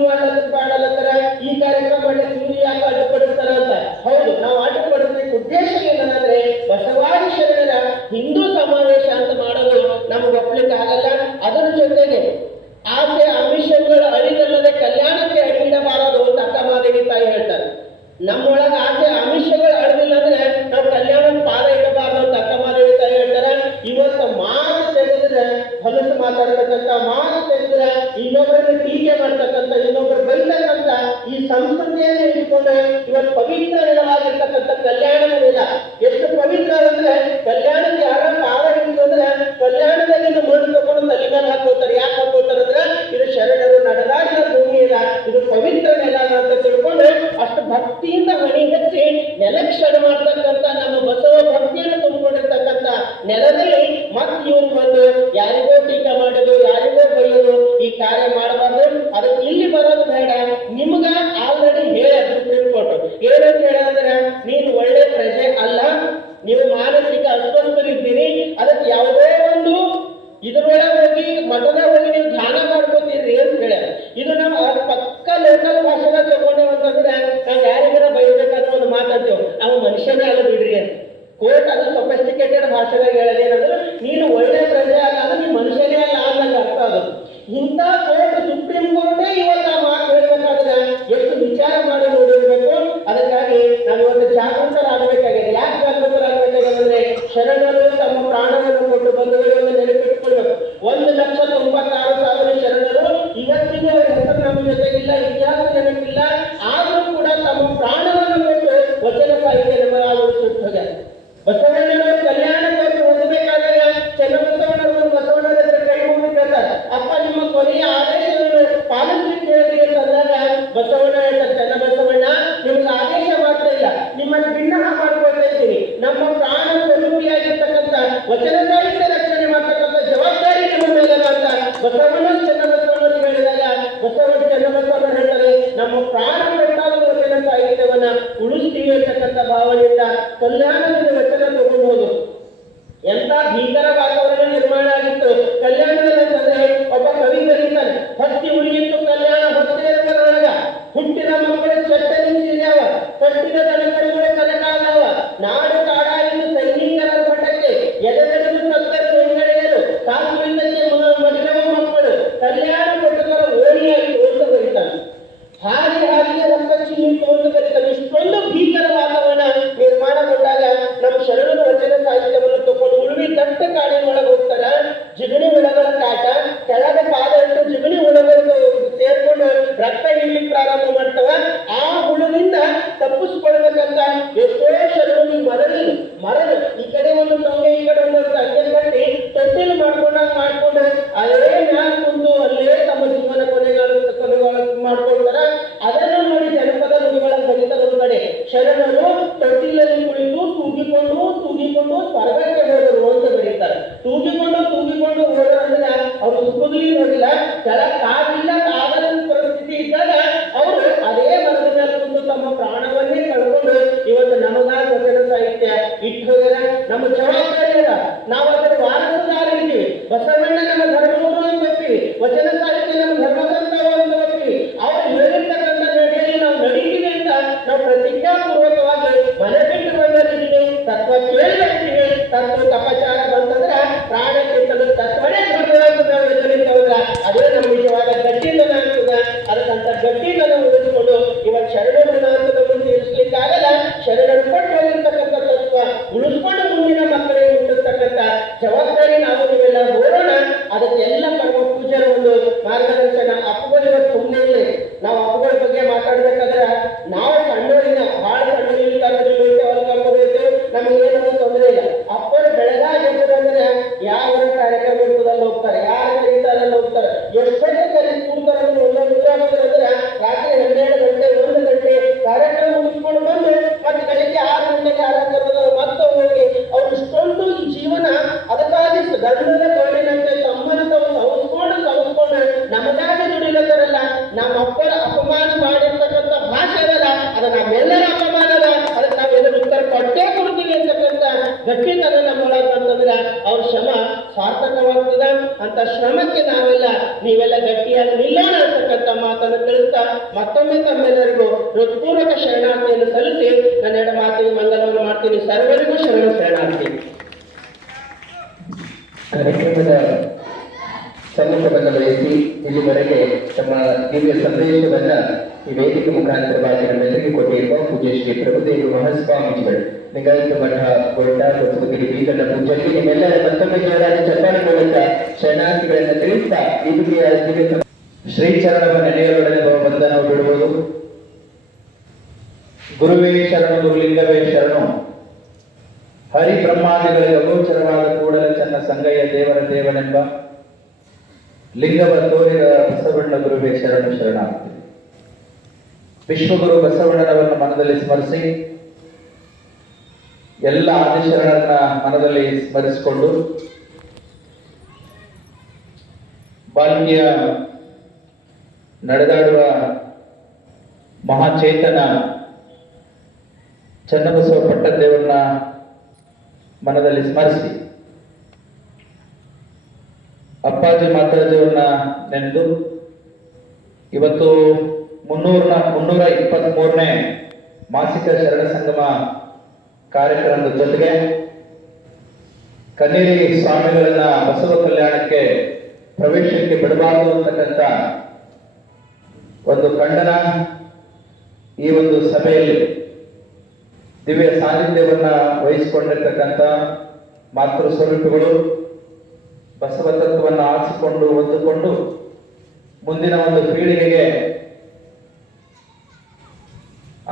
ಮಾಡಲತ್ತರ ಈ ಕಾರ್ಯಕ್ರಮ ಮಾಡ್ಲಿಕ್ಕೆ ಇವ್ರು ಯಾಕೆ ಅಡ್ಡುಪಡಿಸ್ತಾರ ಅಂತ. ಹೌದು, ನಾವು ಅಡ್ಡುಪಡಿಸ್ಲಿಕ್ಕೆ ಉದ್ದೇಶ ಏನಂದ್ರೆ ಬಸವಾದಿ ಶರಣರ ಹಿಂದೂ ಸಮಾವೇಶ ಅಂತ ಮಾಡೋ ಹೊಲಸು ಮಾತಾಡ್ತಕ್ಕಂಥ, ಮಾತು ತೆಗೆದ್ರೆ ಇನ್ನೊಬ್ಬರನ್ನ ಟೀಕೆ ಮಾಡ್ತಕ್ಕಂಥ, ಇನ್ನೊಬ್ಬರು ಬೈತಕ್ಕಂಥ ಈ ಸಂಸ್ಕೃತಿಯನ್ನು ಇಟ್ಕೊಂಡು ಇವತ್ತು ಪವಿತ್ರ ನೆಲವಾಗಿರ್ತಕ್ಕಂಥ ಕಲ್ಯಾಣದ ನೆಲ ಎಷ್ಟು ಪವಿತ್ರ ಅಂದ್ರೆ ಕಲ್ಯಾಣಕ್ಕೆ ಯಾರ ಅಂದ್ರೆ ಕಲ್ಯಾಣದಲ್ಲಿ ಮಣ್ಣು ತಗೊಂಡು ತಲೆ ಮೇಲೆ ಹಾಕೋತಾರೆ. ಯಾಕೆ ಹಾಕೋತಾರೆ ಅಂದ್ರೆ ಇದು ಶರಣರು ನಡೆದಾಡಿದ ಭೂಮಿ ಇಲ್ಲ, ಇದು ಪವಿತ್ರ ನೆಲ ಅಂತ ತಿಳ್ಕೊಂಡು ಅಷ್ಟು ಭಕ್ತಿಯಿಂದ ಮಣಿ ಹಚ್ಚಿ ನೆಲಕ್ಷಣ ಮಾಡ್ತಕ್ಕಂಥ ನಮ್ಮ ಬಸವ ಭಕ್ತಿಯನ್ನು ತುಂಬಿಕೊಂಡಿರ್ತಕ್ಕಂಥ ನೆಲದಲ್ಲಿ ಮತ್ತೆ ಇವರು ಬಂದು ಯಾರಿಗೋ ಟೀಕಾ ಮಾಡೋದು, ಯಾರಿಗೋ ಬೈಯೋದು ಈ ಕಾರ್ಯ ಮಾಡಬಾರ್ದು. ಅದಕ್ಕೆ ಇಲ್ಲಿ ಬರೋದು ಬೇಡ. ನಿಮ್ಗ ಆಲ್ರೆಡಿ ಹೇಳ ಸುಪ್ರೀಂ ಕೋರ್ಟ್ ಏನಂತ ಹೇಳಂದ್ರೆ ನೀನು ಒಳ್ಳೆ ಪ್ರಜೆ ಅಲ್ಲ, ನೀವು ಮಾನಸಿಕ ಅಸ್ವಸ್ಥರಿದ್ದೀರಿ, ಅದಕ್ಕೆ ಯಾವುದೇ ಒಂದು ಇದ್ರೊಳಗೆ ಹೋಗಿ ಮಠದ ಹೋಗಿ ನೀವು ಧ್ಯಾನ ಮಾಡ್ಕೋತೀರಿ ಅಂತ ಹೇಳ್ಯಾರ. ಇದು ನಾವು ಪಕ್ಕ ಲೋಕಲ್ ಭಾಷೆದಾಗ ತಗೊಂಡೇವಂತಂದ್ರೆ ನಾವು ಯಾರಿಗಾರ ಬೈಬೇಕಾದ್ರೆ ಒಂದು ಮಾತಾಡ್ತೇವೆ, ನಾವು ಮನುಷ್ಯನೇ ಅಲ್ಲ ಬಿಡ್ರಿ ಅಂತ. ಕೋರ್ಟ್ ಅದು ಸೊಫಿಸ್ಟಿಕೇಟೆಡ್ ಭಾಷೆದಾಗ ಹೇಳೋದೇನಂದ್ರೆ ನೀನು ಒಳ್ಳೆ ಪ್ರಜೆ ಅಲ್ಲ ಅಂದ್ರೆ ನೀವು ಮನುಷ್ಯನೇ ಅಲ್ಲ ಅನ್ನೋದು ಅರ್ಥ. ಅದು ಇಂಥ ಕೋರ್ಟ್ ಸುಪ್ರೀಂ ಕೋರ್ಟೇ ಇವತ್ತು ಆ ಮಾತು ಹೇಳ್ಬೇಕಾದ್ರೆ ಎಷ್ಟು ವಿಚಾರ ಮಾಡಿ ನೋಡಿರ್ಬೇಕು. ಅದಕ್ಕಾಗಿ ನಾವು ಇವತ್ತು ಜಾಗೃತರಾಗಬೇಕಾಗಿದೆ. ಯಾಕೆ ಜಾಗೃತರಾಗಬೇಕಾಗಿದೆ ಅಂದ್ರೆ ಶರಣರು ತಮ್ಮ ಪ್ರಾಣವನ್ನು ಕೊಟ್ಟು ಬಂದವರನ್ನು ನೆನಪಿಟ್ಕೊಳ್ಬೇಕು. 1,96,000 ಶರಣರು ಇವತ್ತಿಗೂ ಅವರ ಹೆಸರು ನಮ್ಮ ಜೊತೆಗಿಲ್ಲ, ಇತಿಹಾಸ ನೆನಪಿಲ್ಲ, ಆದರೂ ಕೂಡ ತಮ್ಮ ಪ್ರಾಣವನ್ನು ಕೊಟ್ಟು ವಚನ ಸಾಹಿತ್ಯ ನಮ್ಮ ಸುತ್ತದೆ. ಬಸವಣ್ಣನವರು ಕಲ್ಯಾಣಕ್ಕೆ ಹೊಂದಬೇಕಾದಾಗ ಚನ್ನಬಸವಣ್ಣವರು ಒಂದು ಬಸವಣ್ಣನ ಹತ್ರ ಕೈ ಮುಗಿದು ಕೇಳ್ತಾರೆ, ಅಪ್ಪ ನಿಮ್ಮ ಕೊನೆಯ ಆದೇಶವನ್ನು ಪಾಲಿಸಲಿಕ್ಕೆ ಹೇಳಿ ಅಂತಂದಾಗ ಬಸವಣ್ಣ ಹೇಳ್ತಾರೆ, ಚನ್ನಬಸವಣ್ಣ ನಿಮ್ಗೆ ಆದೇಶ ಮಾತ್ರ ಇಲ್ಲ, ನಿಮ್ಮನ್ನು ಭಿನ್ನ ಮಾಡ್ಕೊಳ್ತಾ ಇದ್ದೀನಿ. ನಮ್ಮ ಪ್ರಾಣ ಸ್ವರೂಪಿಯಾಗಿರ್ತಕ್ಕಂಥ ವಚನ ಸಾಹಿತ್ಯ ರಕ್ಷಣೆ ಮಾಡ್ತಕ್ಕಂಥ ಜವಾಬ್ದಾರಿ ನಿಮ್ಮ ಮೇಲೆ ಅಂತ ಬಸವಣ್ಣ ಚನ್ನಬಸವಣ್ಣರು ಹೇಳಿದಾಗ ಚನ್ನಬಸವಣ್ಣ ಹೇಳ್ತಾರೆ, ನಮ್ಮ ಪ್ರಾಣ ಕೊಟ್ಟಾದ ವಚನ ಸಾಹಿತ್ಯವನ್ನ ಉಳಿಸ್ತೀವಿ ಅಂತಕ್ಕಂಥ ಭಾವನೆಯಿಂದ ಕಲ್ಯಾಣದ ವಚನ ತಗೊಂಡು ಹೋದು. ಎಂತ ಭೀಕರ ವಾತಾವರಣ ನಿರ್ಮಾಣ ಆಗಿತ್ತು ಕಲ್ಯಾಣದಲ್ಲಿ ಅಂತಂದ್ರೆ ಒಬ್ಬ ಕವಿ ಬರೀತಾನೆ, ಹತ್ತಿ ಉಳಿಯಿತು ಕಲ್ಯಾಣ ಹೊತ್ತೆರೊಳಗ, ಹುಟ್ಟಿದ ಮಕ್ಕಳು ಚಟ್ಟನಿಂಚಿದ್ಯಾವ, ಕಟ್ಟಿದ ದನಕರುಗಳು ಕನಕಾದವ, ನಾಡು ಕಾಡಾಯಿತು ಸೈನಿಕರ ಮಠಕ್ಕೆ, ಎದೆದೆಡೆದು ಸತ್ತರು ಹೆಂಗಡೆಯರು, ಕಾಸುವಿದ್ದಕ್ಕೆ ಮಡಿಲವ ಮಕ್ಕಳು, ಕಲ್ಯಾಣ ಕೊಟ್ಟದರ ಓಣಿಯಾಗಿ ಓದು ಬರೀತಾನೆ. ಹಾಗೆ ರಕ್ತ ಚಿನ್ನಿಟ್ಟು ಒಂದು ಬರೀತಾನೆ. ಇಷ್ಟೊಂದು ಭೀಕರ ವಾತಾವರಣ ನಿರ್ಮಾಣಗೊಂಡಾಗ ನಮ್ಮ ಶರಣರ ವಚನ ಸಾಹಿತ್ಯವನ್ನು ತಗೊಂಡು ಉಳುವಿ ದಟ್ಟ ಕಾಡಿನ ಒಳಗೆ ಹೋಗ್ತಾರ. ಜಿಗಣಿ ಹುಳಗಳ ಕಾಟ, ಕೆಳಗ ಪಾದ ಇಟ್ಟು ಜಿಗಣಿ ಹುಳಗಳು ಸೇರ್ಕೊಂಡು ರಕ್ತ ಇಡ್ಲಿಕ್ಕೆ ಪ್ರಾರಂಭ ಮಾಡ್ತವ. ಆ ಹುಳುವಿಂದ ತಪ್ಪಿಸ್ಕೊಳ್ಬೇಕಂತ ಎಷ್ಟೋ ಶರಣರು ಮರಳು ಈ ಕಡೆ ಒಂದು ಟೊಂಗೆ ಈ ಕಡೆ ಒಂದು ಅಂಗೆ ಕಟ್ಟಿ ತೊಟ್ಟಿಲು ಮಾಡ್ಕೊಂಡು ಅದೇ ಮ್ಯಾಲ ಕುಂತು ಅಲ್ಲೇ ತಮ್ಮ ಜೀವನ ಕೊನೆಗಳು ಮಾಡ್ಕೊಳ್ತಾರ. ಅದನ್ನು ನೋಡಿ ಜನಪದ ನುಡಿಗಳ ಬರೀತಾರೆ. ಒಂದು ಕಡೆ ಶರಣರು ತೊಟ್ಟಿಲಲ್ಲಿ ಕುಳಿತು ತೂಗಿಕೊಂಡು ಸ್ವರ್ಗಕ್ಕೆ ಹೋದರು ಅಂತ ಬರೀತಾರೆ. ತೂಗಿಕೊಂಡು ಹೋದರು ಅಂದ್ರೆ ಅವರು ಸುಖದಲ್ಲಿ ನೋಡಿಲ್ಲ, ಕೆಳಗೆ ಕಾಡಿಲ್ಲ, ಕಾಗದ ಪರಿಸ್ಥಿತಿ ಇದ್ದಾಗ ಅವರು ಅದೇ ಮರದ ಮೇಲೆ ಕುಂತು ತಮ್ಮ ಪ್ರಾಣವನ್ನೇ ಕಳ್ಕೊಂಡು ಇವತ್ತು ನಮಗಾಗಿ ವಚನ ಸಾಹಿತ್ಯ ಇಟ್ಟು ಹೋಗ್ಯಾರ. ನಮ್ಮ ಜವಾಬ್ದಾರಿ ಅದ, ನಾವು ಅದರ ವಾರಸುದಾರರಿದ್ದೀವಿ. ಬಸವಣ್ಣ ನಮ್ಮ ಧರ್ಮಗುರು ಅಂತ ಹೋಗ್ತೀವಿ, ವಚನ ಸಾಹಿತ್ಯ ನಮ್ಮ ಧರ್ಮದಂತವ ಅಂತ ಹೋಗ್ತೀವಿ. ಅವ್ರು ಹೇಳಿರ್ತಕ್ಕಂಥ ನಡೆಯಲ್ಲಿ ನಾವು ನಡೀತೀವಿ ಅಂತ ನಾವು ಪ್ರತಿಜ್ಞಾಪೂರ್ವಕವಾಗಿ ಮನೆ ಬಿಟ್ಟು ಬಂದಿದ್ದೀವಿ. ತತ್ವ ಕೇಳಿದ್ದೀವಿ. ತತ್ವ ತಪಚಾರ ಬಂತಂದ್ರೆ ಪ್ರಾಣಕ್ಕಿಂತಲೂ ತತ್ವನೇ ದೊಡ್ಡದಾಗ್ತದೆ. ಅದೇ ನಮ್ಮ ನಿಜವಾದ ಗಟ್ಟಿತನ ಆಗ್ತದೆ. ಅದಕ್ಕಂತ ಗಟ್ಟಿತನ ಉಳಿದುಕೊಂಡು ಇವತ್ತು ಶರಣರ ಹಂತದ ಮುಂದೆ ಇರಿಸಲಿಕ್ಕಾಗಲ್ಲ. ಶರಣರು ಕೊಟ್ಟು ಹೋಗಿರ್ತಕ್ಕಂಥ ತತ್ವ ಉಳಿಸ್ಕೊಂಡು ಮುಂದಿನ ಮಕ್ಕಳಿಗೆ ಹುಟ್ಟಿರ್ತಕ್ಕಂಥ ಜವಾಬ್ದಾರಿ ನಾವು ನೀವೆಲ್ಲ ಹೋರೋಣ. ಅದಕ್ಕೆಲ್ಲ ಕರ್ಮ ಪೂಜೆಯ ಒಂದು ಮಾರ್ಗದರ್ಶನ. ಅಪ್ಪಗಳು ಇವತ್ತು ಸುಮ್ಮನೆ ಇಲ್ಲ. ನಾವು ಅಪ್ಪಗಳ ಬಗ್ಗೆ ಮಾತಾಡ್ಬೇಕಾದ್ರೆ ನಾವು ಸಣ್ಣವರಿಂದ ಬಹಳ ಸಣ್ಣವರಿಂದ ಅವ್ರು ಕರ್ಕೋಬೇಕು, ನಮಗೇನು ತೊಂದರೆ ಇಲ್ಲ. ಅಪ್ಪರು ಬೆಳಗಾಗಿ ಅಂದ್ರೆ ಯಾವ ಕಾರ್ಯಕ್ರಮ ಇರ್ತದಲ್ಲಿ ಹೋಗ್ತಾರೆ, ಯಾರು ಕರೀತಾರಲ್ಲಿ ಹೋಗ್ತಾರೆ, ಎಷ್ಟೊಂದು ಕರಿ ಕೂಡ್ತಾರೆ ಅಂದ್ರೆ ರಾತ್ರಿ 12 ಗಂಟೆ 1 ಗಂಟೆ ಕಾರ್ಯಕ್ರಮ ಮುಗಿಸ್ಕೊಂಡು ಬಂದು ಮತ್ತೆ ಬೆಳಿಗ್ಗೆ 6 ಗಂಟೆಗೆ ಕಾರ್ಯಕ್ರಮದ ಮತ್ತೆ ಹೋಗಿ ಅವ್ರು ಇಷ್ಟೊಂದು ಜೀವನ ಅದಕ್ಕಾಗಿ ಗಂಧದ ಗೋಳಿನಂತೆ ತಮ್ಮನ್ನು ತಾವು ಸವಸ್ಕೊಂಡು ನಮಗಾಗಿ ದುಡಿಲತ್ತಾರಲ್ಲ. ನಮ್ಮ ಅಪ್ಪರ ಅಪಮಾನ ಮಾಡಿರ್ತಕ್ಕಂಥ ಭಾಷೆ ಅದಲ್ಲ, ಅದು ನಮ್ಮೆಲ್ಲರ ಅಪಮಾನ ಅದ. ಅದಕ್ಕೆ ನಾವೆಲ್ಲ ಉತ್ತರ ಕೊಟ್ಟೇ ಕೊಡ್ತೀವಿ ಅಂತಕ್ಕಂಥ ಗಟ್ಟಿತನ ನಮ್ಮೊಳಗೆ ಅಂತಂದ್ರೆ ಅವ್ರ ಶ್ರಮ ಸಾರ್ಥಕವಾಗ್ತದ. ಅಂತ ಶ್ರಮಕ್ಕೆ ನೀವೆಲ್ಲ ಗಟ್ಟಿಯಾಗಿ ನಿಲ್ಲೋಣ ಅಂತಕ್ಕಂಥ ಮಾತನ್ನು ತಿಳಿಸ್ತಾ ಮತ್ತೊಮ್ಮೆ ತಮ್ಮೆಲ್ಲರಿಗೂ ಹೃತ್ಪೂರ್ವಕ ಶರಣಾರ್ಥಿಯನ್ನು ಸಲ್ಲಿಸಿ ನನ್ನ ಎರಡು ಮಾತಿಗೆ ಮಂಗಲವನ್ನು ಮಾಡ್ತೀನಿ. ಸರ್ವರಿಗೂ ಶರಣಾರ್ಥಿ. ಕಾರ್ಯಕ್ರಮದ ಸಮ್ಮುಖವನ್ನು ವಹಿಸಿ ಇಲ್ಲಿವರೆಗೆ ತಮ್ಮ ದಿವ್ಯ ಸಂದೇಶವನ್ನ ಈ ವೇದಿಕೆ ಮುಖಾಂತರವಾಗಿ ನಮ್ಮೆಲ್ಲರಿಗೂ ಕೊಟ್ಟಿರುವ ಪೂಜ್ಯ ಶ್ರೀ ಪ್ರಭುದೇವ ಮಹಾಸ್ವಾಮೀಜಿಗಳು, ಲಿಂಗಾಯತ ಮಠ, ಗೋಲ್ಡ, ಬಸವಗಿರಿ ಬೀಗನ ಪೂಜೆಗೆ ನಿಮ್ಮೆಲ್ಲರ ಮತ್ತೊಮ್ಮೆ ಜೋರಾದ ಚಪ್ಪಾಳೆ ಮೂಲಕ ಶರಣಾರ್ಥಿಗಳನ್ನು ತಿಳಿಸ್ತಾ ಇದುವರೆಯ ಶ್ರೀಚರಣವ ನೆನೆಯೊಡನೆ ಬಂಧನವು ಬಿಡುವುದು. ಗುರುವೇ ಶರಣು ಗುರುಲಿಂಗವೇ ಶರಣು, ಹರಿ ಬ್ರಹ್ಮಾದಿಗಳಿಗೆ ಅಗೋಚರವಾದ ಕೂಡಲ ಚನ್ನ ಸಂಗಯ್ಯ ದೇವರ ದೇವನೆಂಬ ಲಿಂಗವ ತೋರಿದ ಬಸವಣ್ಣ ಗುರುವೇ ಶರಣು ಶರಣಾರ್ಥಿ. ವಿಶ್ವಗುರು ಬಸವಣ್ಣನವರನ್ನು ಮನದಲ್ಲಿ ಸ್ಮರಿಸಿ ಎಲ್ಲ ಆದಿಶರಣರನ್ನ ಮನದಲ್ಲಿ ಸ್ಮರಿಸಿಕೊಂಡು ಬಾಲ್ಕಿಯ ನಡೆದಾಡುವ ಮಹಾಚೇತನ ಚನ್ನಬಸವ ಪಟ್ಟದೇವರನ್ನ ಮನದಲ್ಲಿ ಸ್ಮರಿಸಿ ಅಪ್ಪಾಜಿ ಮಾತಾಜಿಯವ್ರನ್ನ ನೆನೆದು ಇವತ್ತು 323ನೇ ಮಾಸಿಕ ಶರಣ ಸಂಗಮ ಕಾರ್ಯಕ್ರಮದ ಜೊತೆಗೆ ಕನ್ನೇರಿ ಸ್ವಾಮಿಗಳನ್ನ ಬಸವ ಕಲ್ಯಾಣಕ್ಕೆ ಪ್ರವೇಶಕ್ಕೆ ಬಿಡಬಾರದು ಅಂತಕ್ಕಂಥ ಒಂದು ಖಂಡನ ಈ ಒಂದು ಸಭೆಯಲ್ಲಿ ದಿವ್ಯ ಸಾನ್ನಿಧ್ಯವನ್ನ ವಹಿಸಿಕೊಂಡಿರ್ತಕ್ಕಂಥ ಮಾತೃ ಸ್ವರೂಪಿಗಳು ಬಸವ ತತ್ವವನ್ನು ಆರಿಸಿಕೊಂಡು ಹೊಂದಿಕೊಂಡು ಮುಂದಿನ ಒಂದು ಪೀಳಿಗೆಗೆ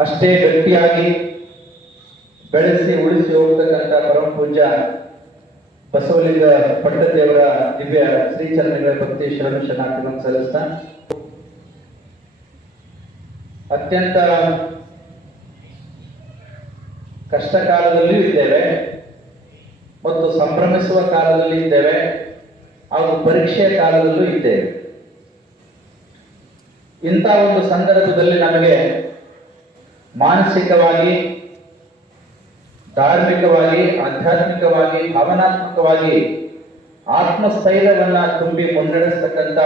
ಅಷ್ಟೇ ಗಟ್ಟಿಯಾಗಿ ಬೆಳೆಸಿ ಉಳಿಸಿ ಹೋಗ್ತಕ್ಕಂಥ ಪರಮ ಪೂಜ್ಯ ಬಸವಲಿಂಗ ಪಟ್ಟದೇವರ ದಿವ್ಯ ಶ್ರೀಚರಣಗಳ ಭಕ್ತಿ ಶರಣು ಶರಣಾರ್ಥಿಗಳನ್ನು ಸಲ್ಲಿಸ್ತಾ ಅತ್ಯಂತ ಕಷ್ಟ ಕಾಲದಲ್ಲಿಯೂ ಇದ್ದೇವೆ ಮತ್ತು ಸಂಭ್ರಮಿಸುವ ಕಾಲದಲ್ಲಿ ಇದ್ದೇವೆ ಹಾಗೂ ಪರೀಕ್ಷೆಯ ಕಾಲದಲ್ಲೂ ಇದ್ದೇವೆ. ಇಂಥ ಒಂದು ಸಂದರ್ಭದಲ್ಲಿ ನಮಗೆ ಮಾನಸಿಕವಾಗಿ, ಧಾರ್ಮಿಕವಾಗಿ, ಆಧ್ಯಾತ್ಮಿಕವಾಗಿ, ಭಾವನಾತ್ಮಕವಾಗಿ ಆತ್ಮಸ್ಥೈರ್ಯವನ್ನ ತುಂಬಿ ಮುನ್ನಡೆಸ್ತಕ್ಕಂಥ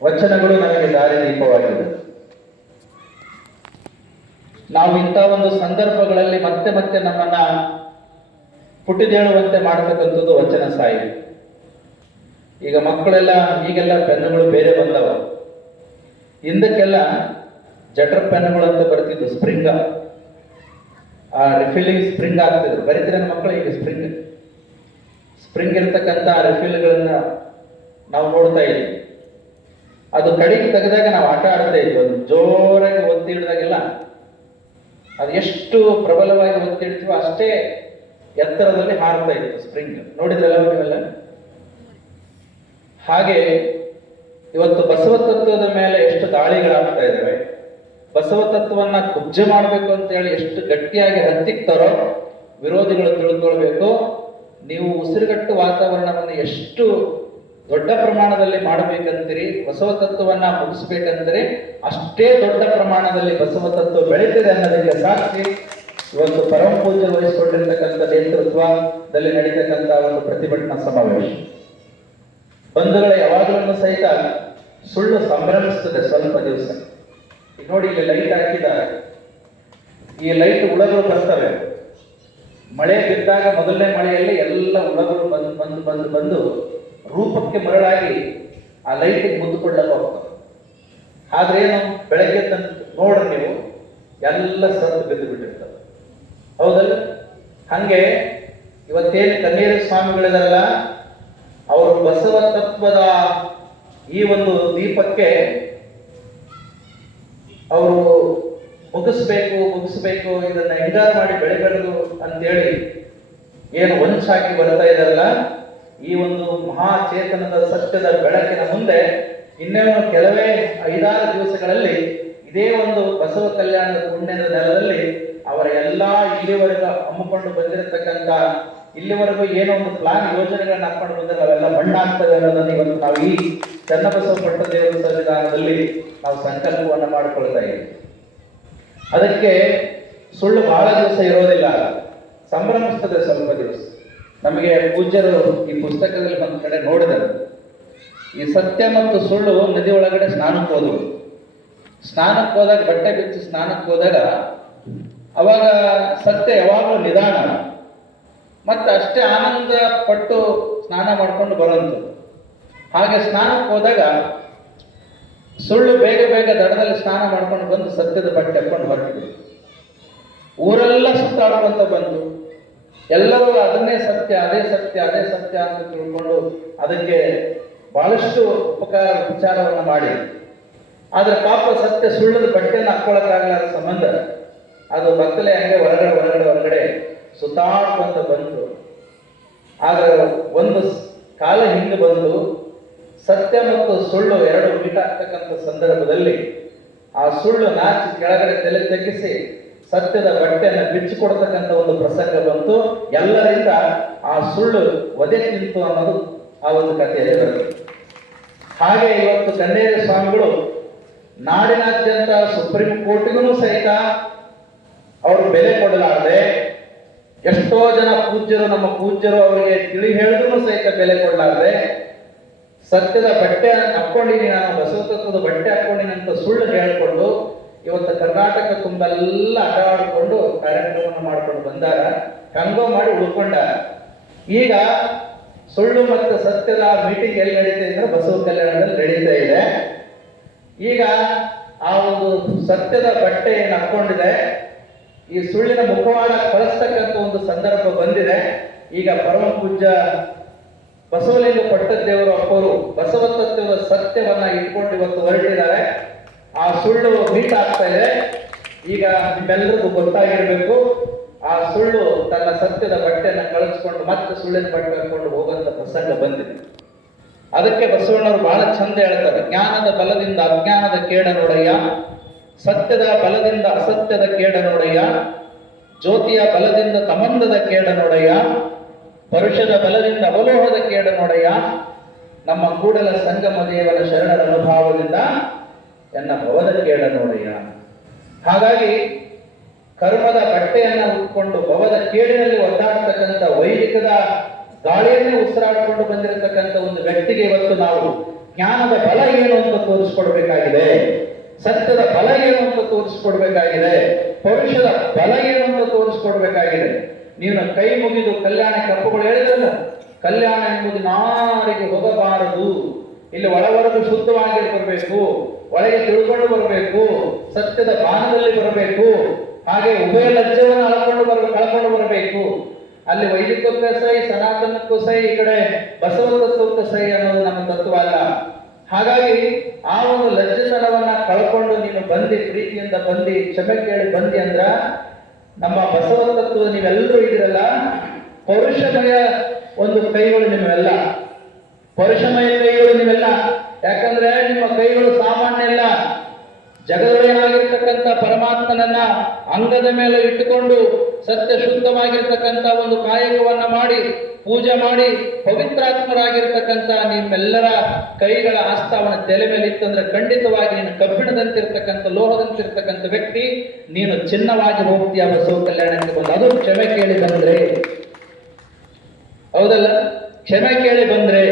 ವಚನಗಳು ನಮಗೆ ದಾರಿದೀಪವಾಗಿದೆ. ನಾವು ಇಂಥ ಒಂದು ಸಂದರ್ಭಗಳಲ್ಲಿ ಮತ್ತೆ ಮತ್ತೆ ನಮ್ಮನ್ನ ಪುಟಿದೇಳುವಂತೆ ಮಾಡತಕ್ಕಂಥದ್ದು ವಚನ ಸಾಹಿತ್ಯ. ಈಗ ಮಕ್ಕಳೆಲ್ಲ ಈಗೆಲ್ಲ ಪೆನ್ನುಗಳು ಬೇರೆ ಬಂದವ. ಹಿಂದಕ್ಕೆಲ್ಲ ಜಟರ್ ಪೆನ್ನುಗಳು ಅಂತ ಬರ್ತಿದ್ವು, ಸ್ಪ್ರಿಂಗ್, ಆ ರಿಫಿಲ್ಲಿಂಗ್ ಸ್ಪ್ರಿಂಗ್ ಆಗ್ತಿದ್ರು. ಬರೀತಿರ ಮಕ್ಕಳು ಈಗ ಸ್ಪ್ರಿಂಗ್ ಇರ್ತಕ್ಕಂಥ ರಿಫಿಲ್ಗಳನ್ನ ನಾವು ನೋಡ್ತಾ ಇದ್ವಿ. ಅದು ಕಡಿಗೆ ತೆಗೆದಾಗ ನಾವು ಆಟ ಆಡ್ತಾ ಇದ್ವಿ. ಅದು ಜೋರಾಗಿ ಒತ್ತಿ ಹಿಡಿದಾಗೆಲ್ಲ ಅದು ಎಷ್ಟು ಪ್ರಬಲವಾಗಿ ಒತ್ತಿ ಹಿಡ್ತೀವೋ ಅಷ್ಟೇ ಎತ್ತರದಲ್ಲಿ ಹಾರ್ತಾ ಇತ್ತು ಸ್ಪ್ರಿಂಗ್. ನೋಡಿದ್ರಲ್ಲ ನೀವೆಲ್ಲ? ಹಾಗೆ ಇವತ್ತು ಬಸವ ತತ್ವದ ಮೇಲೆ ಎಷ್ಟು ದಾಳಿಗಳಾಗ್ತಾ ಇದ್ದಾವೆ. ಬಸವ ತತ್ವವನ್ನ ಕುಬ್ಜೆ ಮಾಡಬೇಕು ಅಂತ ಹೇಳಿ ಎಷ್ಟು ಗಟ್ಟಿಯಾಗಿ ಹತ್ತಿಕ್ತಾರೋ ವಿರೋಧಿಗಳು ತಿಳ್ಕೊಳ್ಬೇಕು. ನೀವು ಉಸಿರುಗಟ್ಟು ವಾತಾವರಣವನ್ನು ಎಷ್ಟು ದೊಡ್ಡ ಪ್ರಮಾಣದಲ್ಲಿ ಮಾಡಬೇಕಂತೀರಿ, ಬಸವ ತತ್ವವನ್ನ ಮುಗಿಸ್ಬೇಕಂತೀರಿ, ಅಷ್ಟೇ ದೊಡ್ಡ ಪ್ರಮಾಣದಲ್ಲಿ ಬಸವ ತತ್ವ ಬೆಳೀತಿದೆ ಅನ್ನೋದಕ್ಕೆ ಸಾಕ್ಷಿ ಇವತ್ತು ಪರಮ ಪೂಜೆ ವಹಿಸಿಕೊಂಡಿರ್ತಕ್ಕಂಥ ನೇತೃತ್ವದಲ್ಲಿ ನಡೀತಕ್ಕಂಥ ಒಂದು ಪ್ರತಿಭಟನಾ ಸಮಾವೇಶ. ಬಂಧುಗಳ ಯಾವಾಗಲೂ ಸಹಿತ ಸುಳ್ಳು ಸಂಭ್ರಮಿಸ್ತದೆ ಸ್ವಲ್ಪ ದಿವಸ. ಈಗ ನೋಡಿ, ಇಲ್ಲಿ ಲೈಟ್ ಹಾಕಿದ್ದಾರೆ. ಈ ಲೈಟ್ ಹುಳಗಳು ಬರ್ತವೆ. ಮಳೆ ಬಿದ್ದಾಗ ಮೊದಲನೇ ಮಳೆಯಲ್ಲಿ ಎಲ್ಲ ಹುಳಗಳು ಬಂದು ಬಂದು ಬಂದು ಬಂದು ರೂಪಕ್ಕೆ ಮರಳಾಗಿ ಆ ಲೈಟಿಗೆ ಮುದ್ದು ಕೊಡ್ಲಕ್ಕೆ ಹೋಗ್ತವೆ. ಆದ್ರೆ ಏನು, ಬೆಳಗ್ಗೆ ತಂದು ನೋಡ್ರಿ ನೀವು, ಎಲ್ಲ ಸತ್ತು ಬಿದ್ದು ಬಿಟ್ಟಿರ್ತವೆ. ಹೌದಲ್ಲ? ಹಂಗೆ ಇವತ್ತೇನು ಕನ್ನೇರಿ ಸ್ವಾಮಿಗಳಿದಾರಲ್ಲ, ಅವರು ಬಸವ ತತ್ವದ ಈ ಒಂದು ದೀಪಕ್ಕೆ ಅವರು ಮುಗಿಸ್ಬೇಕು ಇದನ್ನ ಹೆಂಗಾರು ಮಾಡಿ ಬೆಳೆಬೆಳೆದು ಅಂತೇಳಿ ಏನು ಒಂಚಾಕಿ ಬರ್ತಾ ಇದಾರಲ್ಲ, ಈ ಒಂದು ಮಹಾಚೇತನದ ಸತ್ಯದ ಬೆಳಕಿನ ಮುಂದೆ ಇನ್ನೇನು ಕೆಲವೇ 5-6 ದಿವಸಗಳಲ್ಲಿ ಇದೇ ಒಂದು ಬಸವ ಕಲ್ಯಾಣದ ಪುಣ್ಯದ ನೆಲದಲ್ಲಿ ಅವರ ಎಲ್ಲಾ ಇಲ್ಲಿವರೆಗೂ ಹಮ್ಮಿಕೊಂಡು ಬಂದಿರತಕ್ಕಂಥ, ಇಲ್ಲಿವರೆಗೂ ಏನೋ ಒಂದು ಪ್ಲಾನ್ ಯೋಜನೆಗಳನ್ನ ಹಾಕೊಂಡು ಬಂದರೆ ಅವೆಲ್ಲ ಮಣ್ಣಾಗ್ತದೆ ಅನ್ನೋದನ್ನ ಇವತ್ತು ನಾವು ಈ ಚನ್ನಬಸವ ಪಟ್ಟದೇವರ ಸಂವಿಧಾನದಲ್ಲಿ ನಾವು ಸಂಕಲ್ಪವನ್ನ ಮಾಡಿಕೊಳ್ತಾ ಇದ್ದೀವಿ. ಅದಕ್ಕೆ ಸುಳ್ಳು ಬಹಳ ದಿವಸ ಇರೋದಿಲ್ಲ, ಸಂಭ್ರಮಿಸ್ತದೆ ಸ್ವಲ್ಪ ದಿವಸ. ನಮಗೆ ಪೂಜ್ಯರು ಈ ಪುಸ್ತಕದಲ್ಲಿ ಒಂದು ಕಡೆ ನೋಡಿದರು, ಈ ಸತ್ಯ ಮತ್ತು ಸುಳ್ಳು ನದಿ ಒಳಗಡೆ ಸ್ನಾನಕ್ಕೆ ಹೋದವು. ಸ್ನಾನಕ್ಕೆ ಹೋದಾಗ, ಬಟ್ಟೆ ಬಿಚ್ಚಿ ಸ್ನಾನಕ್ಕೆ ಹೋದಾಗ ಅವಾಗ ಸತ್ಯ ಯಾವಾಗಲೂ ನಿಧಾನ ಮತ್ತೆ ಅಷ್ಟೇ ಆನಂದ ಪಟ್ಟು ಸ್ನಾನ ಮಾಡ್ಕೊಂಡು ಬರೋಂಥದ್ದು. ಹಾಗೆ ಸ್ನಾನಕ್ಕೆ ಹೋದಾಗ ಸುಳ್ಳು ಬೇಗ ಬೇಗ ದಡದಲ್ಲಿ ಸ್ನಾನ ಮಾಡ್ಕೊಂಡು ಬಂದು ಸತ್ಯದ ಬಟ್ಟೆ ಹಾಕೊಂಡು ಹೊರಟಿದ್ರು. ಊರೆಲ್ಲ ಸುತ್ತಾಡುವಂತ ಬಂದು ಎಲ್ಲರೂ ಅದನ್ನೇ ಸತ್ಯ, ಅದೇ ಸತ್ಯ, ಅದೇ ಸತ್ಯ ಅಂತ ತಿಳ್ಕೊಂಡು ಅದಕ್ಕೆ ಬಹಳಷ್ಟು ವಿಚಾರವನ್ನು ಮಾಡಿ, ಆದ್ರೆ ಪಾಪ ಸತ್ಯ ಸುಳ್ಳದ ಬಟ್ಟೆಯನ್ನು ಹಾಕೊಳಕ್ಕಾಗಲಾರ ಸಂಬಂಧ ಅದು ಬತ್ತಲೆ ಹಂಗೆ ಹೊರಗಡೆ ಸುತ್ತಾಡ್ಕೊಂತ ಬಂತು. ಆದ್ರೆ ಒಂದು ಕಾಲ ಹಿಂದೆ ಬಂದು ಸತ್ಯ ಮತ್ತು ಸುಳ್ಳು ಎರಡು ಮೀಟಾಗ್ತಕ್ಕಂಥ ಸಂದರ್ಭದಲ್ಲಿ ಆ ಸುಳ್ಳು ನಾಚಿ ಕೆಳಗಡೆ ತಲೆ ತಗ್ಗಿಸಿ ಸತ್ಯದ ಬಟ್ಟೆಯನ್ನು ಬಿಚ್ಚಿಕೊಡ್ತಕ್ಕಂಥ ಒಂದು ಪ್ರಸಂಗ ಬಂತು. ಎಲ್ಲರಿಂದ ಆ ಸುಳ್ಳು ಒದೆ ತಿಂತು ಅನ್ನೋದು ಆ ಒಂದು ಕಥೆಯಲ್ಲಿ ಬರುತ್ತೆ. ಹಾಗೆ ಇವತ್ತು ಕನ್ನೇರಿ ಸ್ವಾಮಿಗಳು ನಾಡಿನಾದ್ಯಂತ ಸುಪ್ರೀಂ ಕೋರ್ಟ್ಗೂ ಸಹಿತ ಅವರು ಬೆಲೆ ಕೊಡಲಾರದೆ, ಎಷ್ಟೋ ಜನ ಪೂಜ್ಯರು, ನಮ್ಮ ಪೂಜ್ಯರು ಅವರಿಗೆ ತಿಳಿ ಹೇಳಿದ್ರು ಸಹಿತ ಬೆಲೆ ಕೊಡಲಾರದೆ, ಸತ್ಯದ ಬಟ್ಟೆ ಹಾಕೊಂಡಿನಿ, ನಾನು ಬಸವ ತತ್ವದ ಬಟ್ಟೆ ಹಾಕೊಂಡಿನಿ ಅಂತ ಸುಳ್ಳು ಹೇಳಿಕೊಂಡು ಇವತ್ತು ಕರ್ನಾಟಕ ತುಂಬೆಲ್ಲ ಅಡ್ಡಾಡಿಕೊಂಡು ಕಾರ್ಯಕ್ರಮವನ್ನು ಮಾಡ್ಕೊಂಡು ಬಂದಾರ, ಕಂಗೋ ಮಾಡಿ ಉಳ್ಕೊಂಡಾರ. ಈಗ ಸುಳ್ಳು ಮತ್ತು ಸತ್ಯದ ಮೀಟಿಂಗ್ ಎಲ್ಲಿ ನಡೀತಾ ಅಂದ್ರೆ ಬಸವ ಕಲ್ಯಾಣದಲ್ಲಿ ನಡೀತಾ ಇದೆ. ಈಗ ಆ ಒಂದು ಸತ್ಯದ ಬಟ್ಟೆ ಏನು ಹಾಕೊಂಡಿದೆ, ಈ ಸುಳ್ಳಿನ ಮುಖವಾಡ ಕಳಿಸ್ತಕ್ಕಂಥ ಒಂದು ಸಂದರ್ಭ ಬಂದಿದೆ. ಈಗ ಪರಮ ಪೂಜ್ಯ ಬಸವಲಿಂಗ ಪಟ್ಟದೇವರು ಅಪ್ಪರು ಬಸವ ತತ್ವದ ಸತ್ಯವನ್ನ ಇಟ್ಕೊಂಡು ಇವತ್ತು ಹೊರಟಿದ್ದಾರೆ. ಆ ಸುಳ್ಳು ಮೀಟ್ ಆಗ್ತಾ ಇದೆ. ಈಗ ನಿಮ್ಮೆಲ್ಲರಿಗೂ ಗೊತ್ತಾಗಿರ್ಬೇಕು, ಆ ಸುಳ್ಳು ತನ್ನ ಸತ್ಯದ ಬಟ್ಟೆಯನ್ನು ಕಳಿಸ್ಕೊಂಡು ಮತ್ತೆ ಸುಳ್ಳಿನ ಬಟ್ಟೆ ಹಾಕೊಂಡು ಹೋಗುವಂತ ಪ್ರಸಂಗ ಬಂದಿದೆ. ಅದಕ್ಕೆ ಬಸವಣ್ಣವರು ಬಹಳ ಚಂದ ಹೇಳ್ತಾರೆ, ಜ್ಞಾನದ ಬಲದಿಂದ ಅಜ್ಞಾನದ ಕೇಡ ನೋಡಯ್ಯ, ಸತ್ಯದ ಬಲದಿಂದ ಅಸತ್ಯದ ಕೇಡ ನೋಡಯ್ಯ, ಜ್ಯೋತಿಯ ಬಲದಿಂದ ತಮಂದದ ಕೇಡ ನೋಡಯ್ಯ, ಪರುಷದ ಬಲದಿಂದ ಅವಲೋಹದ ಕೇಡ ನೋಡಯ್ಯ, ನಮ್ಮ ಕೂಡಲ ಸಂಗಮ ದೇವರ ಶರಣರ ಅನುಭಾವದಿಂದ ಎನ್ನ ಭವದ ಕೇಡ ನೋಡಯ್ಯ. ಹಾಗಾಗಿ ಕರ್ಮದ ಬಟ್ಟೆಯನ್ನ ಉಟ್ಕೊಂಡು ಭವದ ಕೇಡಿನಲ್ಲಿ ಒದ್ದಾಡ್ತಕ್ಕಂಥ ವೈದಿಕದ ಗಾಳಿಯನ್ನೇ ಉಸಿರಾಡಿಕೊಂಡು ಬಂದಿರತಕ್ಕಂಥ ಒಂದು ವ್ಯಕ್ತಿಗೆ ಇವತ್ತು ನಾವು ಜ್ಞಾನದ ಬಲ ಏನು ಅಂತ ತೋರಿಸ್ಕೊಡ್ಬೇಕಾಗಿದೆ, ಸತ್ಯದ ಬಲ ಏನು ಅಂತ ತೋರಿಸ್ಕೊಡ್ಬೇಕಾಗಿದೆ, ಪರುಷದ ಬಲ ಏನು ಅಂತ ತೋರಿಸ್ಕೊಡ್ಬೇಕಾಗಿದೆ. ನೀನು ಕೈ ಮುಗಿದು ಕಲ್ಯಾಣಕ್ಕೆ ಅಪ್ಪುಗಳು ಹೇಳಿದ್ರಲ್ಲ, ಕಲ್ಯಾಣ ಎಂಬುದು ನಾರಿಗೆ ಹೋಗಬಾರದು, ಇಲ್ಲಿ ಒಳವರೆಗೂ ಶುದ್ಧವಾಗಿ ಬರಬೇಕು, ಒಳಗೆ ತಿಳ್ಕೊಂಡು ಬರಬೇಕು, ಸತ್ಯದ ಬಾಣದಲ್ಲಿ ಬರಬೇಕು, ಹಾಗೆ ಉಭಯ ಲಜ್ಜವನ್ನು ಕಳ್ಕೊಂಡು ಬರಬೇಕು. ಅಲ್ಲಿ ವೈದಿಕಕ್ಕೂ ಸೈ, ಸನಾತನಕ್ಕೂ ಸೈ, ಈ ಕಡೆ ಬಸವ ತತ್ವಕ್ಕೂ ಸೈ ಅನ್ನೋದು ನಮ್ಮ ತತ್ವ ಅಲ್ಲ. ಹಾಗಾಗಿ ಆ ಒಂದು ಲಜ್ಜತನವನ್ನ ಕಳ್ಕೊಂಡು ನೀನು ಬಂದಿ, ಪ್ರೀತಿಯಿಂದ ಬಂದಿ, ಕ್ಷಮೆ ಕೇಳಿ ಬಂದಿ ಅಂದ್ರ ನಮ್ಮ ಬಸವ ತತ್ವ ನೀವೆಲ್ಲರೂ ಇದಿರಲ್ಲ, ಪೌರುಷಮಯ ಒಂದು ಕೈಗಳು ನಿಮ್ಮೆಲ್ಲ, ಪೌರುಷಮಯ ಕೈಗಳು ನೀವೆಲ್ಲ. ಯಾಕಂದ್ರೆ ನಿಮ್ಮ ಕೈಗಳು ಸಾಮಾನ್ಯ ಇಲ್ಲ. ಜಗದೊಡೆಯನಾಗಿರ್ತಕ್ಕಂಥ ಪರಮಾತ್ಮನನ್ನ ಅಂಗದ ಮೇಲೆ ಇಟ್ಟುಕೊಂಡು ಸತ್ಯ ಶುದ್ಧವಾಗಿರ್ತಕ್ಕಂಥ ಒಂದು ಕಾಯಕವನ್ನ ಮಾಡಿ ಪೂಜೆ ಮಾಡಿ ಪವಿತ್ರಾತ್ಮರಾಗಿರ್ತಕ್ಕಂಥ ನಿಮ್ಮೆಲ್ಲರ ಕೈಗಳ ಆಸ್ಥಾವನ ತಲೆ ಮೇಲೆ ಇತ್ತಂದ್ರೆ ಖಂಡಿತವಾಗಿ ನೀನು ಕಬ್ಬಿಣದಂತಿರ್ತಕ್ಕಂಥ ಲೋಹದಂತಿರ್ತಕ್ಕಂಥ ವ್ಯಕ್ತಿ, ನೀನು ಚಿನ್ನವಾಗಿ ಹೋಗ್ತೀಯ ಬಸವ ಕಲ್ಯಾಣಕ್ಕೆ ಬಂದು. ಅದು ಕ್ಷಮೆ ಕೇಳಿ ಬಂದ್ರೆ, ಹೌದಲ್ಲ? ಕ್ಷಮೆ ಕೇಳಿ ಬಂದ್ರೆ